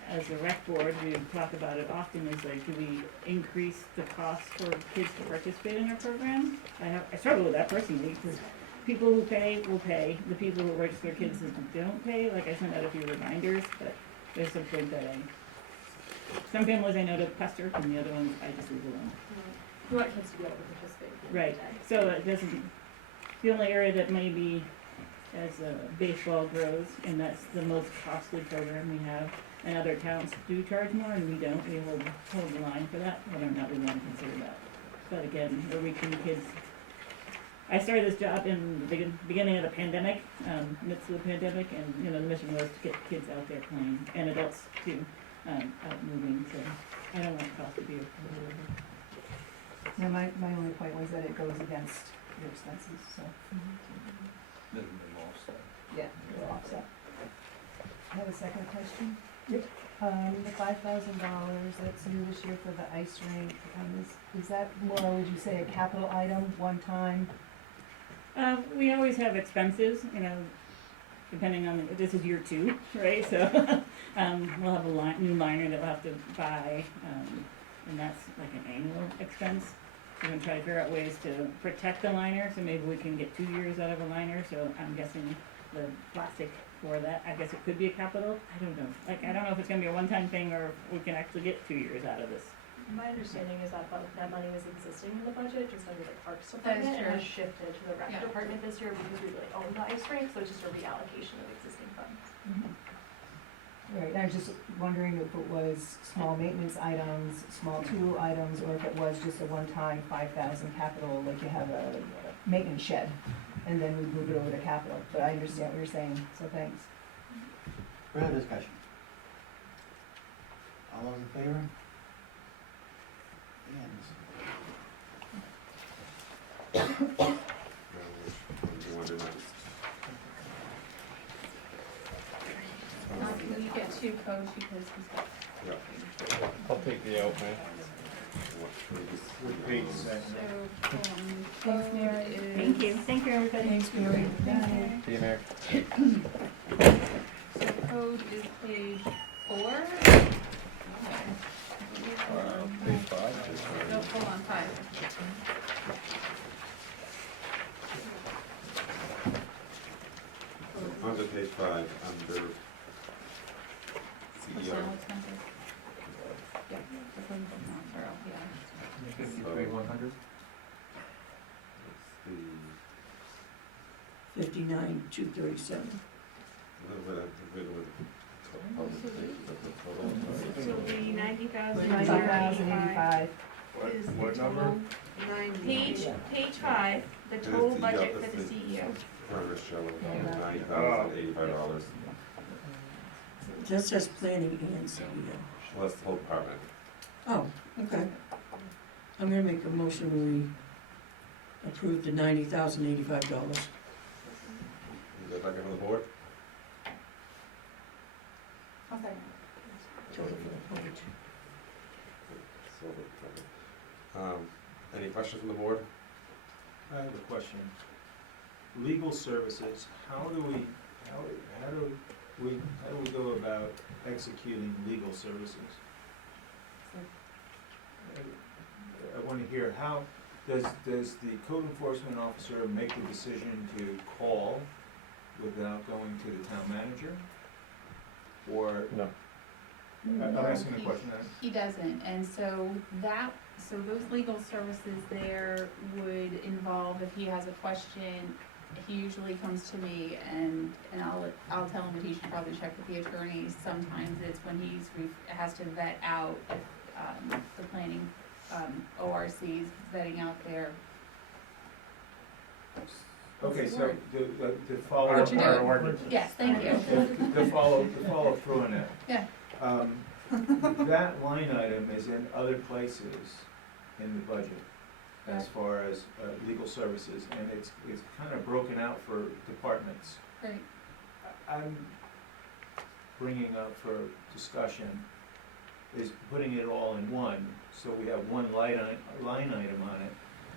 as a rec board, we talk about it often, is like, do we increase the cost for kids to participate in our program? I struggle with that personally, because people who pay will pay, the people who register their kids and don't pay, like I sent out a few reminders, but there's some point that some families I know to pester, and the other ones I just leave alone. We want kids to be able to participate. at the end of Right, the day. so it doesn't, the only area that maybe as baseball grows, and that's the most costly program we have, and other towns do charge more, and we don't, we hold the line for that, whether or not we want to consider that. But again, we're reaching kids. I started this job in the beginning of the pandemic, midst of the pandemic, and, the mission was to get kids out there playing, and adults too, out moving, so I don't want the cost to be Yeah, my only point was that it goes against your expenses, so. Yeah, it'll offset. I have a second question. Yep. The $5,000 that's new this year for the ice rink, is that more, would you say, a capital item, one time? We always have expenses, depending on, this is year 2, right, so, we'll have a new liner that we'll have to buy, and that's like an annual expense. We're gonna try to figure out ways to protect the liner, so maybe we can get 2 years out of a liner, so I'm guessing the plastic for that, I guess it could be a capital, I don't know. I don't know if it's gonna be a one-time thing, or if we can actually get 2 years out of this. My understanding is that that money was existing in the budget, just under the Parks That is Department, and true. has shifted to the Rec Yeah. Department this year because we really own the ice rink, so it's just a reallocation of existing funds. Right, I was just wondering if it was small maintenance items, small tool items, or if it was just a one-time 5,000 capital, like you have a maintenance shed, and then we move it over to capital, but I understand what you're saying, so thanks. Further discussion? All those in favor? Do you want to do next? Can we get 2 codes because he's got. Yeah. I'll take the out, man. What page is that? Thanks, Mary. Thank you, everybody. Thanks, Mary. See you, Mayor. So code is page 4. Page 5. No, hold on, 5. On to page 5, under CEO. Personnel expenses. Yeah, the code is not thorough, yeah. 53, 100. It's 59,237. the little bit of the So the 90,000. 90,085. Is What the number? total. 90. Page 5, the total budget for the CEO. Furnace show Yeah. of $9,085. That says planning and CEO. Well, that's the whole department. Oh, okay. I'm gonna make a motion we approve the $90,085. Is that back on the board? I'll second. Total for the page. Any questions from the board? I have a question. Legal services, how do we go about executing legal services? I want to hear, how does the code enforcement officer make the decision to call without going to the town manager? Or? No. I'm asking a question. He doesn't, and so those legal services there would involve if he has a question he usually comes to me and I'll tell him that he should probably check with the attorney. Sometimes it's when has to vet out, the planning, ORCs vetting out their. Okay, so the follow. What you doing? Yes, thank you. The follow through on that. Yeah. That line item is in other places in the budget as far as legal services, and it's kind of broken out for departments. Great. I'm bringing up for discussion is putting it all in one, so we have one line item on it,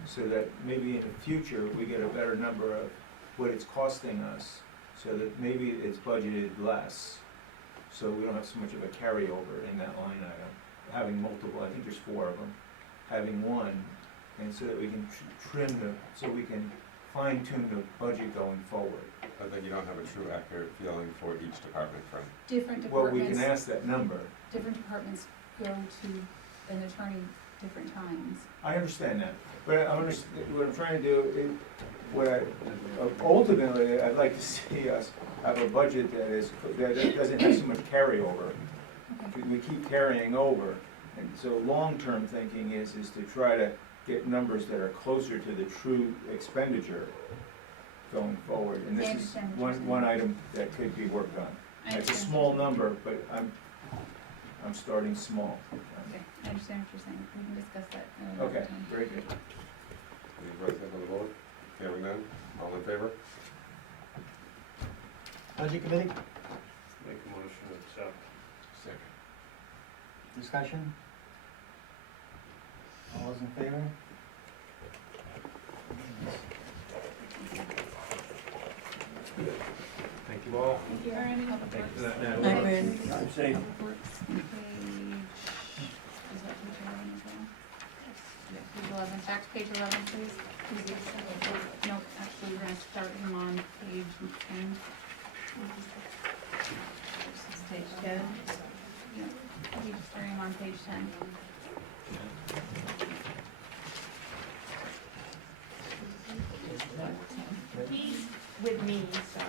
so that maybe in the future, we get a better number of what it's costing us, so that maybe it's budgeted less, so we don't have so much of a carryover in that line item. Having multiple, I think there's 4 of them, having one, and so that we can so we can fine tune the budget going forward. But then you don't have a true accurate feeling for each department, Frank. Different Well, departments. we can ask that number. Different departments go to an attorney different times. I understand that, but what I'm trying to do is, ultimately, I'd like to see us have a budget that doesn't have so much carryover. We keep carrying over, and so long-term thinking is to try to get numbers that are closer to the true expenditure going forward, and this is one item that could be worked on. It's a small number, but I'm starting small. Okay, I understand what you're saying. We can discuss that another Okay, time. very good. Any questions on the board? Hearing none, all in favor? Budget committee, Make a motion to accept. Second. discussion? All those in favor? Thank you all. Thank you, Randy. Public Thank you Works. for that, Night, Randy. I'm safe. Public Works, page, is that page 11 as well? Yes. Page 11, back to page 11, please. Nope, actually, we're gonna start him on page 10. This is page 10. Yep, we just start him on page 10. He's with me, so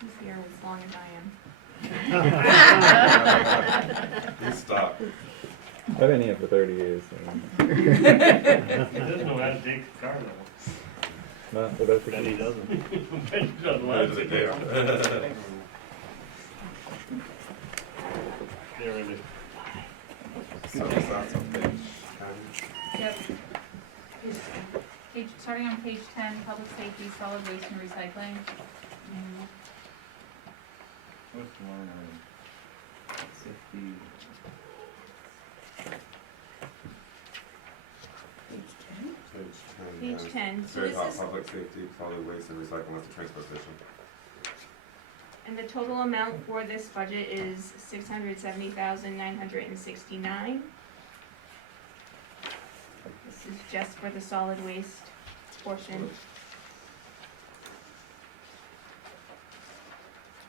he's here as long as I am. You stop. I've been here for 30 years. He doesn't know how to take the car though. Not without the Bet he keys. doesn't. Bet he doesn't Where want does to. it go? There it is. So that's on page 10. Yep. Starting on page 10, public safety, solid waste and recycling. What's the line item? 50. Page 10, so Very this top, is, public safety, solid waste and recycling, that's the transfer station. and the total amount for this budget is $670,969. This is just for the solid waste portion.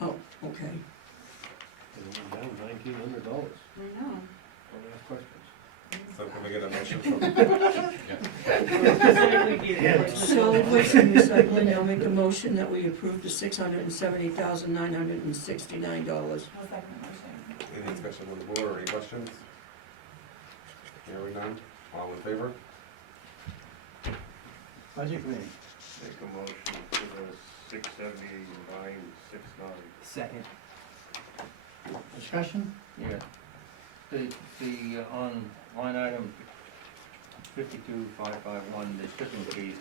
Oh, okay. It went down $1,900. I know. Don't ask questions. So can we get a motion from? Solid waste and recycling, I'll make a motion that we approve the $670,969. I'll second the motion. Any discussion on the board or any questions? Hearing none, all in favor? Budget committee, Make a motion for the 67969. second. Discussion? Yeah. On line item 52551, the shipping fees,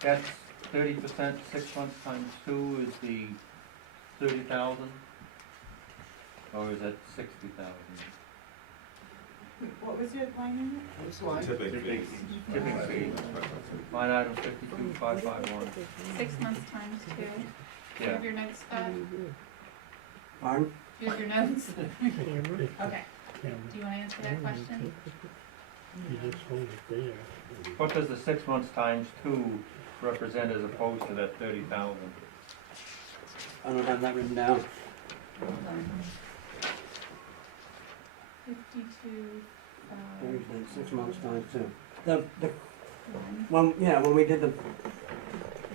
that's 30%, 6 months times 2 is the 30,000? Or is that 60,000? What was your line Tipping fees. Shipping fees, line item 52551. 6 months times 2. Do you Yeah. have your notes, Scott? Pardon? Do you have your notes? Okay. Do you wanna answer that question? What does the 6 months times 2 represent as opposed to that 30,000? I don't have that written down. Hold on. 52, Everything, 6 months times 2. When we did the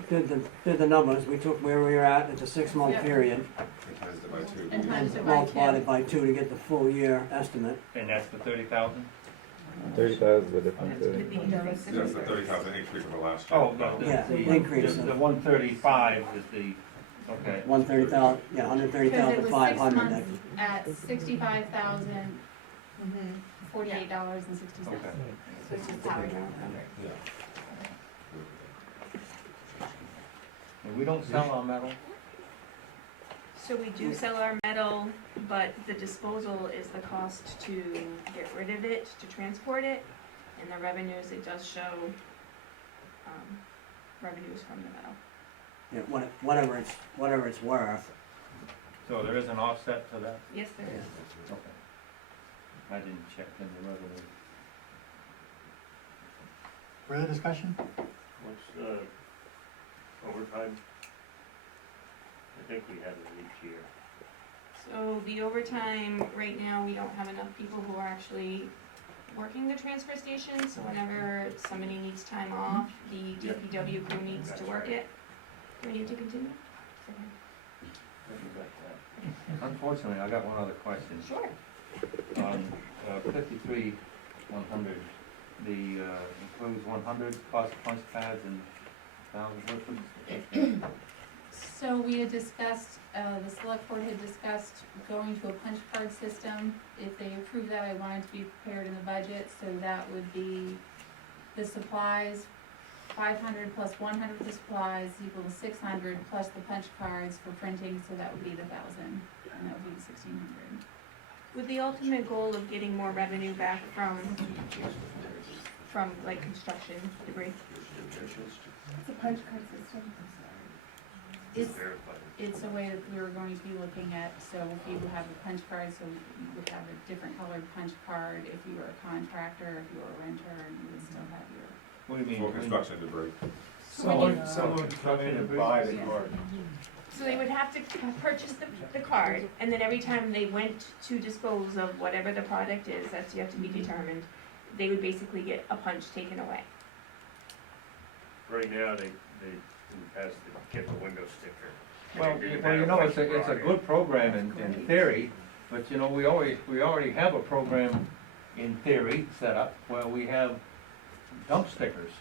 did the numbers, we took where we were at the 6-month Yeah. period, And times it by two. And times it by multiplied two. it by 2 to get the full year estimate. And that's the 30,000? 30,000 is the difference. With the increase. Yes, the 30,000 increase over last year. Oh, no, Yeah, the, increase the of 135 is the, okay. 130,000, yeah, Because it was 130,500. 6 months at $65,048.60. Okay. So it's just how we know. Yeah. And we don't sell our metal? So we do sell our metal, but the disposal is the cost to get rid of it, to transport it, and the revenues, it does show, revenues from the metal. Yeah, whatever it's worth. So there is an offset to that? Yes, there is. Okay. I didn't check in the revenue. Further discussion? What's the overtime? I think we have it each year. So the overtime, right now, we don't have enough people who are actually working the transfer station, so whenever somebody needs time off, the DPW crew needs to work it. Do we need to continue? Unfortunately, I got one other question. Sure. On 53-100, the includes 100 cost punch pads and $1,000. So we had discussed, the select board had discussed going to a punch card system. If they approve that, I wanted to be prepared in the budget, so that would be the supplies, 500 plus 100 for supplies equal to 600 plus the punch cards for printing, so that would be the 1,000, and that would be the 1,600. With the ultimate goal of getting more revenue back from like construction debris. It's a punch card system. It's a way that we were going to be looking at, so if you have a punch card, so you would have a different colored punch card if you were a contractor, if you were a renter, and you would still have your. What do you mean? For construction debris. Someone would come in and buy the card. So they would have to purchase the card, and then every time they went to dispose of whatever the product is, that's yet to be determined, they would basically get a punch taken away. Right now, they has to get the window sticker. Well, you know, it's a good program in theory, but you know, we already have a program in theory set up where we have dump stickers.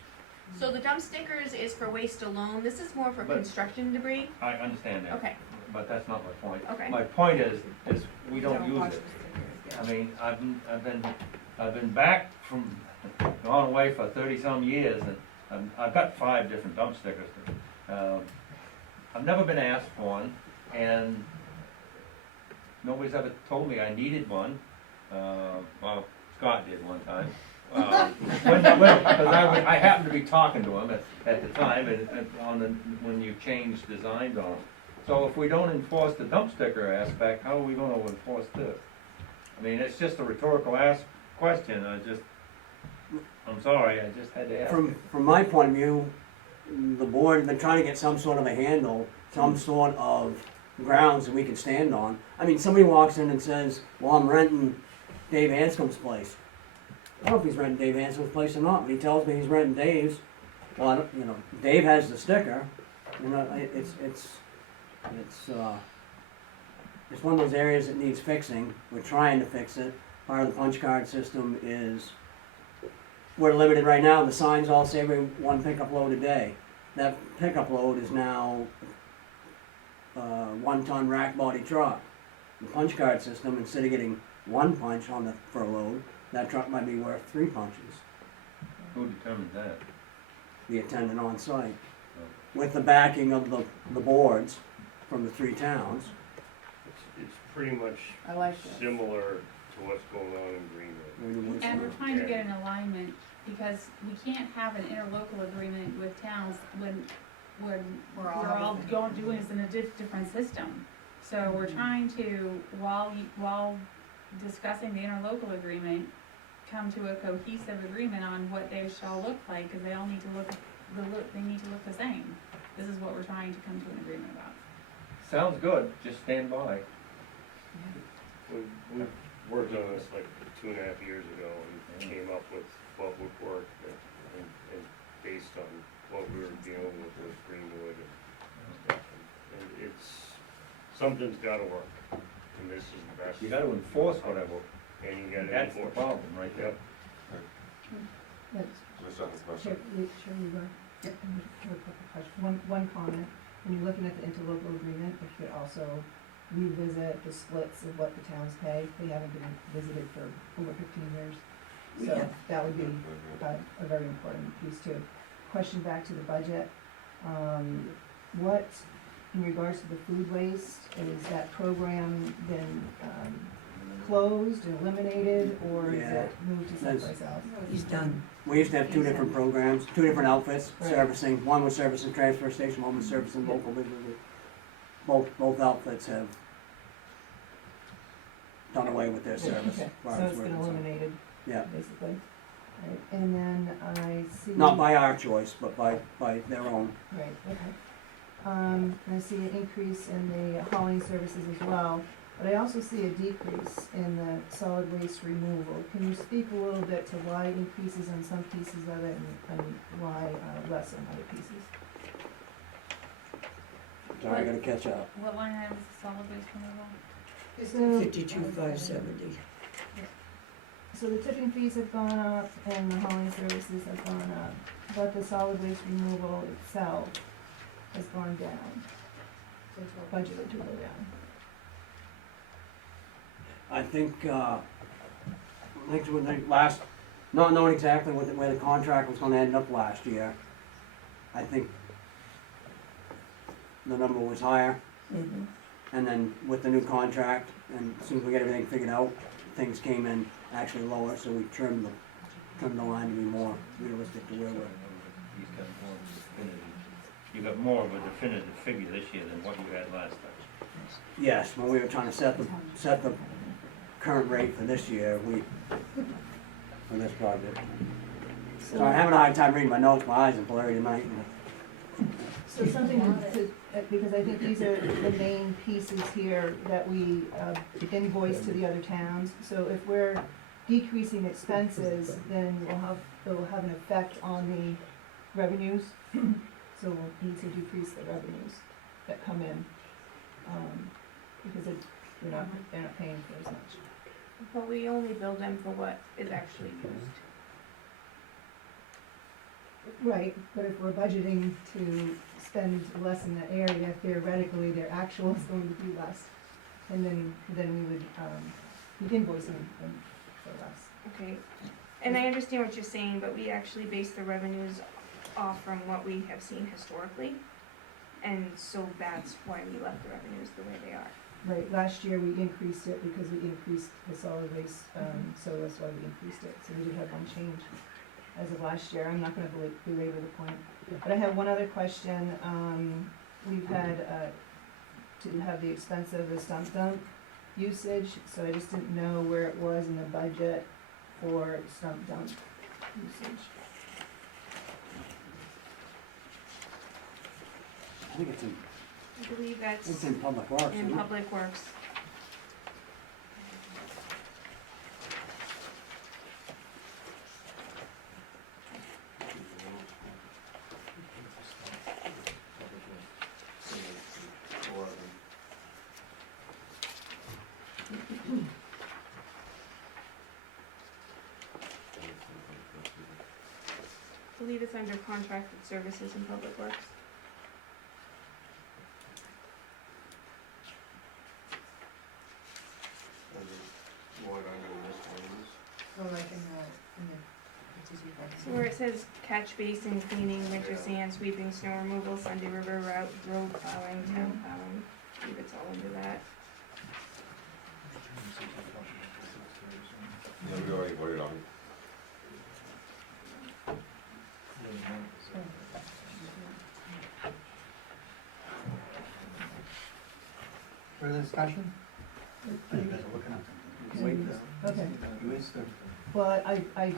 So the dump stickers is for waste alone, this is more for But- construction debris? I understand that. Okay. But that's not my point. Okay. My point is we don't use it. I mean, I've been back from, gone away for 30-some years, and I've got 5 different dump stickers. I've never been asked for one, and nobody's ever told me I needed one. Well, Scott did one time. Because I happened to be talking to him at the time, and when you changed designs on them. So if we don't enforce the dump sticker aspect, how are we gonna enforce this? I mean, it's just a rhetorical question, I'm sorry, I just had to ask it. From my point of view, the board has been trying to get some sort of a handle, some sort of grounds that we can stand on. I mean, somebody walks in and says, well, I'm renting Dave Hanscom's place. I don't know if he's renting Dave Hanscom's place or not, but he tells me he's renting Dave's. Well, I don't, Dave has the sticker, it's one of those areas that needs fixing. We're trying to fix it. Part of the punch card system is, we're limited right now, the signs all say every 1 pickup load a day. That pickup load is now 1-ton rack body truck. The punch card system, instead of getting 1 punch for a load, that truck might be worth 3 punches. Who determines that? The attendant on site. With the backing of the boards from the 3 towns. It's pretty much I like this. similar to what's going on in Greenwood. And we're trying to get an alignment, because we can't have an interlocal agreement with towns when we're all doing this in a different system. So we're trying to, while discussing the interlocal agreement, come to a cohesive agreement on what they shall look like, because they all need to they need to look the same. This is what we're trying to come to an agreement about. Sounds good, just stand by. We worked on this like 2.5 years ago and came up with what would work, and based on what we were dealing with Greenwood and stuff. And it's, something's gotta work, and this is the best. You gotta enforce whatever, And you gotta that's the enforce. problem, right there. Michelle has a question. Sure, you go. Have a couple questions. One comment, when you're looking at the interlocal agreement, if you could also revisit the splits of what the towns pay, they haven't been visited for over 15 years. So Yeah. that would be a very important piece too. Question back to the budget, what, in regards to the food waste, is that program been, closed, eliminated, or is Yeah. it moved to That's- someplace else? He's done. We used to have two different programs, two different outfits Right. servicing, one was servicing transfer station, one was servicing local businesses. Both outfits have done away with their service. Okay, as far so as it's we're been concerned. eliminated, Yeah, basically. Right, and then I see. not by our choice, but by their own. Right, okay. I see an increase in the hauling services as well, but I also see a decrease in the solid waste removal. Can you speak a little bit to why increases on some pieces of it and why less on other pieces? Sorry, I gotta catch up. What line item is the solid waste removal? So- 52,570. So the tipping fees have gone up and the hauling services have gone up, but the solid waste removal itself has gone down. So it's budgeted to go down. I think with the last, not knowing exactly where the contract was gonna end up last year, I think the number was higher. Mhm. And then with the new contract, and as soon as we get everything figured out, things came in actually lower, so we trimmed the line to be more realistic to where we're. He's got more definitive, you got more of a definitive figure this year than what you had last time. Yes, when we were trying to set the current rate for this year, for this project. So I'm having a hard time reading my notes, my eyes are blurry tonight. So something because I think these are the main pieces here that we invoice to the other towns. So if we're decreasing expenses, then it will have an effect on the revenues. So we'll need to decrease the revenues that come in, because they're not paying for as much. But we only bill them for what is actually used. Right, but if we're budgeting to spend less in that area, theoretically, their actual is going to be less. And then we would, be invoicing them for less. Okay, and I understand what you're saying, but we actually base the revenues off from what we have seen historically. And so that's why we left the revenues the way they are. Right, last year we increased it because we increased the solid waste, so that's why we increased it. So we did have one change as of last year. I'm not gonna belabor the point. But I have one other question. We've had, to have the expense of the stump dump usage, so I just didn't know where it was in the budget for stump dump usage. I think it's I believe that's it's in Public Works, in isn't it? Public Works. I believe it's under contracted services in Public Works. So like in the, So where it says catch basin cleaning, winter sand, sweeping, snow removal, Sunday River route, road plowing, town plowing, I believe it's all under that. Yeah, we already voted on. Further discussion? You guys are looking at something. Wait, Okay. you is there. Well, I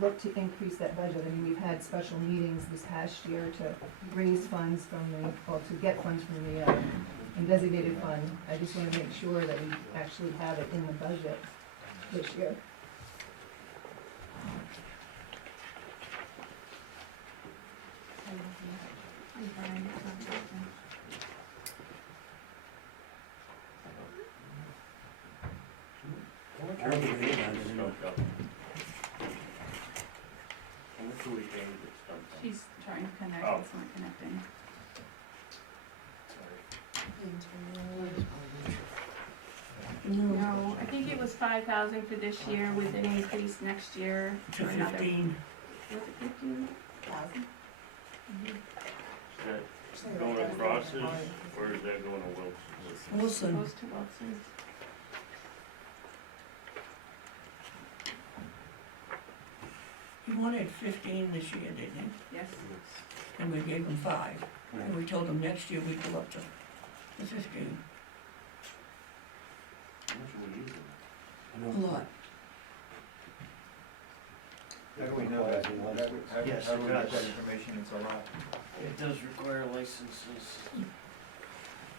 look to increase that budget. I mean, we've had special meetings this past year to raise funds from to get funds from the undesignated fund. I just wanna make sure that we actually have it in the budget this year. I don't think it is, I don't know. She's trying to connect, Oh. it's not connecting. No, I think it was 5,000 for this year with an increase next year To for another. 15. Was it 15,000? Is that going across this, or is that going to Wilson? Wilson. Goes to Wilson. He wanted 15 this year, didn't he? Yes. And we gave him 5. And we told him next year we'd go up to 15. A lot. How do we know that? Yes, How do we it get does. that information, it's a lot? It does require licenses.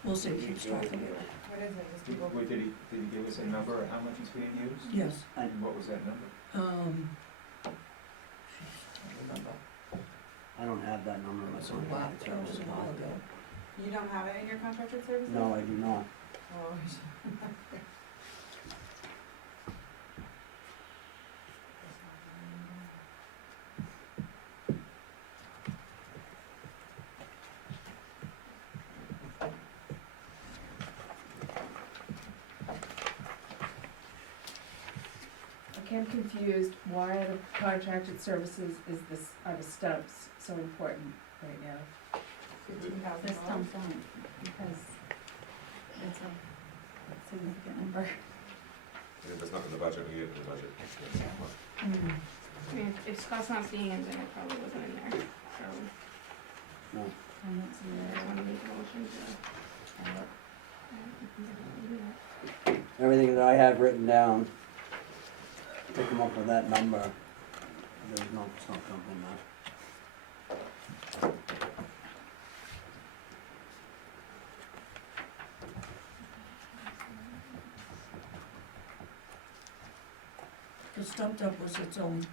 Wilson keeps track of it. What is it, just people? Did he give us a number of how much is being used? Yes. And what was that number? I remember. I don't have that number myself. Wow, that was a while ago. You don't have it in your contracted services? No, I do not. Oh. Okay, I'm confused, why are the contracted services are the stubs so important right now? This comes on, because it's a significant number. And if it's not in the budget, we get it in the budget. I mean, if Scott's not seeing it, then it probably wasn't in there, so No. I'm not seeing I it. don't wanna make a motion to. Everything that I have written down to come up with that number, there's no, it's not something that. The stumped up was its own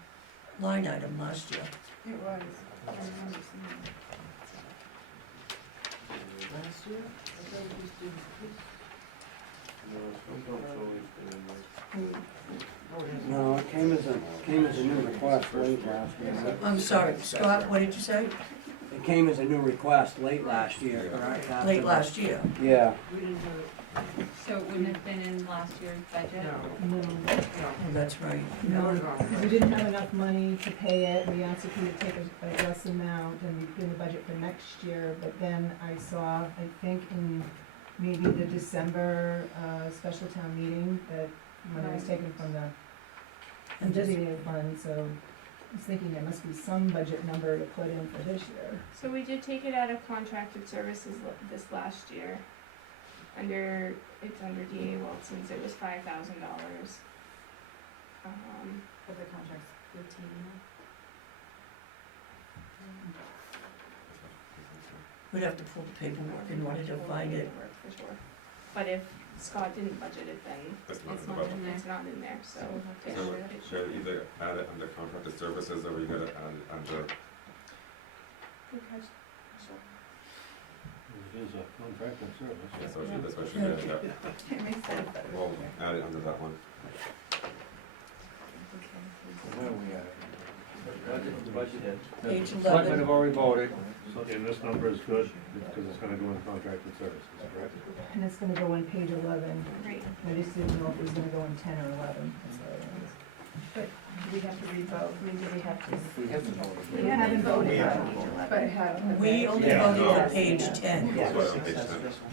line item last year. It was, I remember seeing it. Last year? I thought we just did No, it came as a new request late last year. I'm sorry, Scott, what did you say? It came as a new request late last year, correct? After Late the- last year. Yeah. We didn't have it. So it wouldn't have been in last year's budget? No, Oh, that's right. no, because we didn't have enough money to pay it, we asked if we could take a less amount, and we put in the budget for next year, but then I saw, I think in maybe the December, special town meeting, that money was taken from the designated fund, so I was thinking there must be some budget number to put in for this year. So we did take it out of contracted services this last year. It's under DA Wilson's, it was $5,000. But the contract's 15. We'd have to pull the paperwork in order to find it. For sure. But if Scott didn't budget it, then It's not it's in the not budget. in there, it's not in there, so. it So should- it should should. either add it under contracted services or we gotta add it under, It is a contract and service. yeah, so that's what should be, yeah. It makes sense that it We'll was there. add it under that one. Where are we at? Budget. Page The 11. selectmen have already voted. So, and this number is good, because it's gonna go in contracted services, correct? And it's gonna go on page 11, Right. I just didn't know if it was gonna go in 10 or 11, that's what it was. But do we have to revote, I mean, do we have to? We haven't voted. We haven't voted Yeah. yet, but have. We only Yeah. voted for page 10. That's what on page 10.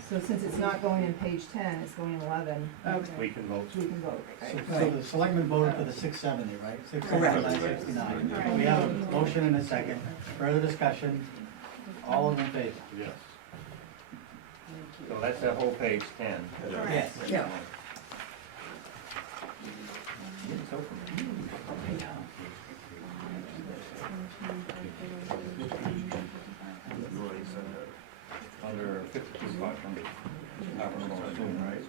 So since it's not going in page 10, it's going in 11, Okay. We can vote. we can vote. So the selectmen voted for the 670, right? Correct. 669. We have a motion and a second. Further discussion? All in favor? Yes. So that's that whole page 10. Yes. Yeah. Under 52,500. Right?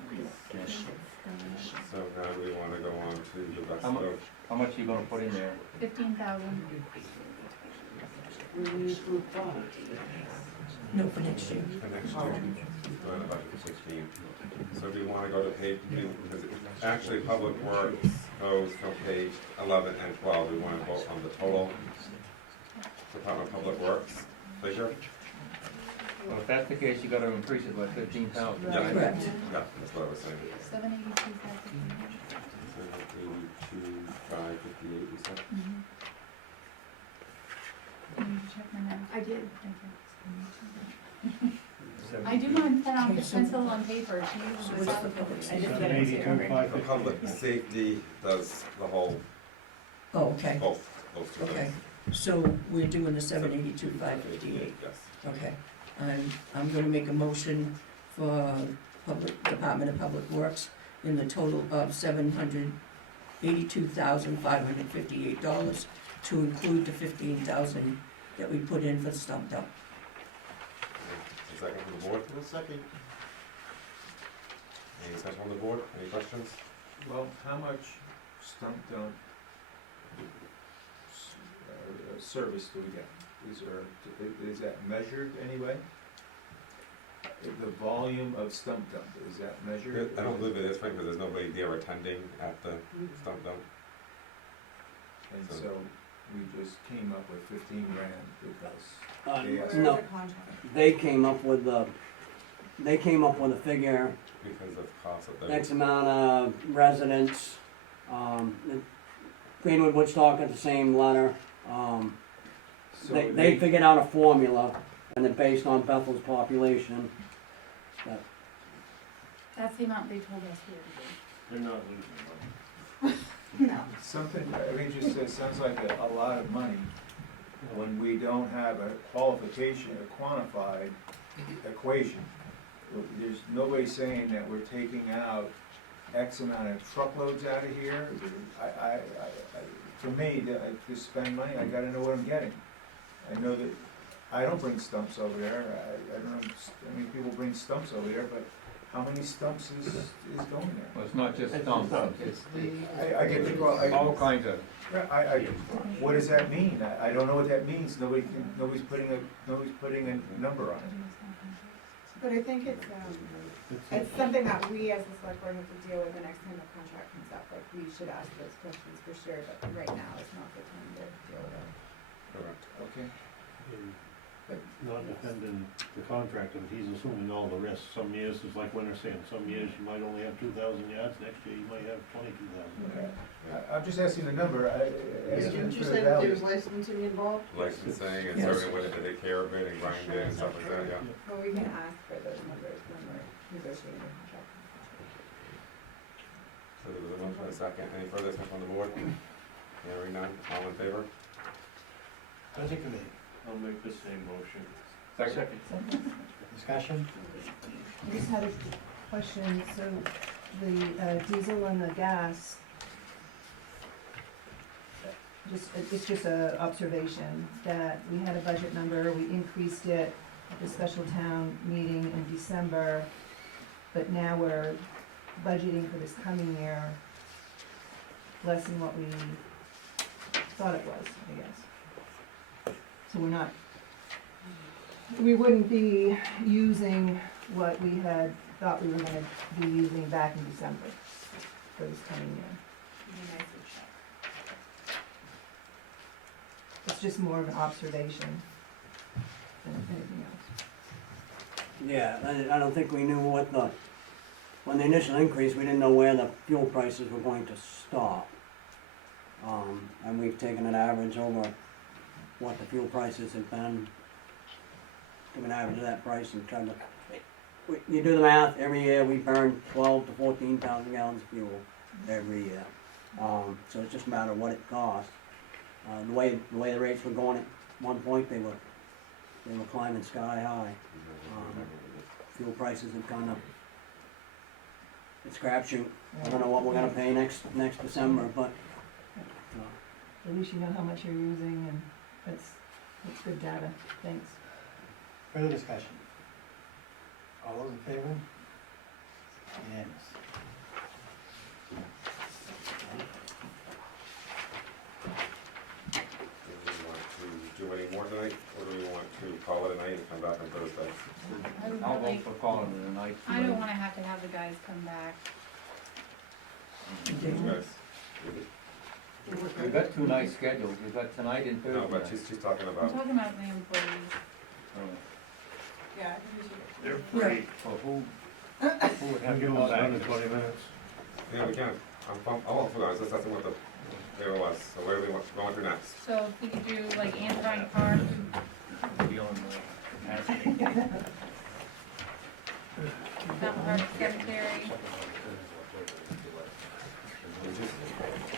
So now we wanna go on to the rest How mu- of, How much are you gonna put in there? 15,000. We need to approve 5. No, for next year. for next year, we're on the budget for 16. So do you wanna go to page, because Actually, Public Works goes from page 11 and 12, we want to vote on the total Department of Public Works figure. Well, if that's the case, you gotta increase it by 15,000. Yeah, Right. Correct. Yeah, that's what I was saying. 82,558, you said? I did. I do mine pen on pencil on paper, she usually What's does the it. public I did safety? get it too. 72,558. The public safety does the whole, Oh, okay, both two okay. things. So we're doing the 782,558. Yes. Okay, I'm gonna make a motion for Department of Public Works in the total of $782,558 to include the 15,000 that we put in for the stump dump. A second from the board? One second. Any discussion on the board? Any questions? Well, how much stump dump service do we get? Is that measured anyway? The volume of stump dump, is that measured? I don't believe it is, Frank, because there's nobody there attending at the stump dump. And so we just came up with 15 grand because they Where's asked. the No. contract? They came up with a figure, Because of cost of the. X amount of residents, Greenwood, Woodstock got the same letter. So They figured out a formula, and then based on Bethel's population, That's the amount they told us we were to They're not losing do. No. Something, I mean, just sounds like a lot of money when we don't have a qualification, a quantified equation. There's nobody saying that we're taking out X amount of truckloads out of here. For me, to spend money, I gotta know what I'm getting. I know that, I don't bring stumps over there, I don't know, I mean, people bring stumps over there, but how many stumps is going there? Well, it's not just stumps, it's I get the, all kinds of, what does that mean? I don't know what that means, nobody's putting a number on it. But I think it's something that we as a select board have to deal with the next time the contract comes up, like, we should ask those questions for sure, but right now is not the time to deal with it. Correct. Okay. Not defending the contractor, but he's assuming all the risks. Some years, it's like winter sand, some years you might only have 2,000 yards, next year you might have 22,000. Okay. I'm just asking the number, asking Didn't you for say the that value. there's licensing involved? Licensing and Yes. serving with it to take care of it and grind it and stuff like that, yeah. Well, we can ask for those numbers when we're negotiating the contract. So there was a motion and a second. Any further discussion on the board? Hearing none, all in favor? Budget committee. I'll make the same motion. Second. Discussion? I just had a question, so the diesel and the gas, it's just a observation that we had a budget number, we increased it at the special town meeting in December, but now we're budgeting for this coming year less than what we thought it was, I guess. So we wouldn't be using what we had thought we were gonna be using back in December for this coming year. It'd be nice to check. It's just more of an observation than anything else. yeah, I don't think we knew when the initial increase, we didn't know where the fuel prices were going to stop. And we've taken an average over what the fuel prices have been, took an average of that price and tried to, you do the math, every year we burn 12 to 14,000 gallons of fuel every year. So it's just a matter of what it costs. The way the rates were going at one point, they were climbing sky high. Fuel prices have gone up. It's crapshoot. I don't know what we're gonna pay next December, but At least you know how much you're using, and that's good data, thanks. Further discussion? All those in favor? Unanimous. Do we want to do any more tonight, or do we want to call it a night and come back on Thursday? I'll vote for calling it a night. I don't wanna have to have the guys come back. You guys, We've got two night schedules, we've got tonight and Thursday. no, but she's talking I'm about, talking about the employees. Oh. Yeah, I think we should. They're free. Well, who would Have have you to give come us back? under 20 minutes? yeah, we can. I'm all for that, I was just asking what the deal was, so where do we want, going through next? So if we could do like Andrine Park, Beyond the capacity. Mountain Park Cemetery,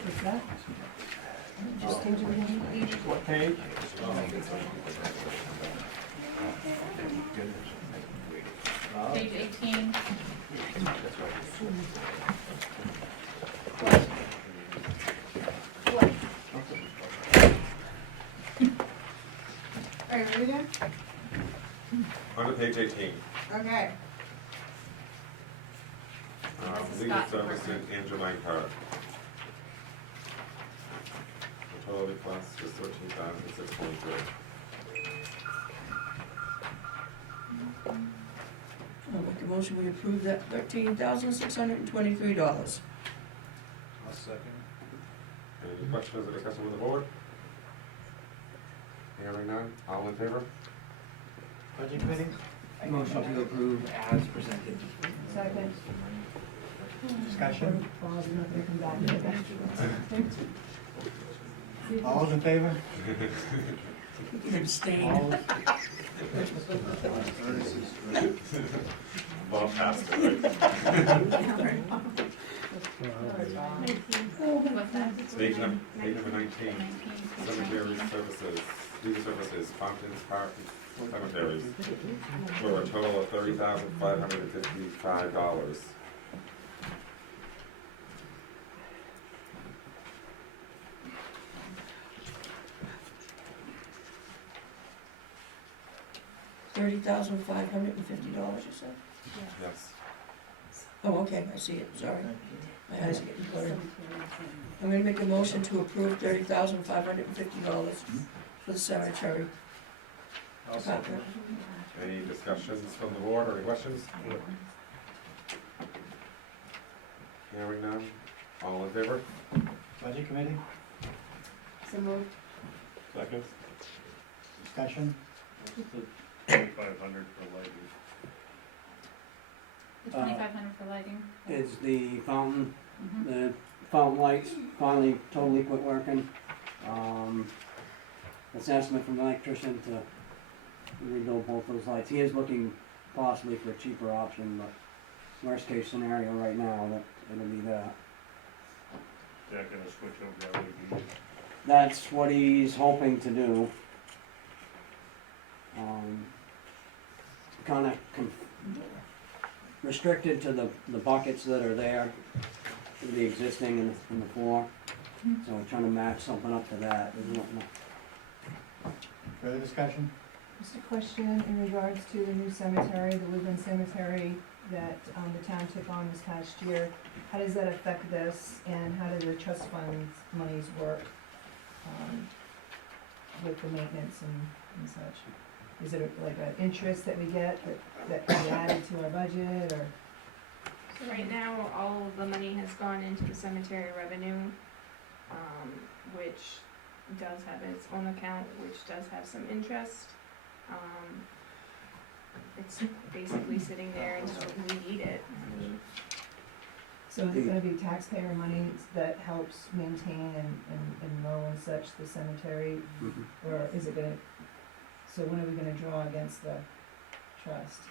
What's that? Just change it. What page? page 18. Alright, ready again? On to page 18. Okay. This is Legal Scott service in Parker. Andrew Lang Park. The total request is $13,623. I'll make a motion, we approve that $13,623. I'll second. Any questions or discussion with the board? Hearing none, all in favor? Budget committee? Motion to approve as presented. Second. Discussion? Bob's not gonna come back to that. All those in favor? You can abstain. All, Bob passed it, right? What's that? Page number 19, cemetery services, legal services, Fountains Park Cemeteries, for a total of $30,555. $30,550, you said? Yes. Oh, okay, I see it, sorry. My eyes are getting blurry. I'm gonna make a motion to approve $30,550 for the cemetery I'll second. department. Any discussions from the board or any questions? Hearing none, all in favor? budget committee? So moved. Second. Discussion? 2,500 for lighting. The 2,500 for lighting. Is the fountain, Mhm. the fountain lights finally totally quit working. It's an estimate from the electrician to rebuild both those lights. He is looking possibly for a cheaper option, but worst case scenario right now, that it'll be that. They're gonna switch over to LED. That's what he's hoping to do. Kinda restricted to the buckets that are there, the existing in the floor. So we're trying to match something up to that. There's no- Further discussion? Just a question in regards to the new cemetery, the Woodland Cemetery that the town took on this past year. How does that affect this, and how do the trust funds monies work with the maintenance and such? Is it like an interest that we get that can be added to our budget, or? So right now, all of the money has gone into the cemetery revenue, which does have its own account, which does have some interest. It's basically sitting there until we need it. I mean, So is it gonna be taxpayer money that helps maintain and mow and such the cemetery? Mhm. Or is it gonna, so when are we gonna draw against the trust?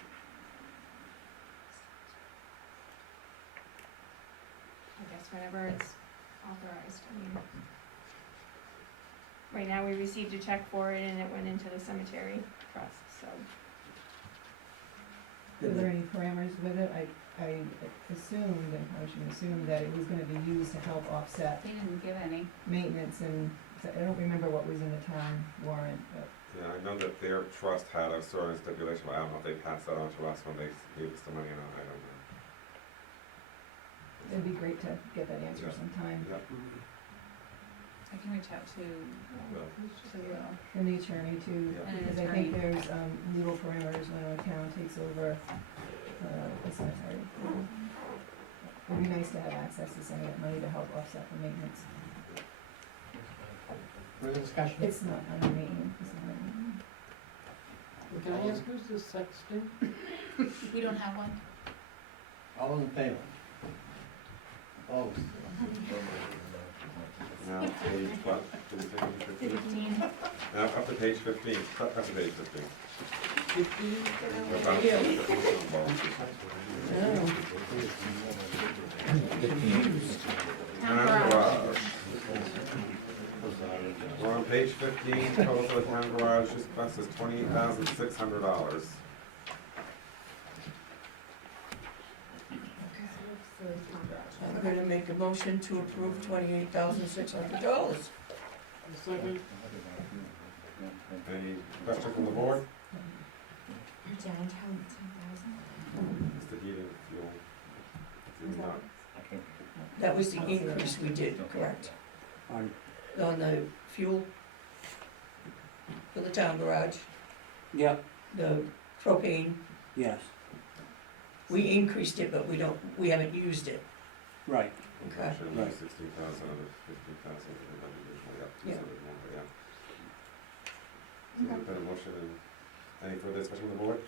I guess whenever it's authorized, I mean. Right now, we received a check for it and it went into the cemetery trust, so. Were there any parameters with it? I assumed, and I should assume that it was gonna be used to help offset They didn't give any. maintenance and, I don't remember what was in the town warrant, but. Yeah, I know that their trust had a certain stipulation, but I don't know if they passed that on to us when they gave us the money or not, I don't know. It'd be great to get that answer Yeah. sometime. Yep. I can reach out to And the attorney too, Yeah. And an because I think attorney. there's, legal parameters when a town takes over, the cemetery. It'd be nice nice to have access to some of that money to help offset the maintenance. Further discussion? It's not under maintenance, it's not under maintenance. Can I ask who's the sexton? We don't have one. All those in favor? Opposed? Now, page what, did you say page 15? 15. Now, up to page 15, up to page 15. We're about Yeah. to the Town Town garage. garage. We're on page 15, total for the town garage, this cost us $28,600. I'm gonna make a motion to approve $28,600. Second. Any questions from the board? Downtown, It's the heating fuel. It's not. That was the increase we did, correct? On, On the fuel for the town garage, yep, the propane, yes, we increased it, but we haven't used it, right. okay? Should Right. be 16,000 out of 15,000, Yeah. yeah. So we put a motion in, any further discussion with the board?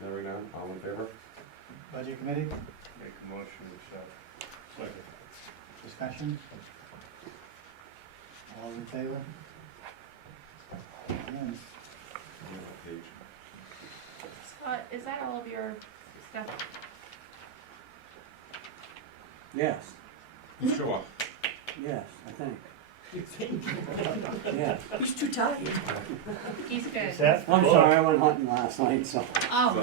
Hearing none, all in favor? Budget committee, Make a motion, Second. discussion? All in favor? Unanimous. Yeah, page. Scott, is that all of your stuff? Yes, Sure. yes, I think, You think? yes. He's too tired. He's good. Seth? I'm sorry, I went hunting last night, so. Oh.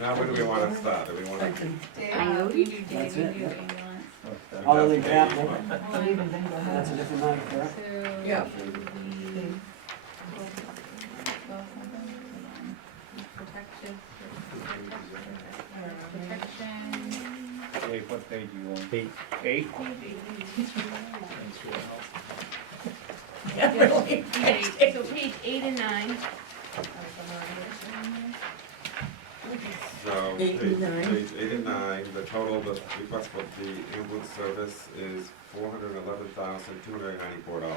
Now, when do we want to start? Do we want to? We do That's day, we it, do yeah. ambulance. Other than capital, Or even bingo that's a hut. different night, correct? So. Yeah. it would be 12 something, hold on. Protection. Dave, what page you on? 8. 8? Yeah, really. Okay, so page 8 and 9. So, Eight page and nine. page 8 and 9, the total, the request for the ambulance service is $411,294.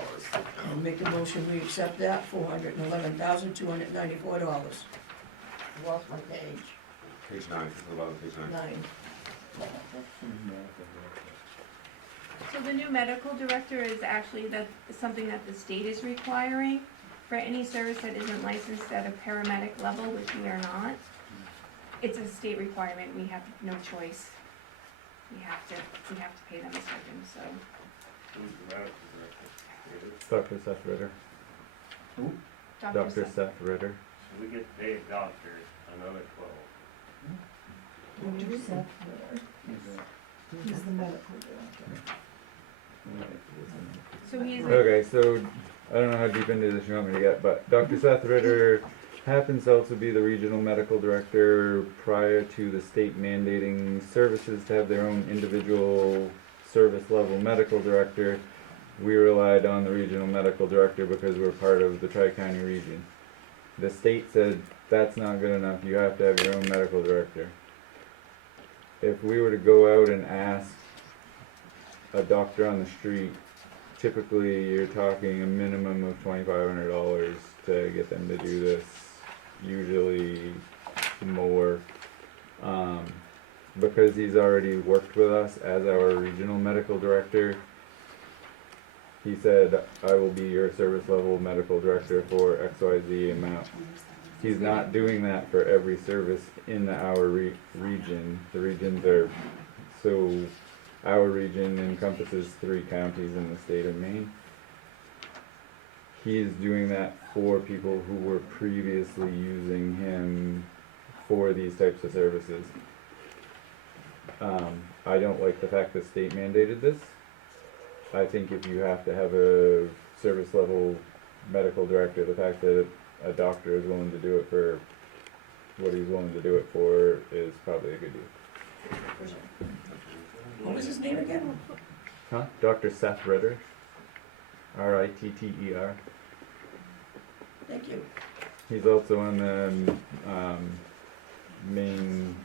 I'll make a motion, we accept that, $411,294. Lost my page, Page 9, this is the bottom of page 9. 9. So the new medical director is actually something that the state is requiring for any service that isn't licensed at a paramedic level, which we are not. It's a state requirement, we have no choice. We have to pay them a stipend, so. Who's the medical director? Dr. Seth Ritter. Who? Dr. Seth Ritter. So we get paid doctors, another 12. Dr. Seth Ritter. He's the medical director. So he's Okay, so I don't know how deep into this you want me to get, but Dr. Seth Ritter happens to also be the regional medical director prior to the state mandating services to have their own individual service level medical director. We relied on the regional medical director because we're part of the Tri-County region. The state said that's not good enough, you have to have your own medical director. If we were to go out and ask a doctor on the street, typically you're talking a minimum of $2,500 to get them to do this, usually more. Because he's already worked with us as our regional medical director, he said, I will be your service level medical director for XYZ amount. He's not doing that for every service in our region. The regions are, so our region encompasses 3 counties in the state of Maine. He is doing that for people who were previously using him for these types of services. I don't like the fact that state mandated this. I think if you have to have a service level medical director, the fact that a doctor is willing to do it for what he's willing to do it for is probably a good deal. What was his name again? Huh? Dr. Seth Ritter. R-I-T-T-E-R. Thank you. He's also on the Maine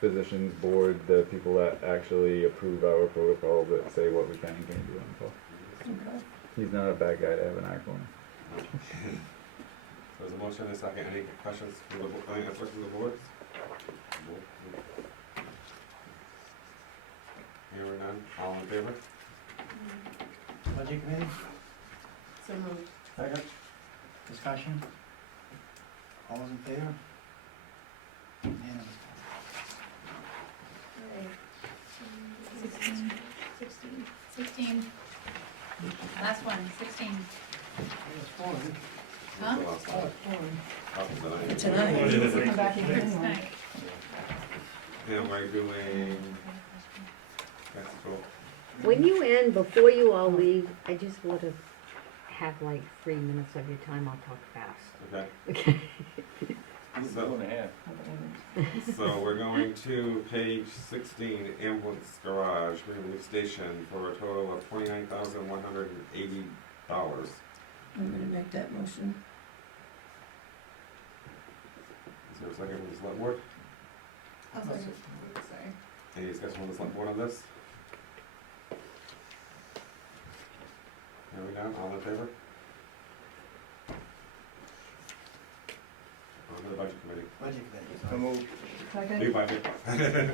physicians board, the people that actually approve our protocol, that say what we can and can't do on call. Okay. He's not a bad guy to have an eye for him. So there's a motion and a second. Any questions from the, any questions from the board? Hearing none, all in favor? Budget committee, So moved. second, discussion, all those in favor? Unanimous. Sixteen. Last one, 16. Huh? What's the last one? Up Tonight. Come back again anyway. And we're doing, that's cool. When you end, before you all leave, I just want to have like 3 minutes of your time. I'll talk fast. Okay. Two and a half. So we're going to page 16, ambulance garage, railway station, for a total of $29,180. I'm gonna make that motion. Is there a second from the select board? Oh, sorry. Any discussion from the select board on this? Hearing none, all in favor? On to the budget committee. Budget committee. So moved. Second? Leave by me.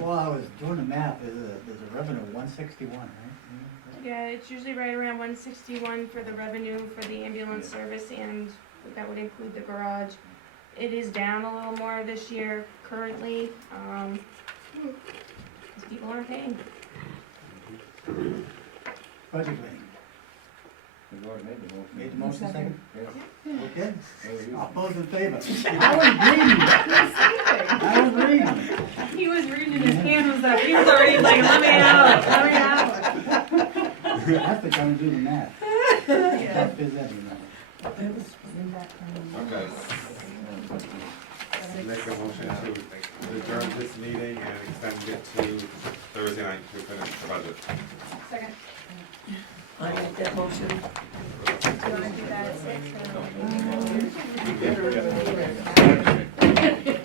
Well, I was doing the math, there's a revenue of 161, right? Yeah, it's usually right around 161 for the revenue for the ambulance service, and that would include the garage. It is down a little more this year currently, because people aren't paying. Budget committee, We've already made the motion. made the motion second, Yeah. okay? There we go. All those in favor? I was reading. He was reading and his hand was up. He was already like, let me out, let me out. That's the time to do the math. Tough is that, you know. Okay. Make a motion to adjourn this meeting and extend it to Thursday night to finish the budget. Second. I make that motion. Do you wanna do that at 6?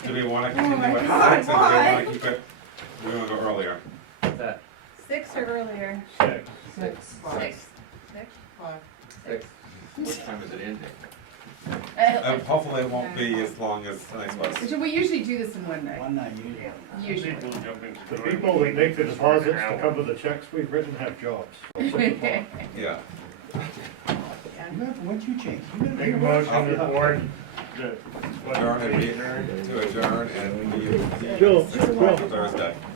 Do we want to continue at 6, or do we want to keep it, we want to go earlier? That. 6 or earlier? Six. 6. 6. 6. What time is it ending? Hopefully it won't be as long as tonight's was. So we usually do this in one night. One night, usually. Usually. The people that make the deposits to cover the checks we've written have jobs. Yeah. What'd you change? You gotta Make a be a- motion to the board. Adjourn and re-adjourn, to adjourn and leave Bill, Thursday.